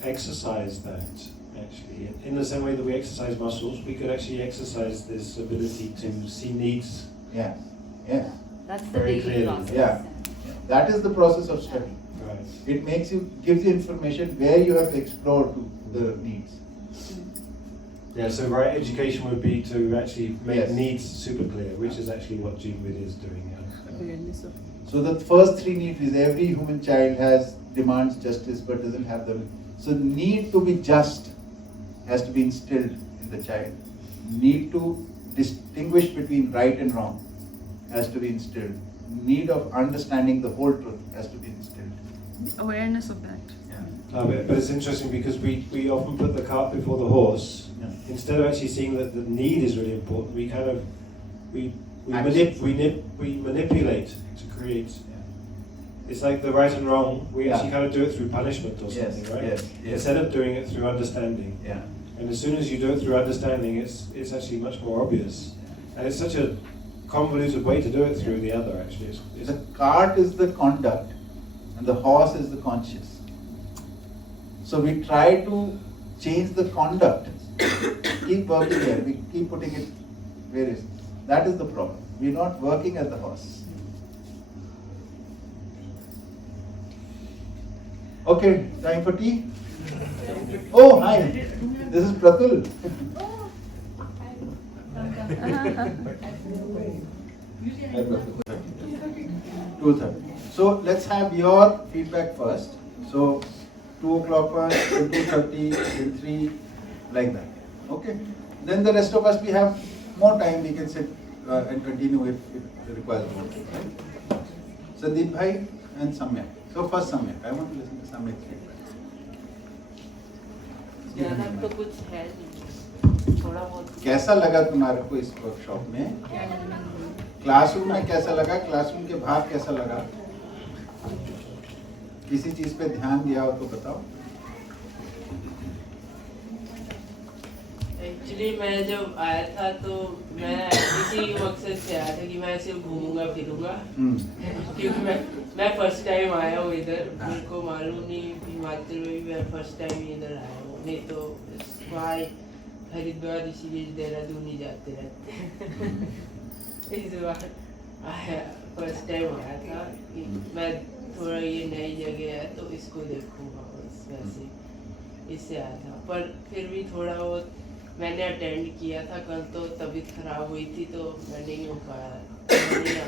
exercise that, actually. In the same way that we exercise muscles, we could actually exercise this ability to see needs. Yeah, yeah. That's the very daily clearly. process. Yeah, that is the process of study. Right. It gives you information where you have to explore to the needs. Yeah, so right education would be to actually make Yes. needs super clear, which is actually what Jeevan Vidya is doing. So the first three needs is every human child demands justice but doesn't have them. So need to be just has to be instilled in the child. Need to distinguish between right and wrong has to be instilled. Need of understanding the whole truth has to be instilled. Awareness of that. No, but it's interesting because we often put the cart before the horse. Yeah. Instead of actually seeing that the need is really important, we kind of we manipulate to create. It's like the right and wrong. We actually kind of do it through punishment or something, right? Yes. Instead of doing it through understanding. Yeah. And as soon as you do it through understanding, it's actually much more obvious. And it's such a convoluted way to do it through the other. Actually, The cart is the conduct, and the horse is the conscious. So we try to change the conduct. Keep working here. We keep putting it where it is. That is the problem. We're not working as the horse. Okay, time for tea? Oh, hi. This is Pratul. Hi, Pratul. 2:30. So let's have your feedback first. So 2 o'clock first, till 2:30, till 3, like that. Okay. Then the rest of us, we have more time. We can sit and continue if it requires more. Right? Sandeep Bhai and Samyak. So first Samyak. I want to listen to Samyak's feedback. ज़्यादा तो कुछ है नहीं, थोड़ा बहुत। कैसा लगा तुम्हारे को इस वर्कशॉप में? क्लासरूम में कैसा लगा? क्लासरूम के बाहर कैसा लगा? किसी चीज पे ध्यान दिया हो तो बताओ। एक्चुअली मैं जब आया था तो मैं इसी मकसद से आया था कि मैं सिर्फ घूमूंगा फिरूंगा, क्योंकि मैं फर्स्ट टाइम आया हूँ इधर। मेरे को मालूम नहीं, हिमाचल में भी मैं फर्स्ट टाइम इधर आया हूँ, नहीं तो वहाँ हरिद्वार इसीलिए देहरादून ही जाते रहते। इस बार आया, फर्स्ट टाइम आया था कि मैं थोड़ा ये नई जगह है तो इसको देखूंगा, बस वैसे इससे आया था। पर फिर भी थोड़ा बहुत मैंने अटेंड किया था कल, तो तबीयत खराब हुई थी तो मैं नहीं आ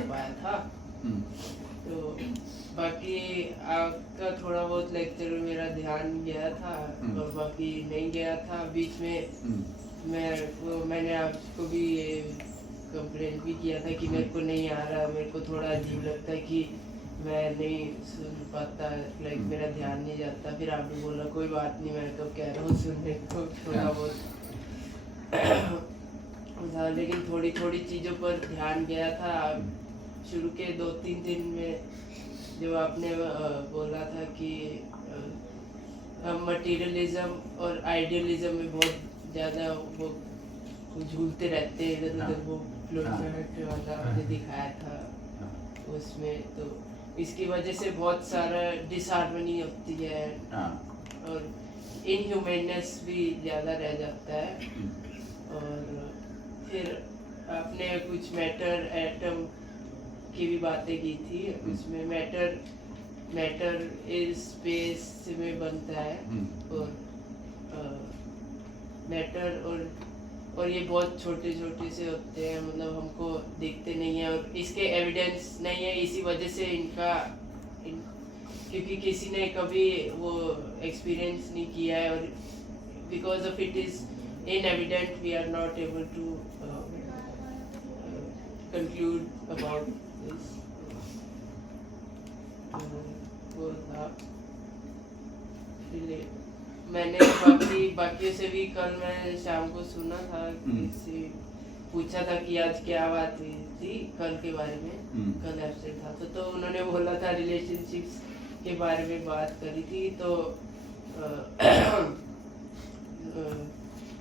पाया था। तो बाकी आपका थोड़ा बहुत लेक्चर में मेरा ध्यान गया था और बाकी नहीं गया था। बीच में मैंने आपको भी ये कंप्लेंट भी किया था कि मेरे को नहीं आ रहा, मेरे को थोड़ा अजीब लगता है कि मैं नहीं सुन पाता, लाइक मेरा ध्यान नहीं जाता। फिर आपने बोला कोई बात नहीं, मैं तो कह रहा हूँ सुनने को थोड़ा बहुत लेकिन थोड़ी थोड़ी चीज़ों पर ध्यान गया था। शुरू के 2-3 दिन में जो आपने बोला था कि हम मटीरियलिज्म और आइडियलिज्म में बहुत ज़्यादा वो झूलते रहते हैं इधर उधर, वो फ्लोट वाला आपने दिखाया था उसमें, तो इसकी वजह से बहुत सारा डिसहार्मनी होती है और इनह्यूमननेस भी ज़्यादा रह जाता है। और फिर आपने कुछ मैटर एटम की भी बातें की थी, उसमें मैटर इज स्पेस में बनता है और मैटर और ये बहुत छोटे छोटे से होते हैं, मतलब हमको दिखते नहीं है और इसके एविडेंस नहीं है, इसी वजह से क्योंकि किसी ने कभी वो एक्सपीरियंस नहीं किया है और because of it is inevident, we are not able to conclude about this. वो था मैंने बाकियों से भी कल मैं शाम को सुना था, किसी पूछा था कि आज क्या बात हुई थी कल के बारे में, कल एब्सेंट था तो उन्होंने बोला था रिलेशनशिप्स के बारे में बात करी थी, तो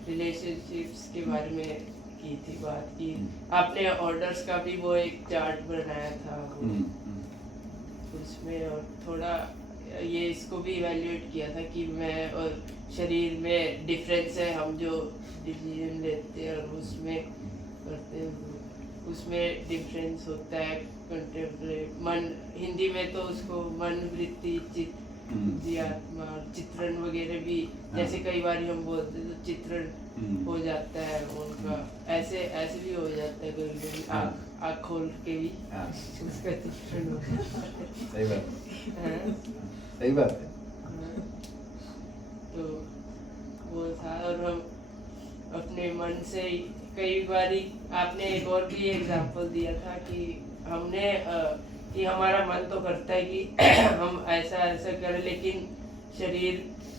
रिलेशनशिप्स के बारे में की थी बात की। आपने ऑर्डर्स का भी वो एक चार्ट बनाया था उसमें, और थोड़ा ये इसको भी इवैल्यूएट किया था कि मैं और शरीर में डिफरेंस है, हम जो डिसीजन लेते हैं और उसमें करते हैं उसमें डिफरेंस होता है। कंटेम्परेरी मन, हिंदी में तो उसको मन, वृत्ति, चित्त, आत्मा, चित्रण वगैरह भी, जैसे कई बार हम बोलते हैं तो चित्रण हो जाता है उनका, ऐसे भी हो जाता है कभी आँख खोल के भी उसका चित्रण हो जाता है। सही बात, सही बात है। तो वो था, और हम अपने मन से कई बार, आपने एक और भी एग्जांपल दिया था कि हमने कि हमारा मन तो करता है कि हम ऐसा करें, लेकिन शरीर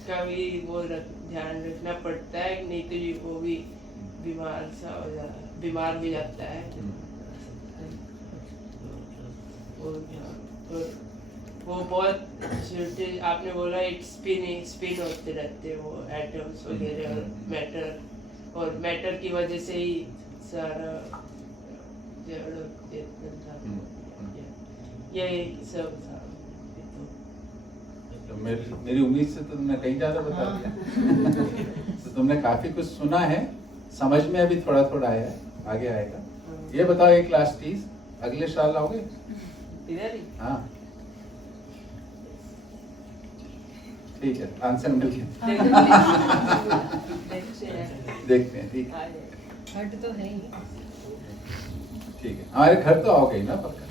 का भी वो ध्यान रखना पड़ता है, नहीं तो वो भी बीमार हो जाता है। वो बहुत छोटे, आपने बोला इट स्पिन होते रहते हैं वो एटम्स वगैरह और मैटर की वजह से ही सारा यही सब था। तो मेरी उम्मीद से तो तुमने कई ज़्यादा बता दिया। तो तुमने काफ़ी कुछ सुना है, समझ में अभी थोड़ा थोड़ा आया है, आगे आएगा। ये बताओ, एक क्लास 30 अगले साल आओगे? इधर ही? हाँ ठीक है, आंसर मिल गया। देखते हैं, ठीक है, हट तो है ही। ठीक है, हमारे घर तो आओगे ही ना पक्का?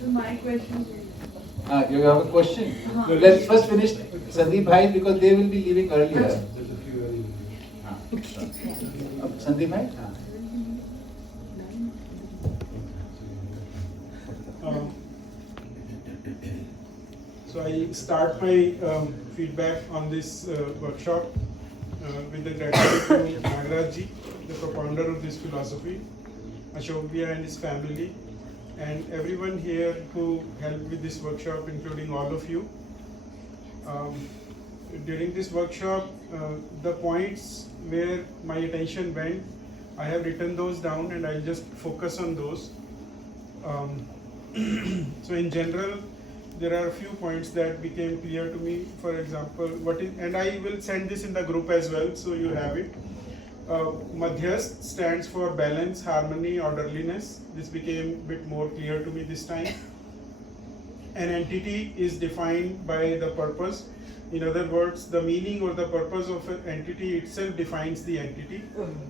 So my question. You have a question? So let's first finish Sandeep bhai because they will be leaving earlier. अब संदीप भाई? So I start my feedback on this workshop with the gratitude to Nagaraj ji, the propounder of this philosophy, Ashok Vidya and his family, and everyone here who helped with this workshop, including all of you. During this workshop, the points where my attention went, I have written those down and I'll just focus on those. So in general, there are a few points that became clear to me. For example, and I will send this in the group as well, so you have it. Madhyast stands for balance, harmony, orderliness. This became a bit more clear to me this time. An entity is defined by the purpose. In other words, the meaning or the purpose of an entity itself defines the entity.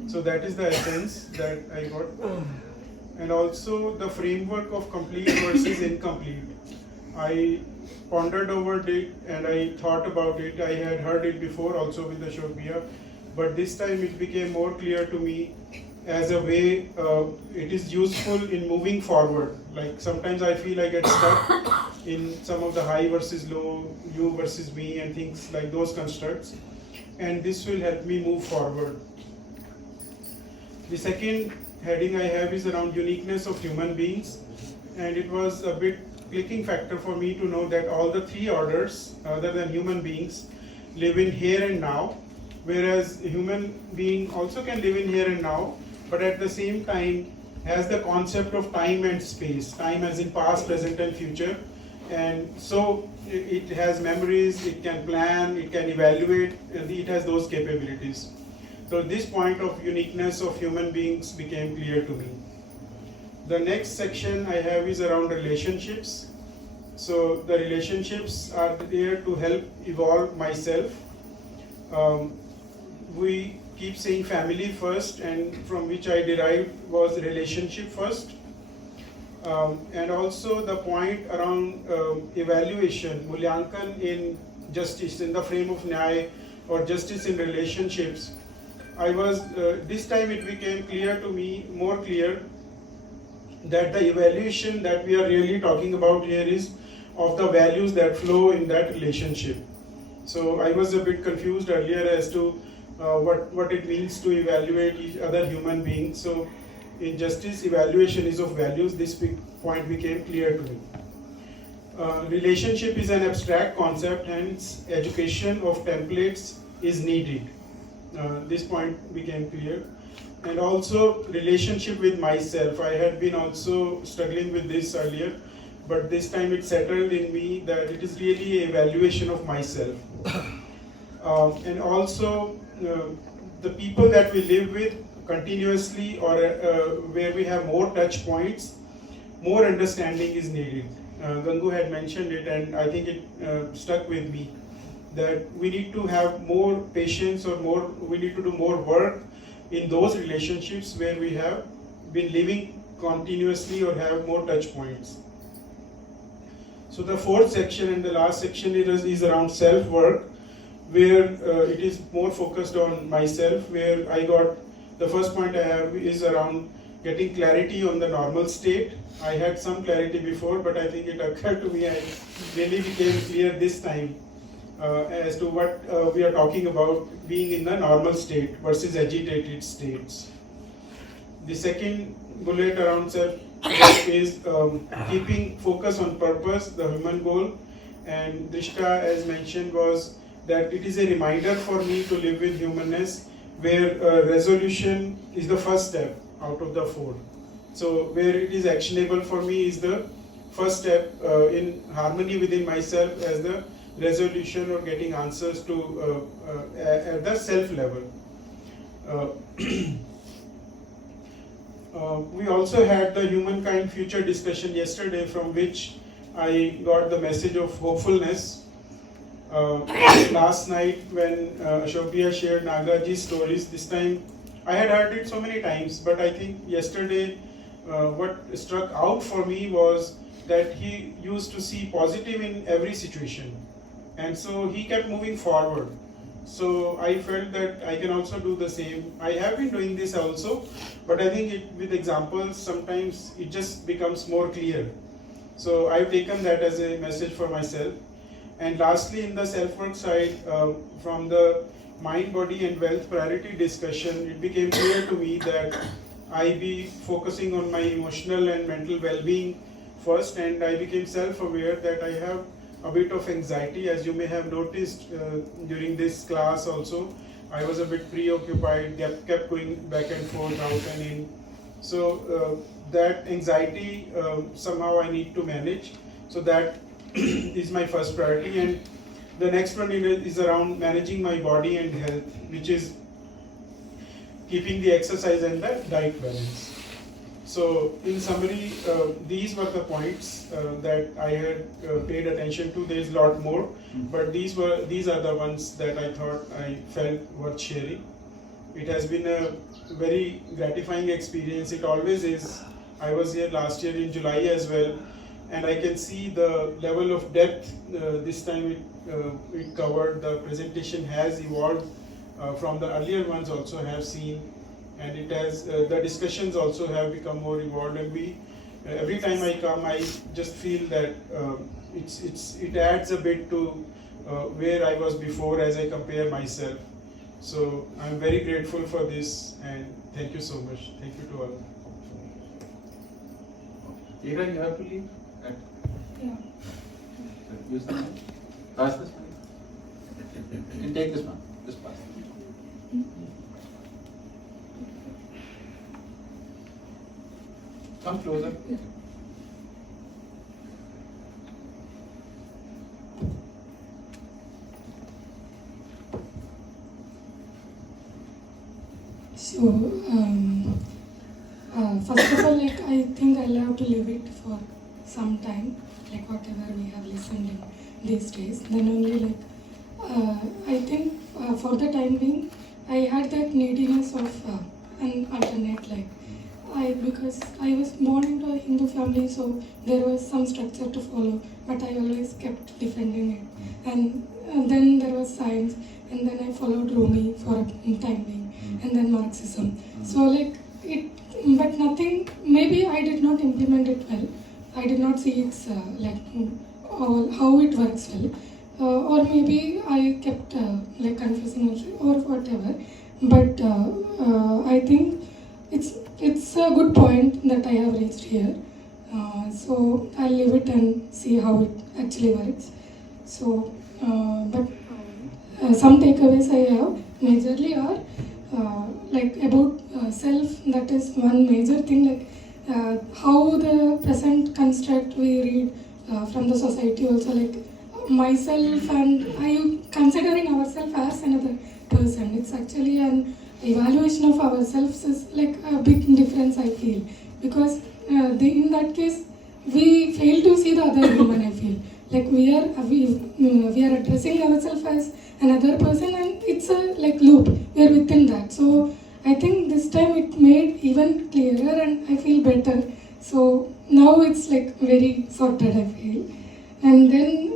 So that is the essence that I got. And also the framework of complete versus incomplete. I pondered over it and I thought about it. I had heard it before also with Ashok Vidya, but this time it became more clear to me as a way it is useful in moving forward. Like sometimes I feel I get stuck in some of the high versus low, you versus me and things like those constructs, and this will help me move forward. The second heading I have is around uniqueness of human beings, and it was a bit clicking factor for me to know that all the three orders other than human beings live in here and now, whereas a human being also can live in here and now, but at the same time has the concept of time and space, time as in past, present and future, and so it has memories, it can plan, it can evaluate, it has those capabilities. So this point of uniqueness of human beings became clear to me. The next section I have is around relationships. So the relationships are there to help evolve myself. We keep saying family first, and from which I derived was relationship first. And also the point around evaluation, mulyankan in justice, in the frame of nyaya or justice in relationships. I was, this time it became clear to me, more clear, that the evaluation that we are really talking about here is of the values that flow in that relationship. So I was a bit confused earlier as to what it means to evaluate each other human being. So in justice, evaluation is of values. This point became clear to me. Relationship is an abstract concept, hence education of templates is needed. This point became clear. And also relationship with myself. I had been also struggling with this earlier, but this time it settled in me that it is really an evaluation of myself. And also the people that we live with continuously, or where we have more touch points, more understanding is needed. Gangu had mentioned it, and I think it stuck with me, that we need to have more patience, or we need to do more work in those relationships where we have been living continuously or have more touch points. So the fourth section and the last section is around self-work, where it is more focused on myself, where I got, the first point I have is around getting clarity on the normal state. I had some clarity before, but I think it occurred to me, I really became clear this time as to what we are talking about being in the normal state versus agitated states. The second bullet around self is keeping focus on purpose, the human goal. And Drishta, as mentioned, was that it is a reminder for me to live with humanness, where resolution is the first step out of the four. So where it is actionable for me is the first step in harmony within myself as the resolution or getting answers to at the self level. We also had the humankind future discussion yesterday, from which I got the message of hopefulness. Last night when Ashok shared Nagaraji's stories, this time I had heard it so many times, but I think yesterday what struck out for me was that he used to see positive in every situation, and so he kept moving forward. So I felt that I can also do the same. I have been doing this also, but I think with examples sometimes it just becomes more clear. So I've taken that as a message for myself. And lastly, in the self-work side, from the mind, body and wealth priority discussion, it became clear to me that I be focusing on my emotional and mental well-being first, and I became self-aware that I have a bit of anxiety, as you may have noticed during this class also. I was a bit preoccupied, kept going back and forth, out and in. So that anxiety somehow I need to manage. So that is my first priority. And the next one is around managing my body and health, which is keeping the exercise and the diet balance. So in summary, these were the points that I had paid attention to. There is a lot more, but these are the ones that I thought I felt worth sharing. It has been a very gratifying experience. It always is. I was here last year in July as well, and I can see the level of depth this time it covered. The presentation has evolved from the earlier ones also have seen. And it has the discussions also have become more involved, and every time I come, I just feel that it adds a bit to where I was before as I compare myself. So I'm very grateful for this, and thank you so much. Thank you to all. Ira, you have to leave. Yeah. Use the mic. Pass this one. You can take this one. Just pass. Come closer. So, first of all, like, I think I'll have to leave it for some time, like whatever we have listened in these days. Then only, like, I think for the time being, I had that neediness of an alternate, like, because I was born into a Hindu family, so there was some structure to follow, but I always kept defending it. And then there was science, and then I followed Rumi for a time being, and then Marxism. So like it, but nothing. Maybe I did not implement it well. I did not see its how it works well, or maybe I kept like confusing it or whatever. But I think it's a good point that I have reached here. So I'll leave it and see how it actually works. So, but some takeaways I have majorly are like about self. That is one major thing. Like how the present construct we read from the society also, like myself and I considering ourselves as another person. It's actually an evaluation of ourselves is like a big difference I feel, because in that case we fail to see the other human. I feel like we are addressing ourselves as another person, and it's a like loop. We are within that. So I think this time it made even clearer, and I feel better. So now it's like very sorted, I feel. And then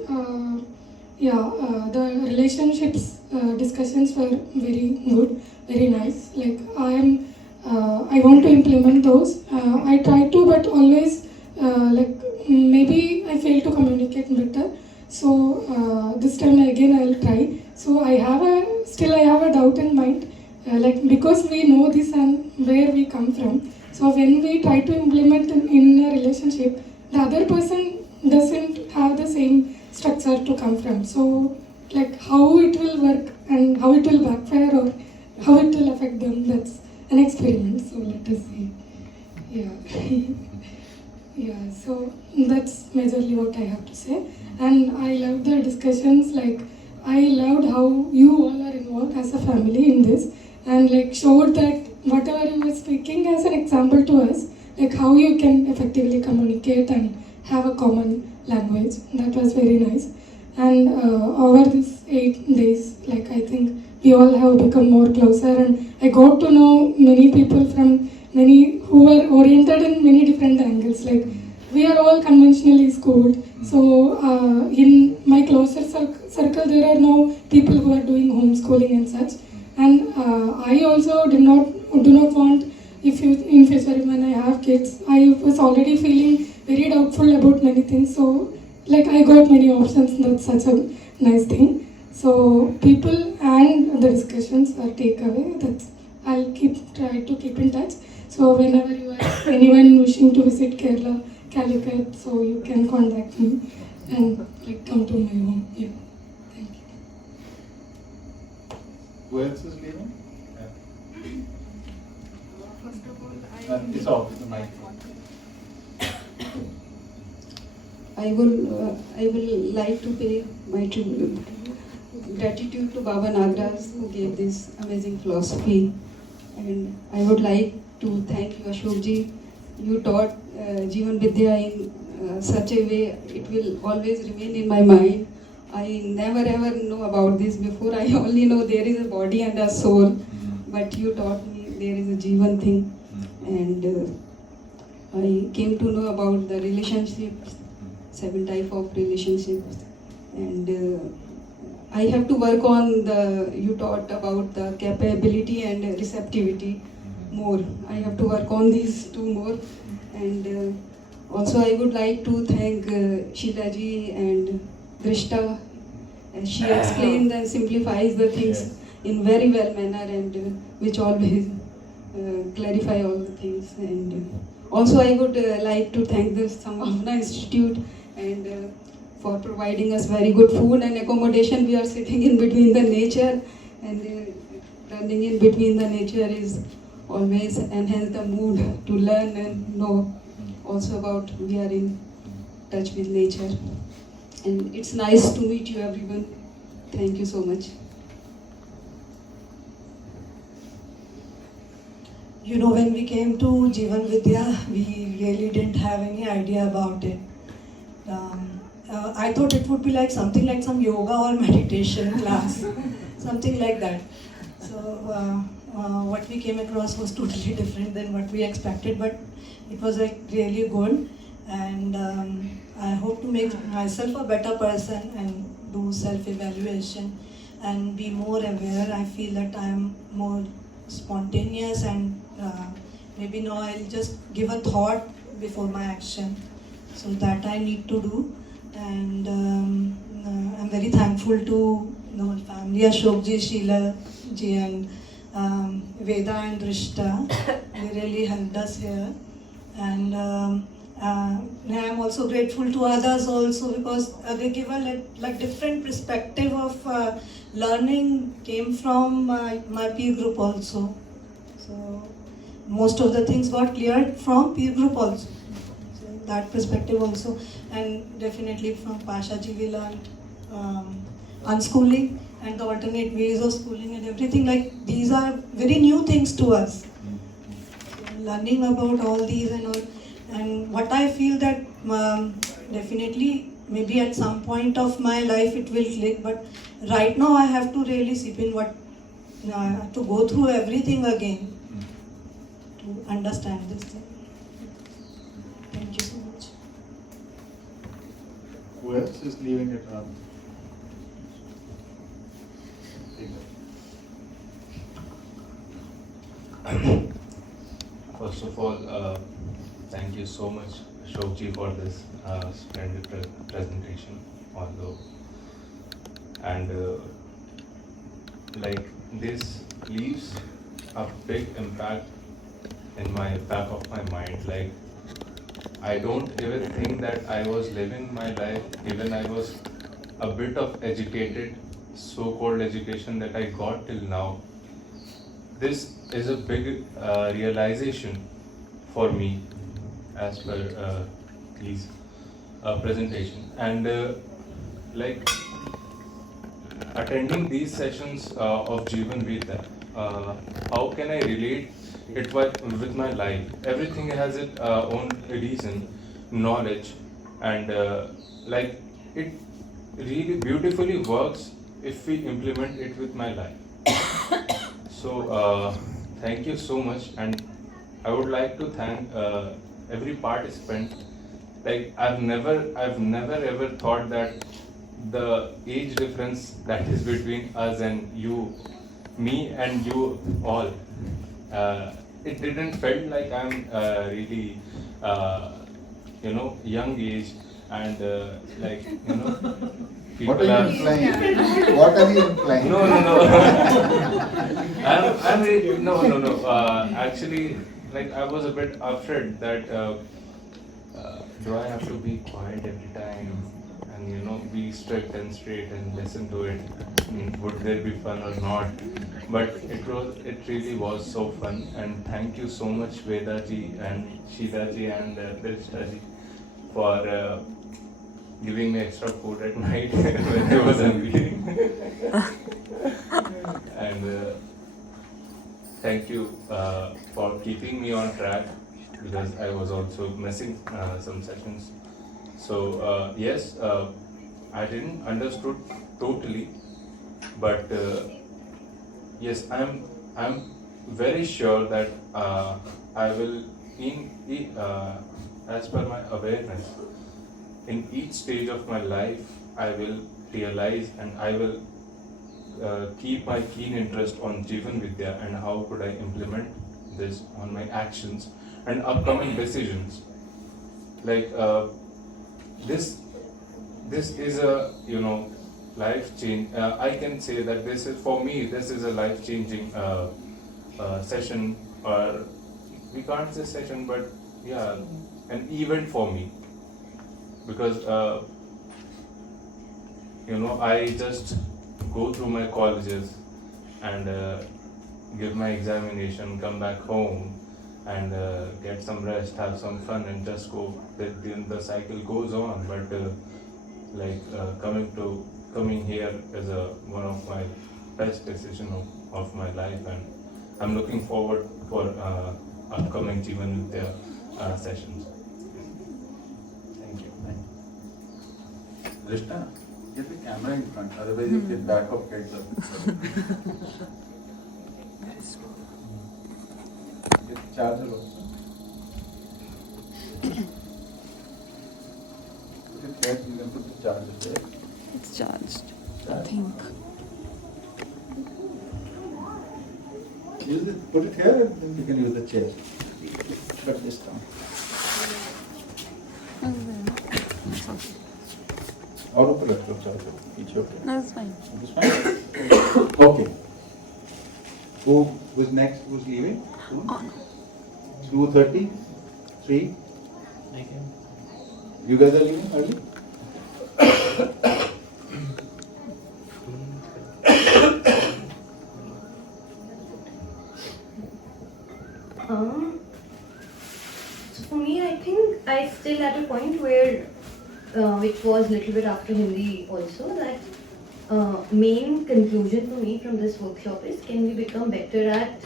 the relationships discussions were very good, very nice. Like I want to implement those. I try to, but always like maybe I fail to communicate better. So this time again I'll try. So I have a doubt in mind, like because we know this and where we come from. So when we try to implement in a relationship, the other person doesn't have the same structure to come from. So like how it will work and how it will backfire or how it will affect them, that's an experiment. So let us see. Yeah. Yeah, so that's majorly what I have to say. And I love the discussions, like I loved how you all are involved as a family in this, and like showed that whatever you were speaking as an example to us, like how you can effectively communicate and have a common language. That was very nice. And over these 8 days, like I think we all have become more closer, and I got to know many people from many who were oriented in many different angles. Like we are all conventionally schooled, so in my closer circle there are no people who are doing homeschooling and such. And I also do not want, if you in future when I have kids, I was already feeling very doubtful about many things. So like I got many options. That's such a nice thing. So people and the discussions are takeaway. That's I'll try to keep in touch. So whenever you are anyone wishing to visit Kerala, Calicut, so you can contact me and like come to my home. Yeah. Thank you. Who else is leaving? First of all, It's off the mic. I will like to pay my gratitude to Baba Nagraj, who gave this amazing philosophy, and I would like to thank you, Ashok ji. You taught Jeevan Vidya in such a way it will always remain in my mind. I never ever know about this before. I only know there is a body and a soul, but you taught me there is a Jeevan thing, and I came to know about the relationships, 7 types of relationships, and I have to work on you taught about the capability and receptivity more. I have to work on these 2 more, and also I would like to thank Sheila ji and Drishta, and she explains and simplifies the things in very well manner, and which always clarify all the things. And also I would like to thank the Sambhaavnaa Institute and for providing us very good food and accommodation. We are sitting in between the nature, and running in between the nature is always enhance the mood to learn and know also about we are in touch with nature. And it's nice to meet you everyone. Thank you so much. You know, when we came to Jeevan Vidya, we really didn't have any idea about it. I thought it would be like something like some yoga or meditation class, something like that. So what we came across was totally different than what we expected, but it was like really good, and I hope to make myself a better person and do self-evaluation and be more aware. I feel that I'm more spontaneous, and maybe now I'll just give a thought before my action. So that I need to do, and I'm very thankful to the whole family, Ashok ji, Sheila ji, and Veda and Drishta. They really helped us here, and I'm also grateful to others also, because they give a like different perspective of learning came from my peer group also. So most of the things got cleared from peer group also. So that perspective also, and definitely from Pasha ji we learned unschooling and the alternate ways of schooling and everything. Like these are very new things to us. So learning about all these and all. And what I feel that definitely maybe at some point of my life it will click, but right now I have to really sip in what, to go through everything again to understand this thing. Thank you so much. Who else is leaving it up? First of all, thank you so much, Ashok ji, for this splendid presentation. Although, and like this leaves a big impact in my back of my mind. Like I don't even think that I was living my life, even I was a bit of educated, so-called education that I got till now. This is a big realization for me as per these presentation, and like attending these sessions of Jeevan Vidya, how can I relate it with my life? Everything has its own reason, knowledge, and like it really beautifully works if we implement it with my life. So thank you so much, and I would like to thank every participant. Like I've never ever thought that the age difference that is between us and you, me and you all, it didn't felt like I'm really young age, and like people What are you implying? What are you implying? No. I'm really, no. Actually, like I was a bit afraid that do I have to be quiet every time and be strict and straight and listen to it? Would there be fun or not? But it really was so fun, and thank you so much, Veda ji and Sheila ji and Drishta ji, for giving me extra food at night when I was hungry. And thank you for keeping me on track, because I was also missing some sessions. So yes, I didn't understood totally, but yes, I'm very sure that I will, as per my awareness, in each stage of my life, I will realize and I will keep my keen interest on Jeevan Vidya and how could I implement this on my actions and upcoming decisions. Like this is a life change. I can say that this is, for me, this is a life changing session, or we can't say session, but yeah, an event for me. Because I just go through my colleges and give my examination, come back home and get some rest, have some fun, and just go. Then the cycle goes on. But coming here is one of my best decisions of my life, and I'm looking forward for upcoming Jeevan Vidya sessions. Drishta, get the camera in front, otherwise you get back of heads up. Charger also. Put it there, you can put the charger there. It's charged, I Charge. think. Use it, put it here and then you can use the chair. Shut this down. Or ऊपर रख लो charger, पीछे होके. No, it's fine. It's fine? Okay. Who's next? Who's leaving? 2:30? 3? You guys are leaving early? So for me, I think I still at a point where, which was a little bit after Hindi also, that main conclusion for me from this workshop is, can we become better at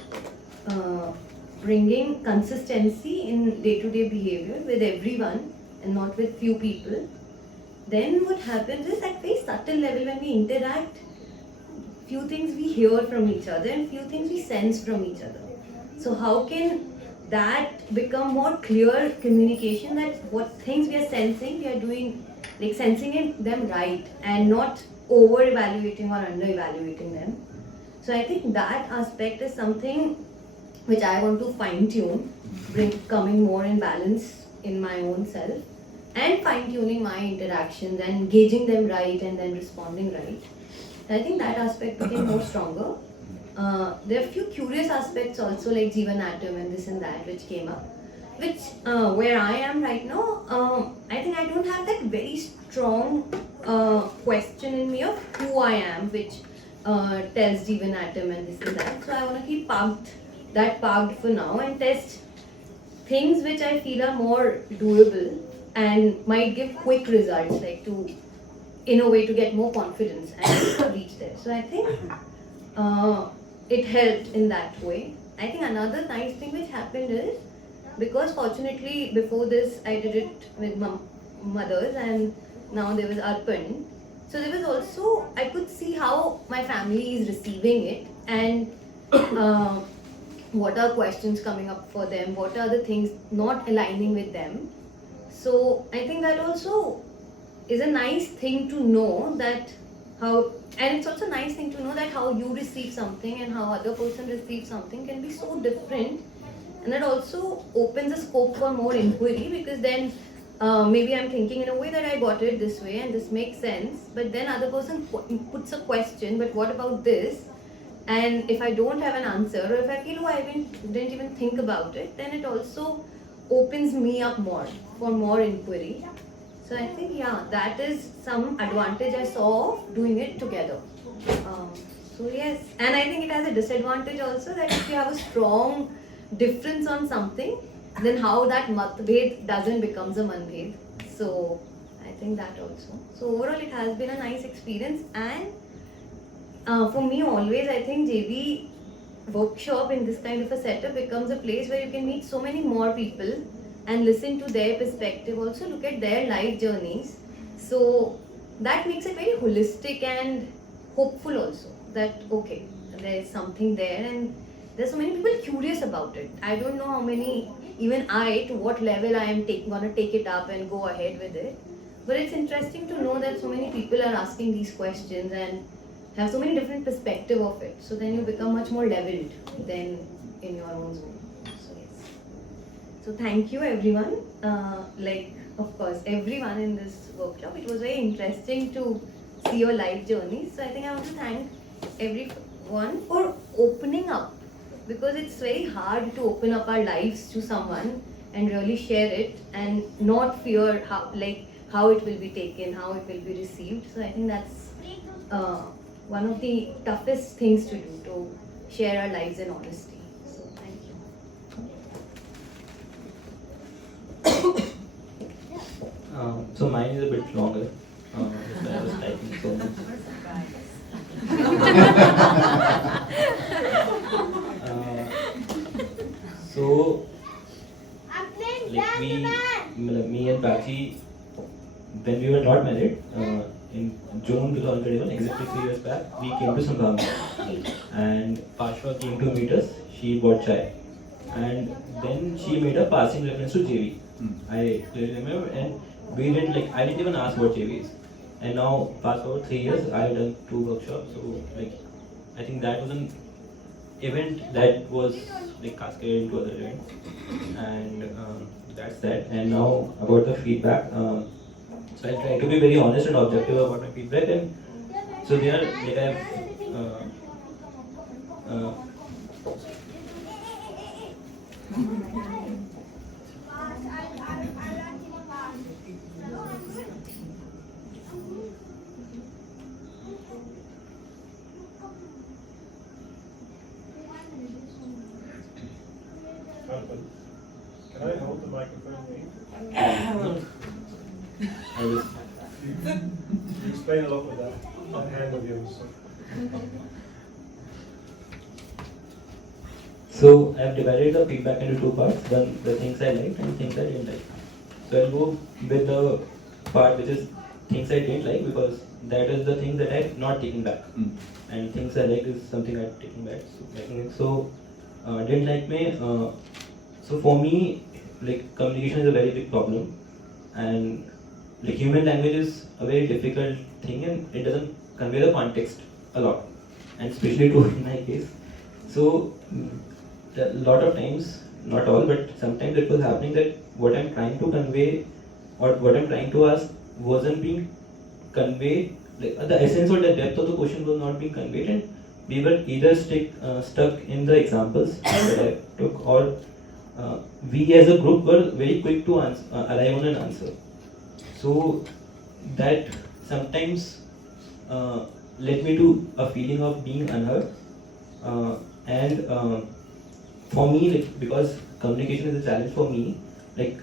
bringing consistency in day-to-day behavior with everyone and not with few people. Then what happens is, at very subtle level when we interact, few things we hear from each other and few things we sense from each other. So how can that become more clear communication, that what things we are sensing, we are doing, like sensing them right and not over-evaluating or under-evaluating them. So I think that aspect is something which I want to fine-tune, coming more in balance in my own self and fine-tuning my interactions and gauging them right and then responding right. I think that aspect became more stronger. There are a few curious aspects also, like Jeevan atom and this and that, which came up, which where I am right now, I think I don't have that very strong question in me of who I am, which tells Jeevan atom and this and that. So I want to keep parked for now and test things which I feel are more doable and might give quick results, like to, in a way, to get more confidence and reach there. So I think it helped in that way. I think another nice thing which happened is, because fortunately before this I did it with mothers and now there was Arpan. So there was also, I could see how my family is receiving it and what are questions coming up for them, what are the things not aligning with them. So I think that also is a nice thing to know, that how, and it's also a nice thing to know that how you receive something and how other person receives something can be so different, and that also opens a scope for more inquiry, because then maybe I'm thinking in a way that I got it this way and this makes sense, but then other person puts a question, but what about this? And if I don't have an answer, or if I feel, oh, I didn't even think about it, then it also opens me up more for more inquiry. So I think, yeah, that is some advantage I saw of doing it together. So yes, and I think it has a disadvantage also, that if you have a strong difference on something, then how that matbhed doesn't becomes a manbhed. So I think that also. So overall it has been a nice experience, and for me always I think JB workshop in this kind of a setup becomes a place where you can meet so many more people and listen to their perspective, also look at their life journeys. So that makes it very holistic and hopeful also, that okay, there is something there and there's so many people curious about it. I don't know how many, even I, to what level I am gonna take it up and go ahead with it. But it's interesting to know that so many people are asking these questions and have so many different perspectives of it. So then you become much more leveled than in your own zone. So yes. So thank you everyone. Like, of course, everyone in this workshop. It was very interesting to see your life journeys. So I think I want to thank everyone for opening up, because it's very hard to open up our lives to someone and really share it and not fear how it will be taken, how it will be received. So I think that's one of the toughest things to do, to share our lives in honesty. So thank you. So mine is a bit longer. That's why I was typing so much. So, like me and Prachi, when we were not married, in June 2021, exactly 3 years back, we came to Sambhaavnaa. And Pashwa came to meet us. She bought chai. and then she made a passing reference to JV. I clearly remember, and we didn't like, I didn't even ask what JV is. And now, fast forward 3 years, I have done 2 workshops, so like, I think that was an event that was like cascaded into other events, and that's that. And now about the feedback, so I try to be very honest and objective about my feedback, and so they are like I have Can I hold the microphone, please? I was You explain a lot with that hand of yours. So I have divided the feedback into 2 parts, one the things I liked and things I didn't like. So I'll go with the part which is things I didn't like, because that is the thing that I'm not taking back. And things I like is something I'm taking back. So didn't like me. So for me, like communication is a very big problem, and like human language is a very difficult thing, and it doesn't convey the context a lot, and especially to in my case. So a lot of times, not all, but sometimes it was happening that what I'm trying to convey or what I'm trying to ask wasn't being conveyed, like the essence or the depth of the question was not being conveyed, and we were either stuck in the examples that I took, or we as a group were very quick to arrive on an answer. So that sometimes led me to a feeling of being unheard, and for me, like, because communication is a challenge for me, like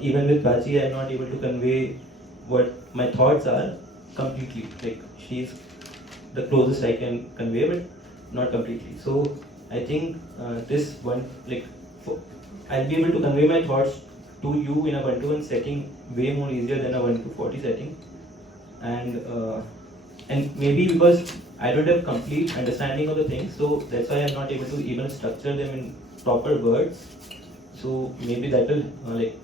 even with Bachi, I'm not able to convey what my thoughts are completely. Like she's the closest I can convey, but not completely. So I think this one, like I'll be able to convey my thoughts to you in a 1-to-1 setting way more easier than a 1-to-40 setting, and maybe because I don't have complete understanding of the things, so that's why I'm not able to even structure them in proper words. So maybe that will like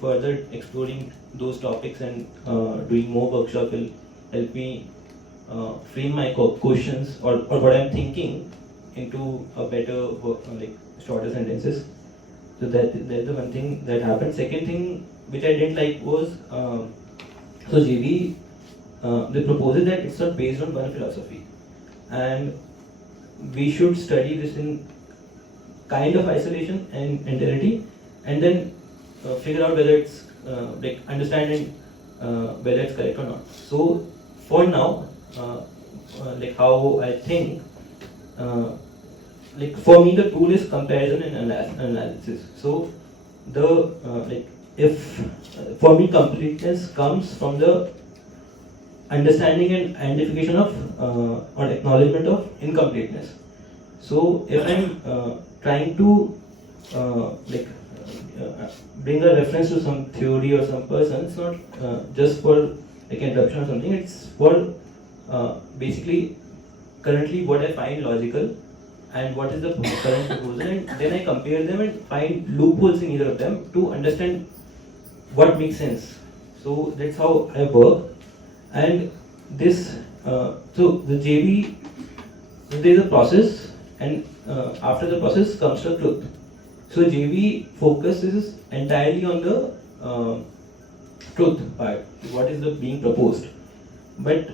further exploring those topics and doing more workshop will help me frame my questions or what I'm thinking into a better like shorter sentences. So that's the one thing that happened. Second thing which I didn't like was so JV they proposes that it's not based on one philosophy, and we should study this in kind of isolation and entirety, and then figure out whether it's like understanding whether it's correct or not. So for now, like how I think, like for me the tool is comparison and analysis. So the like if for me completeness comes from the understanding and identification of or acknowledgement of incompleteness. So if I'm trying to like bring a reference to some theory or some person, it's not just for like interruption or something, it's for basically currently what I find logical and what is the current proposal, and then I compare them and find loopholes in either of them to understand what makes sense. So that's how I work. And this so the JV, there is a process, and after the process comes the truth. So JV focuses entirely on the truth part, what is the being proposed. But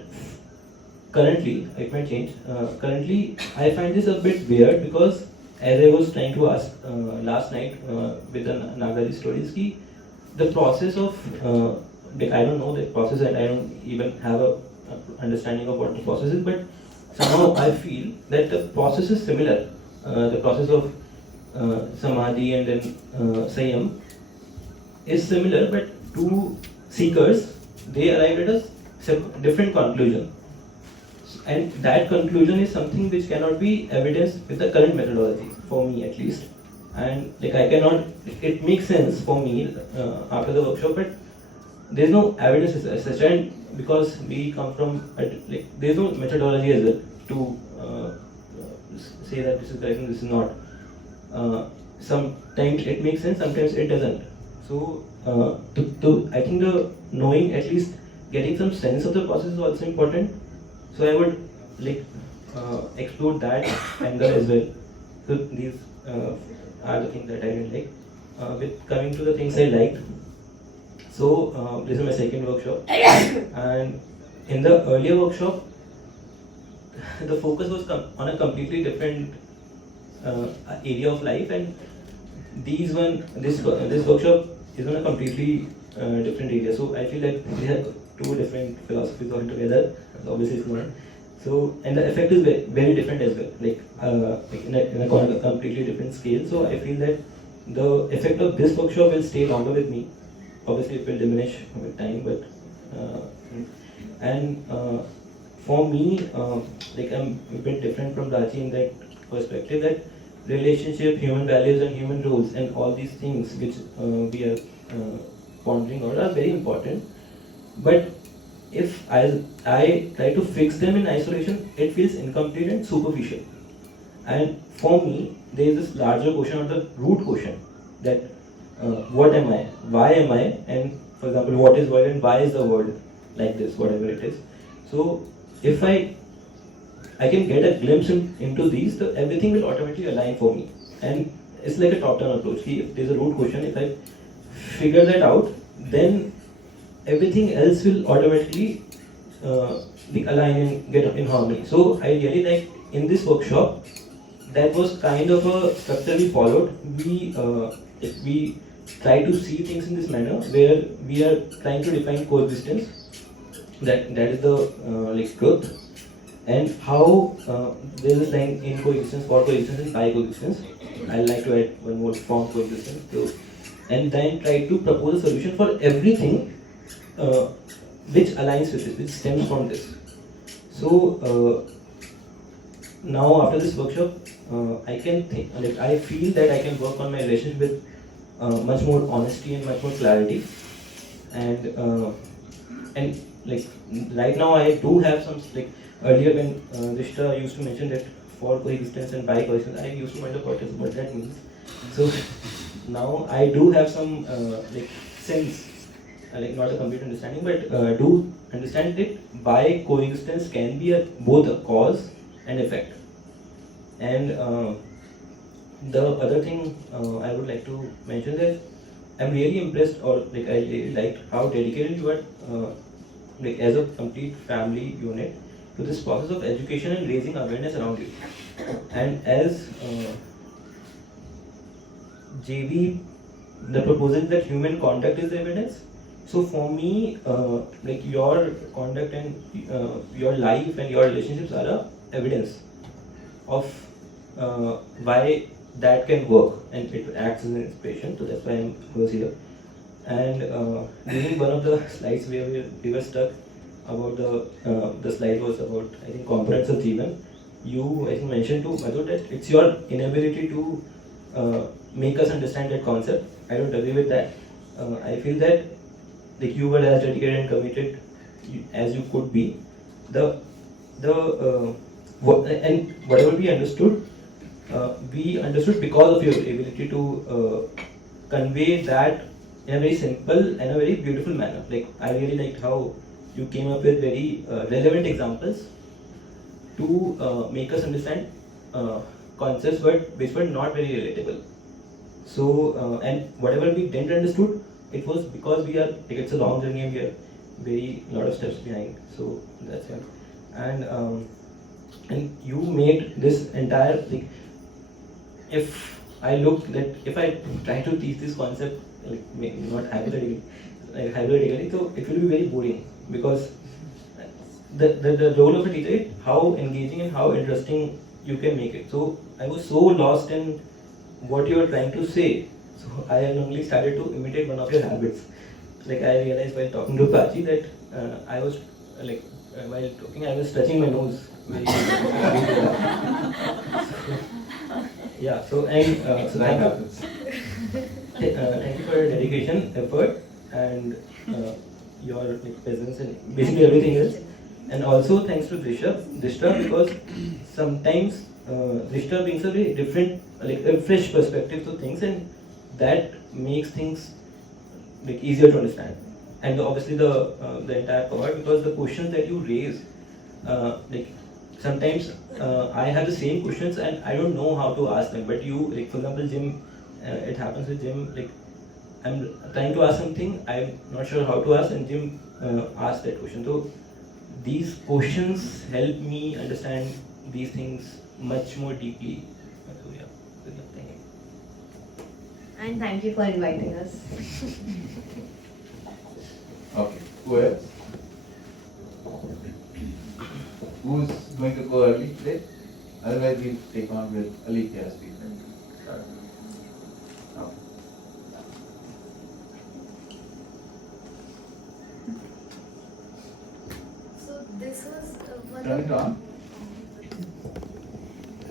currently, it might change. Currently, I find this a bit weird because, as I was trying to ask last night with the Nagari stories, the process of I don't know the process, and I don't even have a understanding of what the process is. But somehow I feel that the process is similar. The process of samadhi and then sayam is similar, but two seekers, they arrived at a different conclusion. And that conclusion is something which cannot be evidenced with the current methodology, for me at least. And like I cannot, it makes sense for me after the workshop, but there's no evidence as such. And because we come from, like, there's no methodology as well to say that this is correct and this is not. sometimes it makes sense, sometimes it doesn't. So I think the knowing, at least getting some sense of the process is also important. So I would like explore that angle as well. So these are the things that I didn't like. With coming to the things I liked, so this is my second workshop, and in the earlier workshop, the focus was on a completely different area of life, and this workshop is on a completely different area. So I feel like we have two different philosophies altogether. Obviously, it's not. So, and the effect is very different as well, like in a completely different scale. So I feel that the effect of this workshop will stay longer with me. Obviously, it will diminish with time, but for me, like I'm a bit different from Raji in that perspective, that relationship, human values, and human roles, and all these things which we are pondering on are very important. But if I try to fix them in isolation, it feels incomplete and superficial. And for me, there is this larger question, or the root question, that what am I, why am I, and for example, what is world and why is the world like this, whatever it is. So if I can get a glimpse into these, everything will automatically align for me. And it's like a top-down approach. If there's a root question, if I figure that out, then everything else will automatically align and get in harmony. So I really like in this workshop, that was kind of a structure we followed. We try to see things in this manner, where we are trying to define coexistence. That is the like truth, and how there is a line in coexistence, for coexistence, and by coexistence. I'd like to add one more form, coexistence. So, and then try to propose a solution for everything which aligns with it, which stems from this. So now after this workshop, I can think, like I feel that I can work on my relationship with much more honesty and much more clarity, and like right now I do have some, like earlier when Rishta used to mention that for coexistence and by coexistence, I used to wonder what that means. So now I do have some like sense, like not a complete understanding, but do understand that by coexistence can be both a cause and effect. And the other thing I would like to mention is I'm really impressed, or like I really liked how dedicated you are, like as a complete family unit, to this process of education and raising awareness around it. And as JV, the proposal that human conduct is the evidence. So for me, like your conduct and your life and your relationships are a evidence of why that can work, and it acts as an inspiration. So that's why I was here. And during one of the slides where we were stuck about the slide was about, I think, components of Jeevan. You, I think, mentioned to Madhu that it's your inability to make us understand that concept. I don't agree with that. I feel that like you were as dedicated and committed as you could be. And whatever we understood because of your ability to convey that in a very simple and a very beautiful manner. Like I really liked how you came up with very relevant examples to make us understand concepts which were not very relatable. So and whatever we didn't understood, it was because we are, like, it's a long journey and we are very lot of steps behind. So that's it. And you made this entire, like, if I try to teach this concept, like not hypothetically, so it will be very boring, because the role of a teacher is how engaging and how interesting you can make it. So I was so lost in what you were trying to say. So I normally started to imitate one of your habits. Like I realized while talking to Prachi that I was like while talking I was touching my nose. Yeah. So and so that happens. Thank you for your dedication, effort, and your like, presence and basically everything else. And also thanks to Drishta, because sometimes Drishta brings a very different, like a fresh perspective to things, and that makes things like easier to understand. And obviously the entire cover, because the questions that you raise, like sometimes I have the same questions and I don't know how to ask them. But you, like for example, Jim, it happens with Jim. Like I'm trying to ask something, I'm not sure how to ask, and Jim asked that question. So these questions help me understand these things much more deeply. So yeah, thank you. And thank you for inviting us. Okay, who else? Who's going to go early today? Otherwise we'll take on with Alithia speaking. Okay. So this was Turn it on.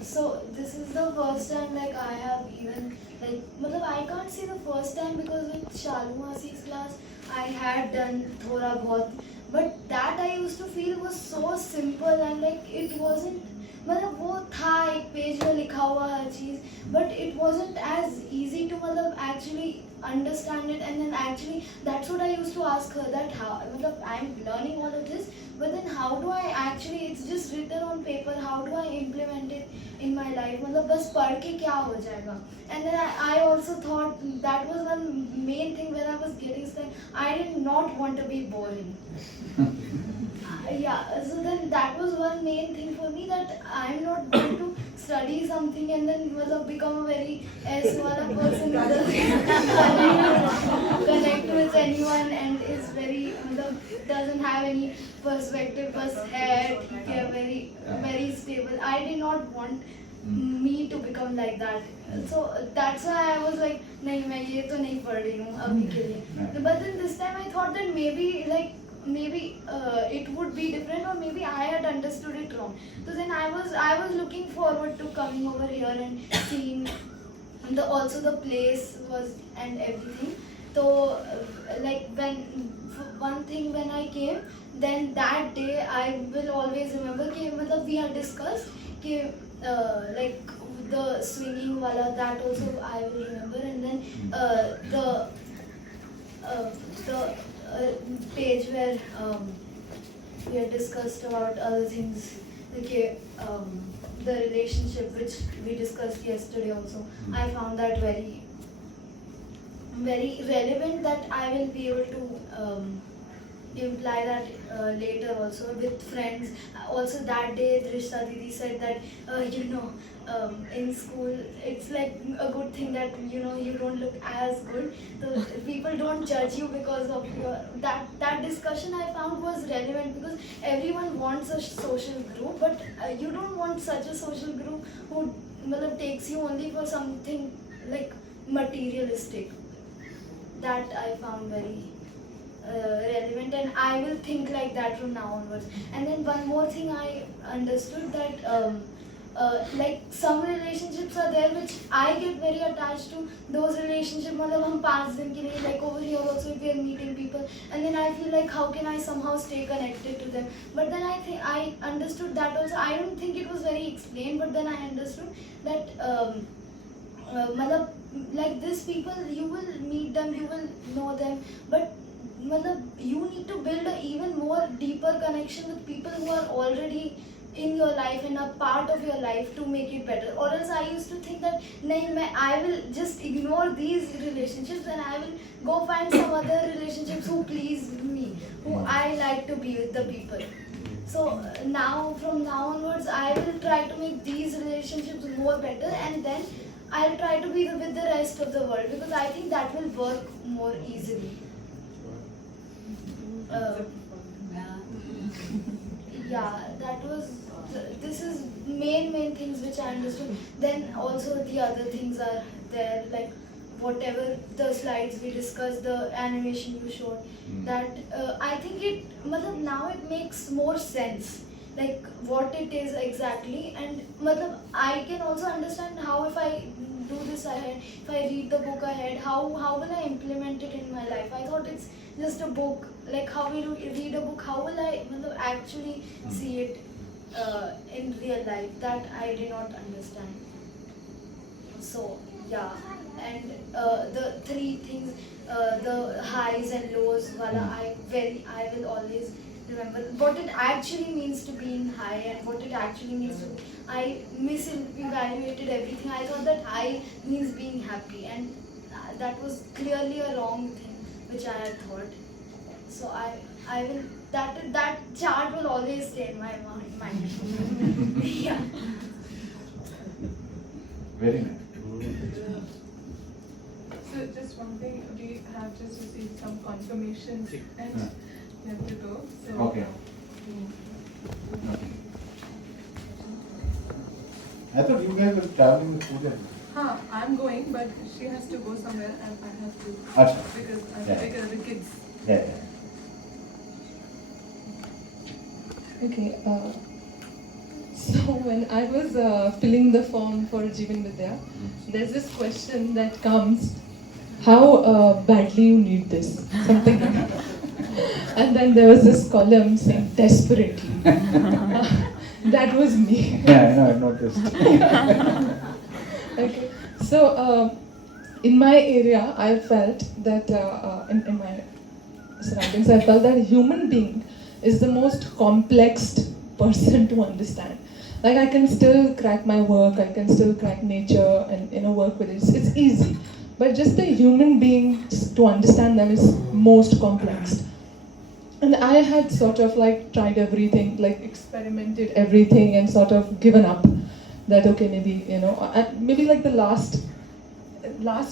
So this is the first time like I have even like I can't say the first time because with Shalu Masi's class I had done thoda bahut, but that I used to feel was so simple and like it wasn't वो था एक page में लिखा हुआ हर चीज़, but it wasn't as easy to actually understand it. And then actually that's what I used to ask her, that how I'm learning all of this, but then how do I actually, it's just written on paper, how do I implement it in my life? बस पढ़ के क्या हो जाएगा? And then I also thought that was one main thing where I was getting stuck. I did not want to be boring. Yeah, so then that was one main thing for me, that I'm not going to study something and then become a very S-wala person who doesn't connect with anyone and is very doesn't have any perspective, bas hai, very stable. I did not want me to become like that. So that's why I was like, nahi, main ye to nahi pad rahi hu abhi ke liye. But then this time I thought that maybe it would be different, or maybe I had understood it wrong. So then I was looking forward to coming over here and seeing also the place was and everything. So like one thing when I came, then that day I will always remember that we had discussed like the swinging wala, that also I will remember, and then the page where we had discussed about other things, like the relationship which we discussed yesterday also. I found that very relevant, that I will be able to imply that later also with friends. Also that day Drishta Didi said that in school it's like a good thing that you don't look as good, so people don't judge you because of your that discussion. I found was relevant because everyone wants a social group, but you don't want such a social group who takes you only for something like materialistic. That I found very relevant, and I will think like that from now onwards. And then one more thing I understood, that like some relationships are there which I get very attached to. Those relationships, हम 5 दिन के लिए, like over here also if we are meeting people, and then I feel like how can I somehow stay connected to them. But then I think I understood that also. I don't think it was very explained, but then I understood that like these people, you will meet them, you will know them, but you need to build an even more deeper connection with people who are already in your life and a part of your life to make it better. Or else I used to think that I will just ignore these relationships and I will go find some other relationships who please me, who I like to be with the people. So now, from now onwards, I will try to make these relationships more better, and then I'll try to be with the rest of the world, because I think that will work more easily. Yeah, that was, this is main things which I understood. Then also the other things are there, like whatever the slides we discussed, the animation you showed, that I think it, now it makes more sense, like what it is exactly. And I can also understand how, if I do this ahead, if I read the book ahead, how will I implement it in my life. I thought it's just a book, like how we read a book, how will I actually see it in real life that I did not understand. So yeah, and the three things, the highs and lows, wala, I will always remember what it actually means to be in high and what it actually means to. I misevaluated everything. I thought that high means being happy, and that was clearly a wrong thing which I had thought. So I will that chart will always stay in my mind. Yeah. Very nice. So just one thing, we have just received some confirmation and we have to go. So Okay. I thought you guys were traveling with Pooja. I'm going, but she has to go somewhere and I have to Achha. because I have Yeah. to take care of the kids. Yeah. Okay, so when I was filling the form for Jeevan Vidya, there's this question that comes, how badly you need this, something like that. And then there was this column saying desperately. That was me. Yeah, I know, I noticed. Okay, so in my area, I felt that in my surroundings, I felt that a human being is the most complex person to understand. Like I can still crack my work, I can still crack nature and work with it. It's easy. But just the human beings, to understand them is most complex. And I had sort of like tried everything, like experimented everything and sort of given up. That okay, maybe, maybe like the last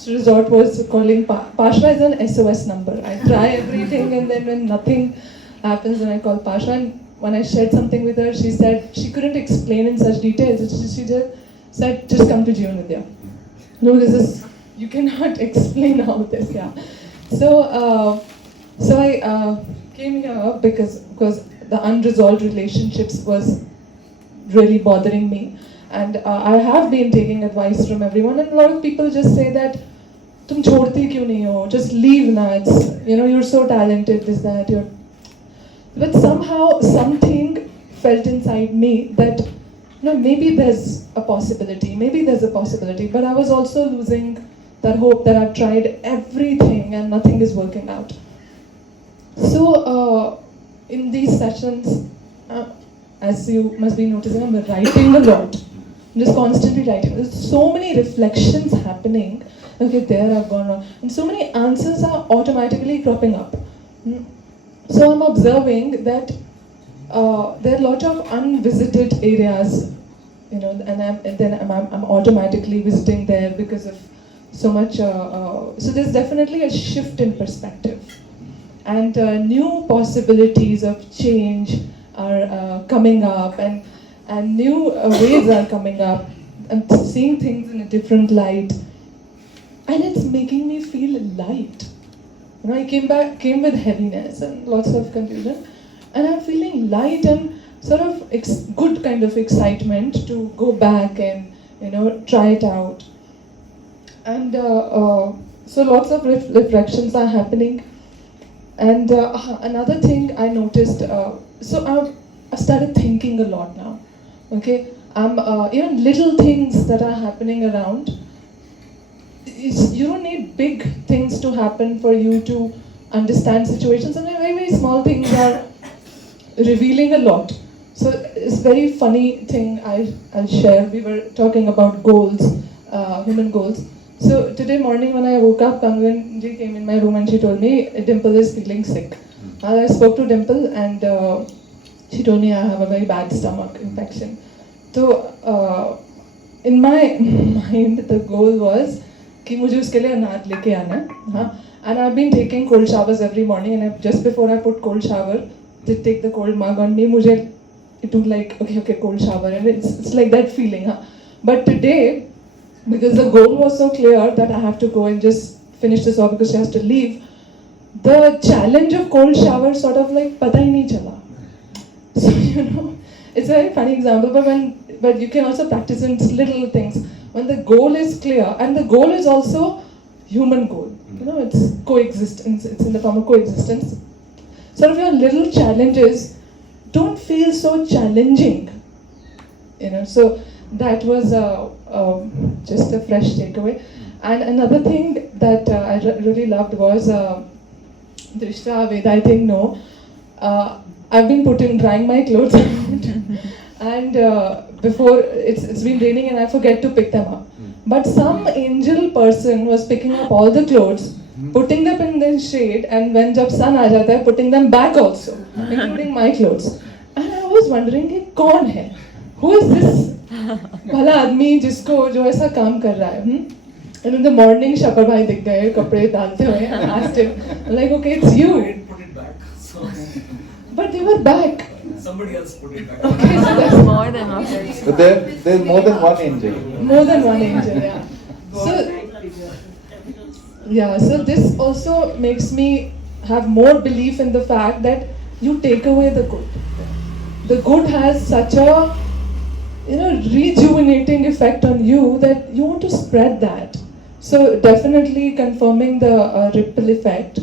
resort was calling Pasha is an SOS number. I try everything and then when nothing happens then I call Pasha, and when I shared something with her, she said she couldn't explain in such details. She just said, just come to Jeevan Vidya. No, this is, you cannot explain all this, yeah. So I came here because the unresolved relationships was really bothering me. And I have been taking advice from everyone, and a lot of people just say that, "Tum chhodti kyun nahi ho? Just leave na. It's, you're so talented, this, that, you're..." But somehow something felt inside me that, maybe there's a possibility, but I was also losing that hope that I've tried everything and nothing is working out. So in these sessions, as you must be noticing, I'm writing a lot. I'm just constantly writing. There's so many reflections happening. Okay, there I've gone wrong. And so many answers are automatically cropping up. So I'm observing that there are a lot of unvisited areas, and then I'm automatically visiting there because of so much. So there's definitely a shift in perspective, and new possibilities of change are coming up, and new ways are coming up. I'm seeing things in a different light, and it's making me feel light. I came with heaviness and lots of confusion, and I'm feeling light and sort of good kind of excitement to go back and try it out. And so lots of reflections are happening. And another thing I noticed, so I started thinking a lot now. Okay, even little things that are happening around. You don't need big things to happen for you to understand situations, and very, very small things are revealing a lot. So it's a very funny thing I'll share. We were talking about goals, human goals. So today morning when I woke up, Kangan ji came in my room and she told me Dimple is feeling sick. I spoke to Dimple and she told me I have a very bad stomach infection. So in my mind the goal was कि मुझे उसके लिए अनाज लेके आना है, हाँ. And I've been taking cold showers every morning, and just before I put cold shower, to take the cold mug on me, मुझे it would like okay cold shower, and it's like that feeling, huh? But today, because the goal was so clear that I have to go and just finish this off because she has to leave, the challenge of cold shower sort of like पता ही नहीं चला. So it's a very funny example, but you can also practice in little things. When the goal is clear, and the goal is also human goal, it's coexistence, it's in the form of coexistence. Sort of your little challenges don't feel so challenging So that was just a fresh takeaway. And another thing that I really loved was Drishta, Veda, I think no. I've been drying my clothes and before it's been raining and I forget to pick them up. But some angel person was picking up all the clothes, putting them in the shade, and when jab sun aa jata hai, putting them back also, including my clothes. And I was wondering, ये कौन है? Who is this भला आदमी जिसको जो ऐसा काम कर रहा है? And in the morning, Shapar bhai दिख गए कपड़े डालते हुए. I asked him, like, okay, it's you. I didn't put it back. So But they were back. somebody else put it back. Okay, so that's More than one. So there's more than one angel. More than one angel, yeah. So this also makes me have more belief in the fact that you take away the good. The good has such a rejuvenating effect on you that you want to spread that. So definitely confirming the ripple effect,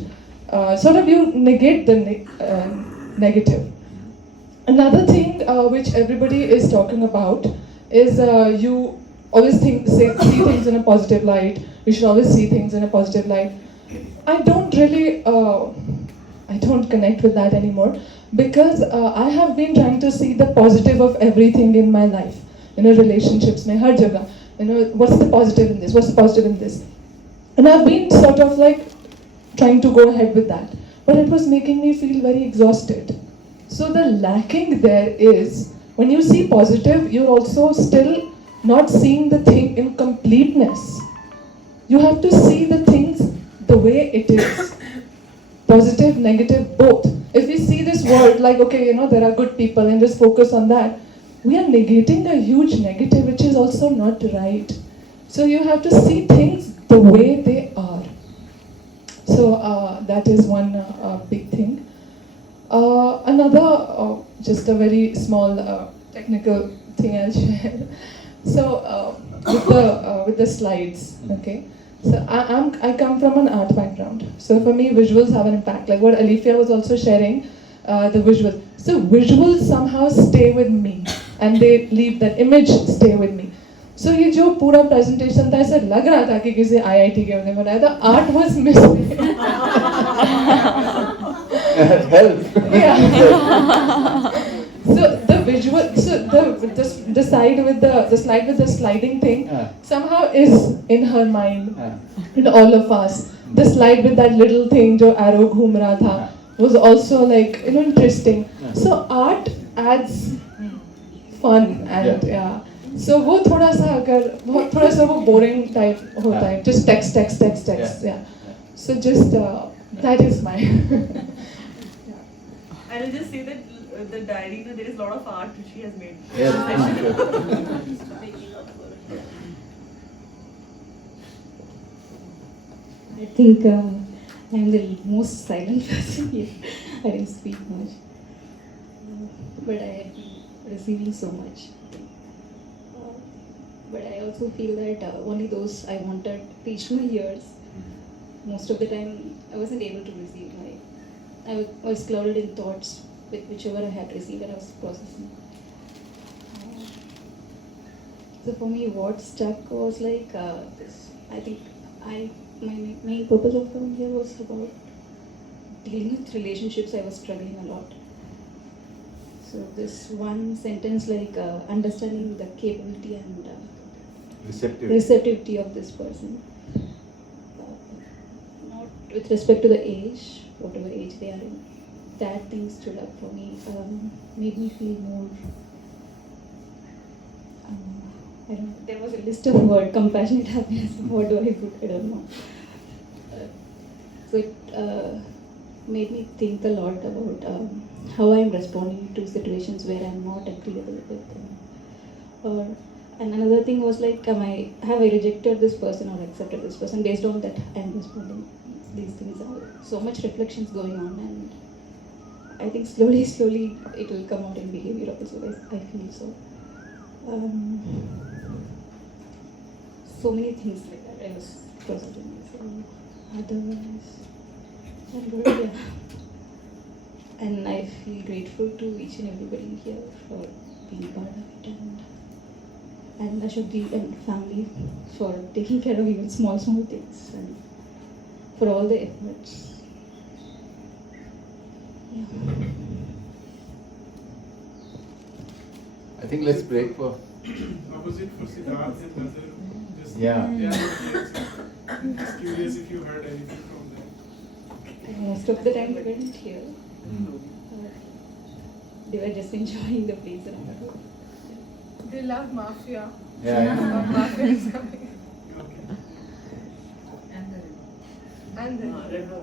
sort of you negate the negative. Another thing which everybody is talking about is you always see things in a positive light. You should always see things in a positive light. I don't really, I don't connect with that anymore because I have been trying to see the positive of everything in my life. Relationships, mein, har jagah. What's the positive in this? What's the positive in this? And I've been sort of like trying to go ahead with that. But it was making me feel very exhausted. So the lacking there is, when you see positive, you're also still not seeing the thing in completeness. You have to see the things the way it is. Positive, negative, both. If we see this world like, okay, there are good people and just focus on that, we are negating a huge negative, which is also not right. So you have to see things the way they are. So that is one big thing. Another, just a very small technical thing I'll share. So with the slides, okay. So I come from an art background. So for me, visuals have an impact. Like what Alifia was also sharing, the visuals. So visuals somehow stay with me, and they leave that image stay with me. So ये जो पूरा presentation था ऐसा लग रहा था कि किसी IIT के उन्होंने बनाया था. Art was missing. Help. Yeah. So the visual, so the side with the slide with the sliding thing somehow is in her mind, in all of us. The slide with that little thing, जो arrow घूम रहा था, was also like interesting. So art adds fun and yeah. So वो थोड़ा सा वो boring type होता है, just text, yeah. So just that is my. I will just say that the diary, there is a lot of art which she has made. Yes, I think I am the most silent person here. I didn't speak much. But I have been receiving so much. But I also feel that only those I wanted reached my ears. Most of the time I wasn't able to receive I was clouded in thoughts with whichever I had received and I was processing. So for me, what stuck was like this. I think my main purpose of coming here was about dealing with relationships. I was struggling a lot. So this one sentence, like understanding the capability and receptivity of this person, not with respect to the age, whatever age they are in. That thing stood up for me, made me feel more, I don't know, there was a list of words, compassionate happiness, what do I put, I don't know. So it made me think a lot about how I'm responding to situations where I'm not agreeable with them. And another thing was like, have I rejected this person or accepted this person? Based on that, I'm responding. These things are so much reflections going on, and I think slowly it will come out in behavior also. I feel so. So many things like that I was processing. Otherwise, I'm good, yeah. And I feel grateful to each and everybody here for being part of it, and and Ashokji and family for taking care of even small things and for all the efforts. Yeah. I think let's break for. Opposite for Siddharth and Nazar. Just Yeah. Just curious if you heard anything from them. Most of the time they weren't here. They were just enjoying the place around. They love Mafia. Yeah. Mafia is coming. And the river.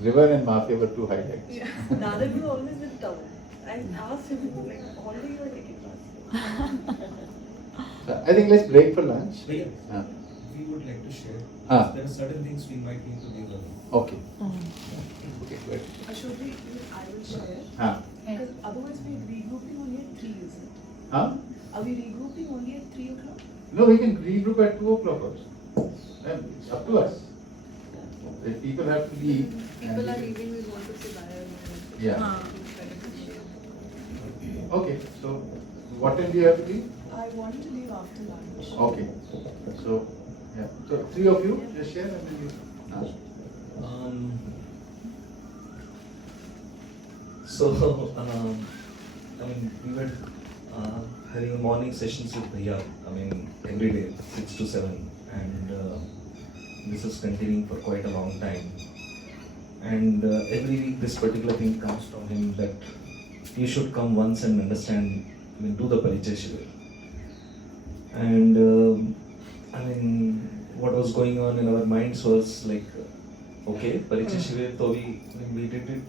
River and Mafia were two highlights. Yeah. Nada was always in town. I asked him, like, already you are taking class. So I think let's break for lunch. Yeah. Ah. We would like to share. Ah. There are certain things we might need to leave alone. Okay. Okay, good. Ashokji, I will share. Ah. Because otherwise we're regrouping only at 3, is it? Huh? Are we regrouping only at 3 o'clock? No, we can regroup at 2 o'clock also. It's up to us. If people have to leave. People are leaving, we want to say bye. Yeah. Okay, so what time do you have to leave? I want to leave after lunch. Okay. So, yeah. So 3 of you just share and then you ask. I mean, we were having morning sessions with Bhaiya, I mean, every day, 6 to 7, and this is continuing for quite a long time. And every week this particular thing comes from him that you should come once and understand, I mean, do the Parichaya Shivir. And I mean, what was going on in our minds was like, okay, Parichaya Shivir, so we did it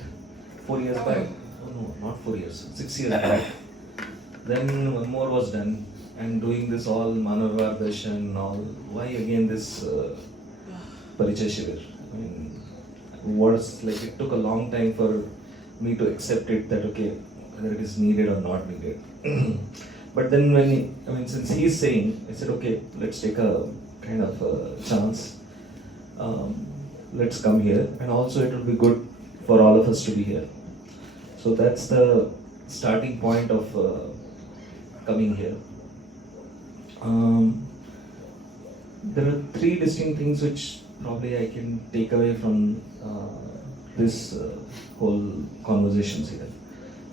4 years back. Oh no, not 4 years, 6 years back. Then one more was done, and doing this all Manavar Darshan, all, why again this Parichaya Shivir? I mean, was like, it took a long time for me to accept it that okay, whether it is needed or not needed. But then when, I mean, since he's saying, I said, okay, let's take a kind of a chance. Let's come here, and also it will be good for all of us to be here. So that's the starting point of coming here. There are 3 distinct things which probably I can take away from this whole conversations here.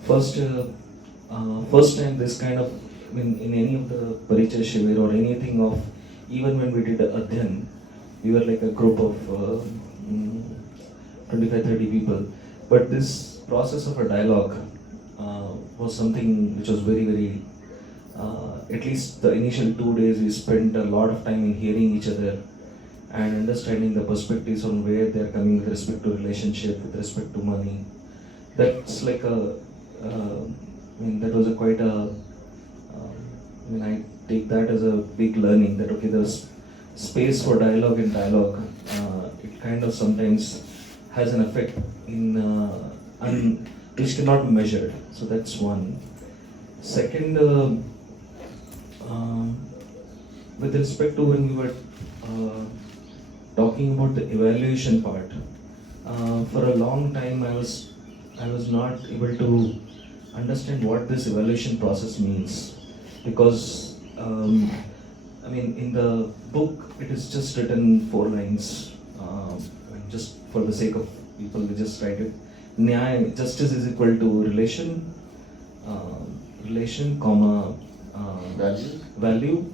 First time this kind of, I mean, in any of the Parichaya Shivir or anything of, even when we did Adhyan, we were like a group of 25-30 people. But this process of a dialogue was something which was very, at least the initial 2 days we spent a lot of time in hearing each other and understanding the perspectives on where they are coming with respect to relationship, with respect to money. That's like I mean, that was a quite a, I mean, I take that as a big learning that okay, there's space for dialogue in dialogue. It kind of sometimes has an effect in, which cannot be measured. So that's one. Second, with respect to when we were talking about the evaluation part, for a long time I was not able to understand what this evaluation process means, because I mean, in the book it is just written 4 lines, just for the sake of people, they just write it. Nyaya, justice is equal to relation, comma, value,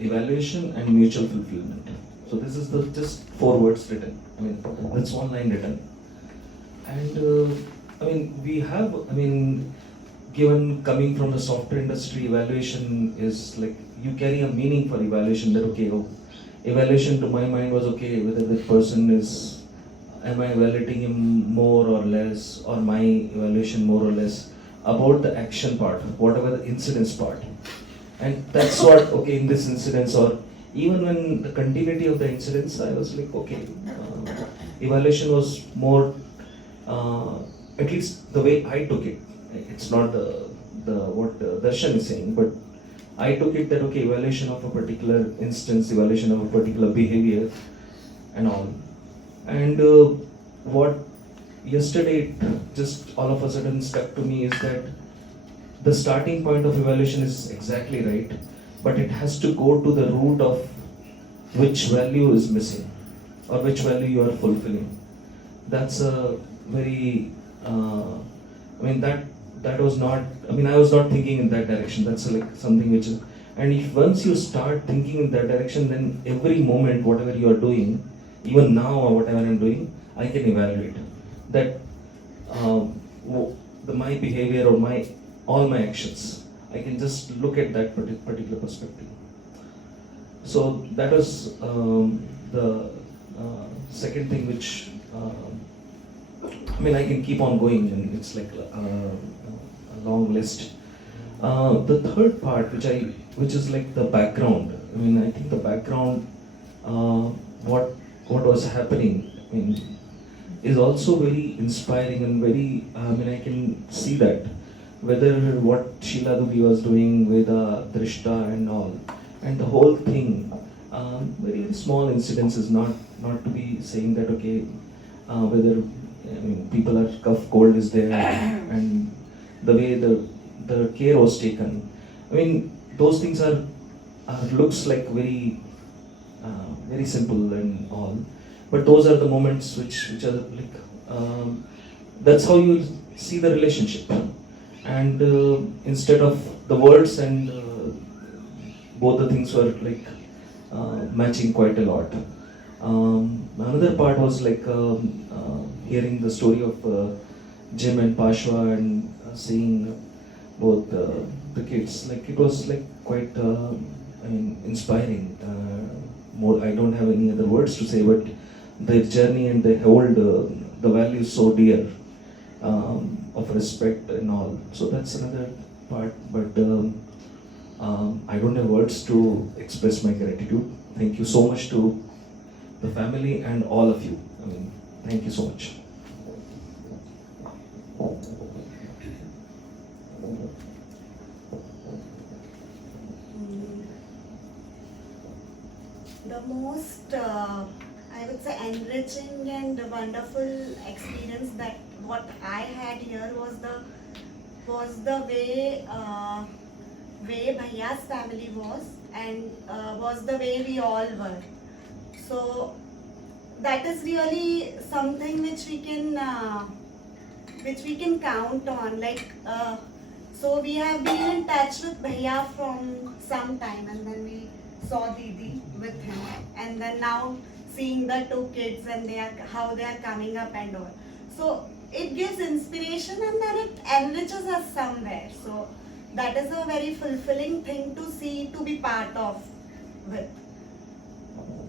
evaluation, and mutual fulfillment. So this is the just 4 words written. I mean, that's 1 line written. And I mean, we have, I mean, given coming from the software industry, evaluation is like, you carry a meaning for evaluation that, okay, evaluation to my mind was, okay, whether that person is, am I evaluating him more or less, or my evaluation more or less about the action part, whatever the incidence part. And that's what, okay, in this incidence, or even when the continuity of the incidents, I was like, okay, evaluation was more, at least the way I took it. It's not what Darshan is saying, but I took it that, okay, evaluation of a particular instance, evaluation of a particular behavior and all. And what yesterday just all of a sudden stuck to me is that the starting point of evaluation is exactly right, but it has to go to the root of which value is missing or which value you are fulfilling. That's a very, that was not, I was not thinking in that direction. That's like something which is, and if once you start thinking in that direction, then every moment, whatever you are doing, even now or whatever I'm doing, I can evaluate that my behavior or all my actions. I can just look at that particular perspective. So that was the second thing which, I can keep on going, and it's like a long list. The third part, which is like the background. I think the background, what was happening, is also very inspiring and very. I can see that whether what Sheila Dubey was doing with Drishta and all, and the whole thing, very small incidences, not to be saying that okay, whether people are cold is there, and the way the care was taken. Those things are looks like very very simple and all, but those are the moments which are like that's how you see the relationship. And instead of the words and both the things were like matching quite a lot. Another part was like hearing the story of Jim and Pashwa and seeing both the kids. Like it was like quite inspiring. More, I don't have any other words to say, but the journey and they hold the values so dear of respect and all. So that's another part. But I don't have words to express my gratitude. Thank you so much to the family and all of you. Thank you so much. The most, I would say, enriching and wonderful experience that what I had here was the way Bhaiya's family was, and was the way we all were. So that is really something which we can count on. Like so we have been in touch with Bhaiya from some time, and then we saw Didi with him, and then now seeing the two kids and how they are coming up and all. So it gives inspiration, and then it enriches us somewhere. So that is a very fulfilling thing to see, to be part of with.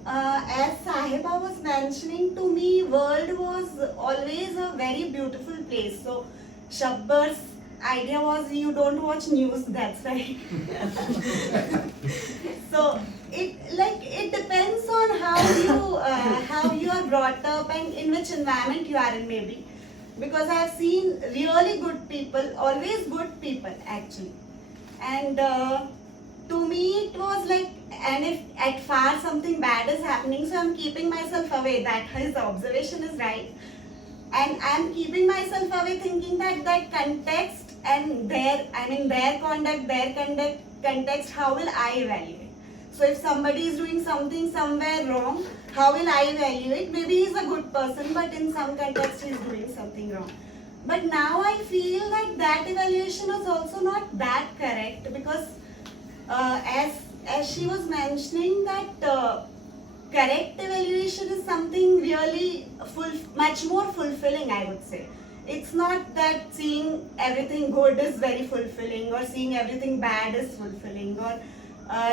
As Sahiba was mentioning, to me, world was always a very beautiful place. So Shabbar's idea was you don't watch news, that's right. So it depends on how you are brought up and in which environment you are in, maybe. Because I have seen really good people, always good people actually. And to me it was like, and if at far something bad is happening, so I'm keeping myself away. That his observation is right. And I'm keeping myself away, thinking that context and their conduct, context, how will I evaluate? So if somebody is doing something somewhere wrong, how will I evaluate? Maybe he's a good person, but in some context he's doing something wrong. But now I feel like that evaluation is also not that correct, because as she was mentioning that correct evaluation is something really much more fulfilling, I would say. It's not that seeing everything good is very fulfilling, or seeing everything bad is fulfilling, or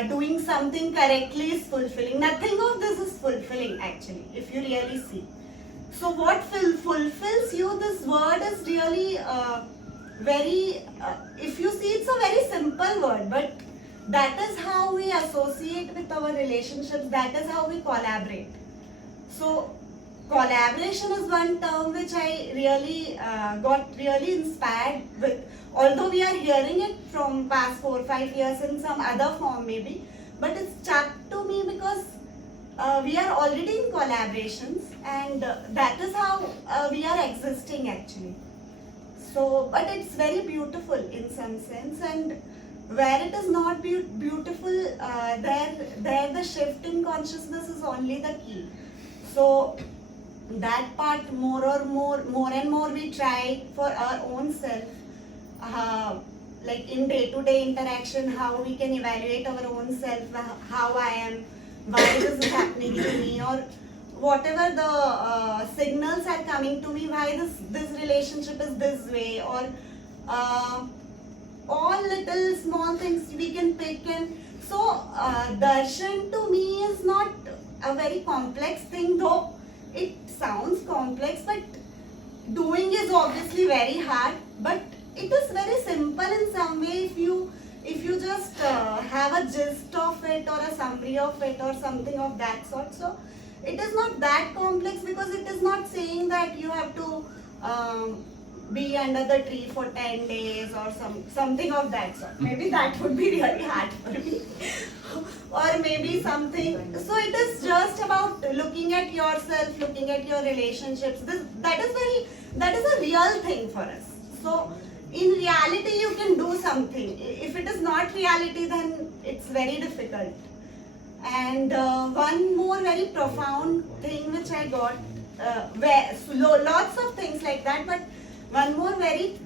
doing something correctly is fulfilling. Nothing of this is fulfilling actually, if you really see. So what fulfills you, this word is really very, if you see, it's a very simple word, but that is how we associate with our relationships, that is how we collaborate. So collaboration is one term which I really got really inspired with, although we are hearing it from past 4 or 5 years in some other form maybe, but it's stuck to me because we are already in collaborations, and that is how we are existing actually. So, but it's very beautiful in some sense, and where it is not beautiful, there the shift in consciousness is only the key. So that part more and more we try for our own self, like in day-to-day interaction, how we can evaluate our own self, how I am, why this is happening to me, or whatever the signals are coming to me, why this relationship is this way, or all little small things we can pick. And so darshan to me is not a very complex thing, though it sounds complex, but doing is obviously very hard, but it is very simple in some way if you just have a gist of it or a summary of it or something of that sort. So it is not that complex, because it is not saying that you have to be under the tree for 10 days or something of that sort. Maybe that would be really hard for me. Or maybe something. So it is just about looking at yourself, looking at your relationships. That is a real thing for us. So in reality you can do something. If it is not reality, then it's very difficult. And one more very profound thing which I got, lots of things like that, but one more very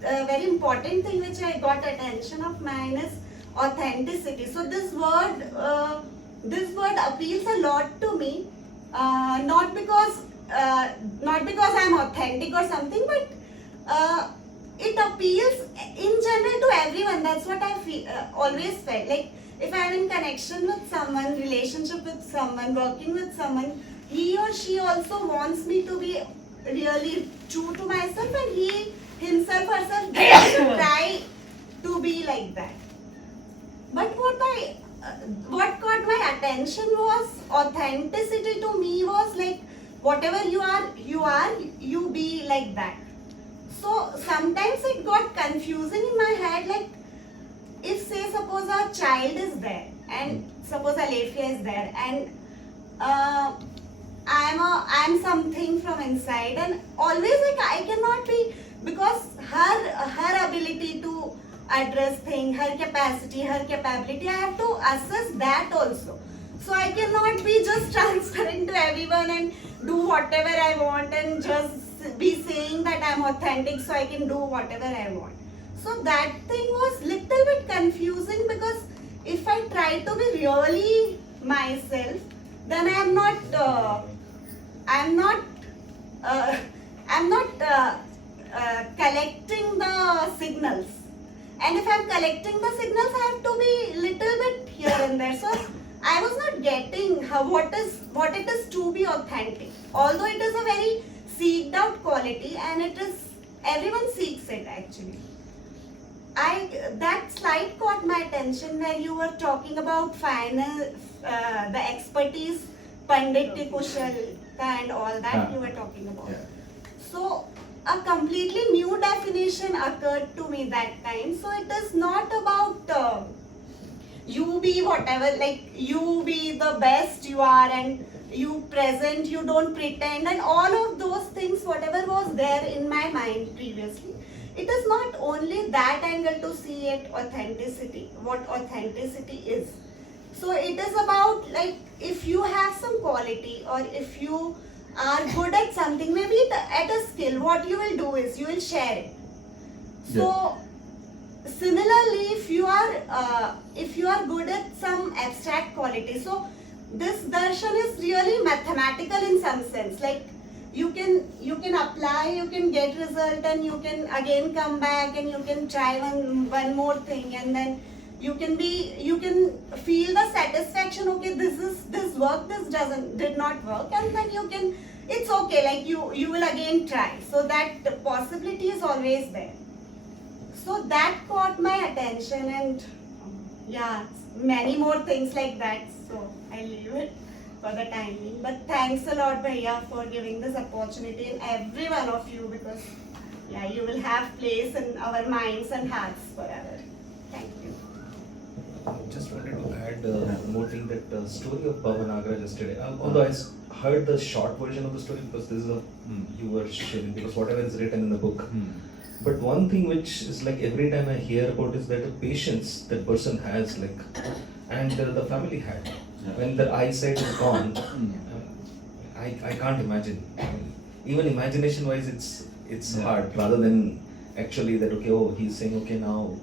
important thing which I got attention of mine is authenticity. So this word appeals a lot to me, not because I'm authentic or something, but it appeals in general to everyone. That's what I always felt. Like if I'm in connection with someone, relationship with someone, working with someone, he or she also wants me to be really true to myself, and he himself herself try to be like that. But what caught my attention was authenticity. To me was like, whatever you be like that. So sometimes it got confusing in my head, like if say suppose a child is there and suppose Alephia is there, and I'm something from inside, and always like I cannot be, because her ability to address things, her capacity, her capability, I have to assess that also. So I cannot be just transparent to everyone and do whatever I want and just be saying that I'm authentic so I can do whatever I want. So that thing was little bit confusing, because if I try to be really myself, then I'm not collecting the signals. And if I'm collecting the signals, I have to be little bit here and there. So I was not getting what it is to be authentic. Although it is a very seeked out quality, and it is, everyone seeks it actually. That slide caught my attention where you were talking about the expertise, Pandit Kushalta and all that you were talking about. So a completely new definition occurred to me that time. So it is not about you be whatever, like you be the best you are, and you present, you don't pretend, and all of those things, whatever was there in my mind previously. It is not only that angle to see it, authenticity, what authenticity is. So it is about, like, if you have some quality, or if you are good at something, maybe at a skill, what you will do is you will share it. So similarly, if you are good at some abstract quality, so this darshan is really mathematical in some sense. Like you can apply, you can get result, and you can again come back and you can try one more thing, and then you can feel the satisfaction. Okay, this worked, this did not work, and then you can, it's okay, like you will again try. So that possibility is always there. So that caught my attention, and many more things like that. So I leave it for the time being. But thanks a lot, Bhaiya, for giving this opportunity, and every one of you, because you will have place in our minds and hearts forever. Thank you. Just wanted to add one more thing, that story of Baba Nagaraj yesterday. Although I heard the short version of the story, because this is you were sharing, because whatever is written in the book. But one thing which is like every time I hear about is that the patience that person has, like, and the family had. When the eyesight is gone, I can't imagine. Even imagination wise, it's hard, rather than actually that, okay, oh, he's saying, okay, now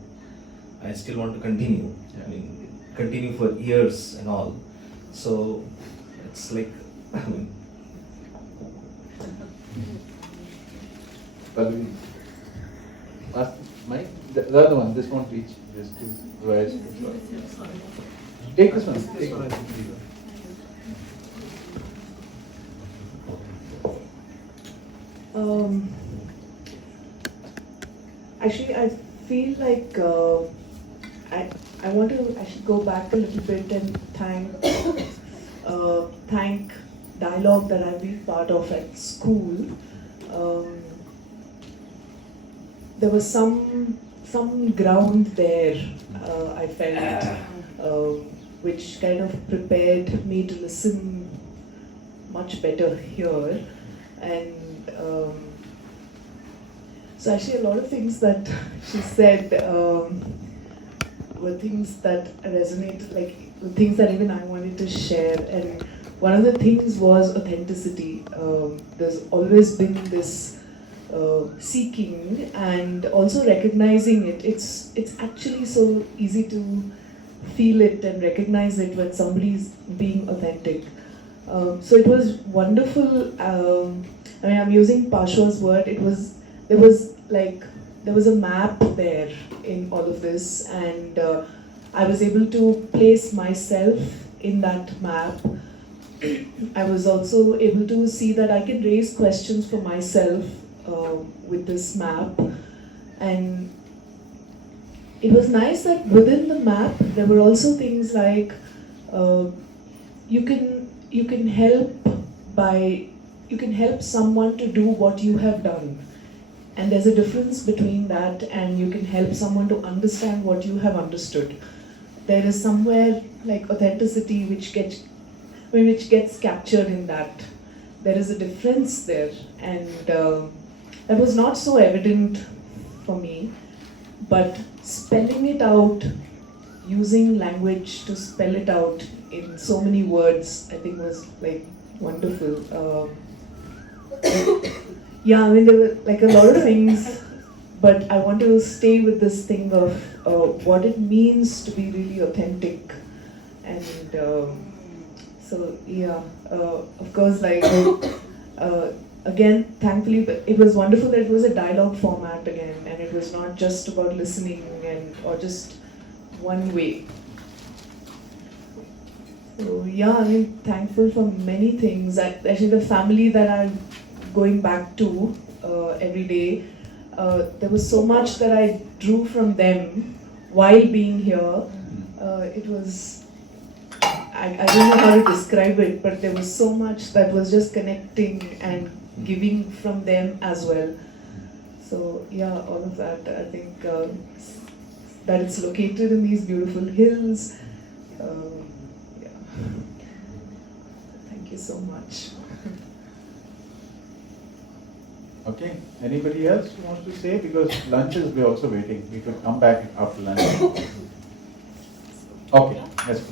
I still want to continue. I mean, continue for years and all. So it's like, I mean. Pallavi, last mic, the other one, this one each, just to revise. Take this one. Take this one. Actually, I feel like I want to actually go back a little bit and thank dialogue that I've been part of at school. There was some ground there, I felt, which kind of prepared me to listen much better here. And so actually a lot of things that she said were things that resonated, like things that even I wanted to share. And one of the things was authenticity. There's always been this seeking and also recognizing it. It's actually so easy to feel it and recognize it when somebody's being authentic. So it was wonderful. I mean, I'm using Pashwa's word. There was a map there in all of this, and I was able to place myself in that map. I was also able to see that I can raise questions for myself with this map, and it was nice that within the map there were also things like you can help someone to do what you have done, and there's a difference between that and you can help someone to understand what you have understood. There is somewhere like authenticity which gets captured in that. There is a difference there, and that was not so evident for me, but spelling it out, using language to spell it out in so many words, I think was like wonderful. Yeah, I mean, there were like a lot of things, but I want to stay with this thing of what it means to be really authentic. And so, yeah, of course, like, again, thankfully, it was wonderful that it was a dialogue format again, and it was not just about listening or just one way. So, yeah, I mean, thankful for many things. Actually, the family that I'm going back to every day, there was so much that I drew from them while being here. It was, I don't know how to describe it, but there was so much that was just connecting and giving from them as well. So yeah, all of that, I think that it's located in these beautiful hills. Yeah. Thank you so much. Okay, anybody else who wants to say? Because lunch is, we're also waiting. We could come back after lunch. Okay, let's go.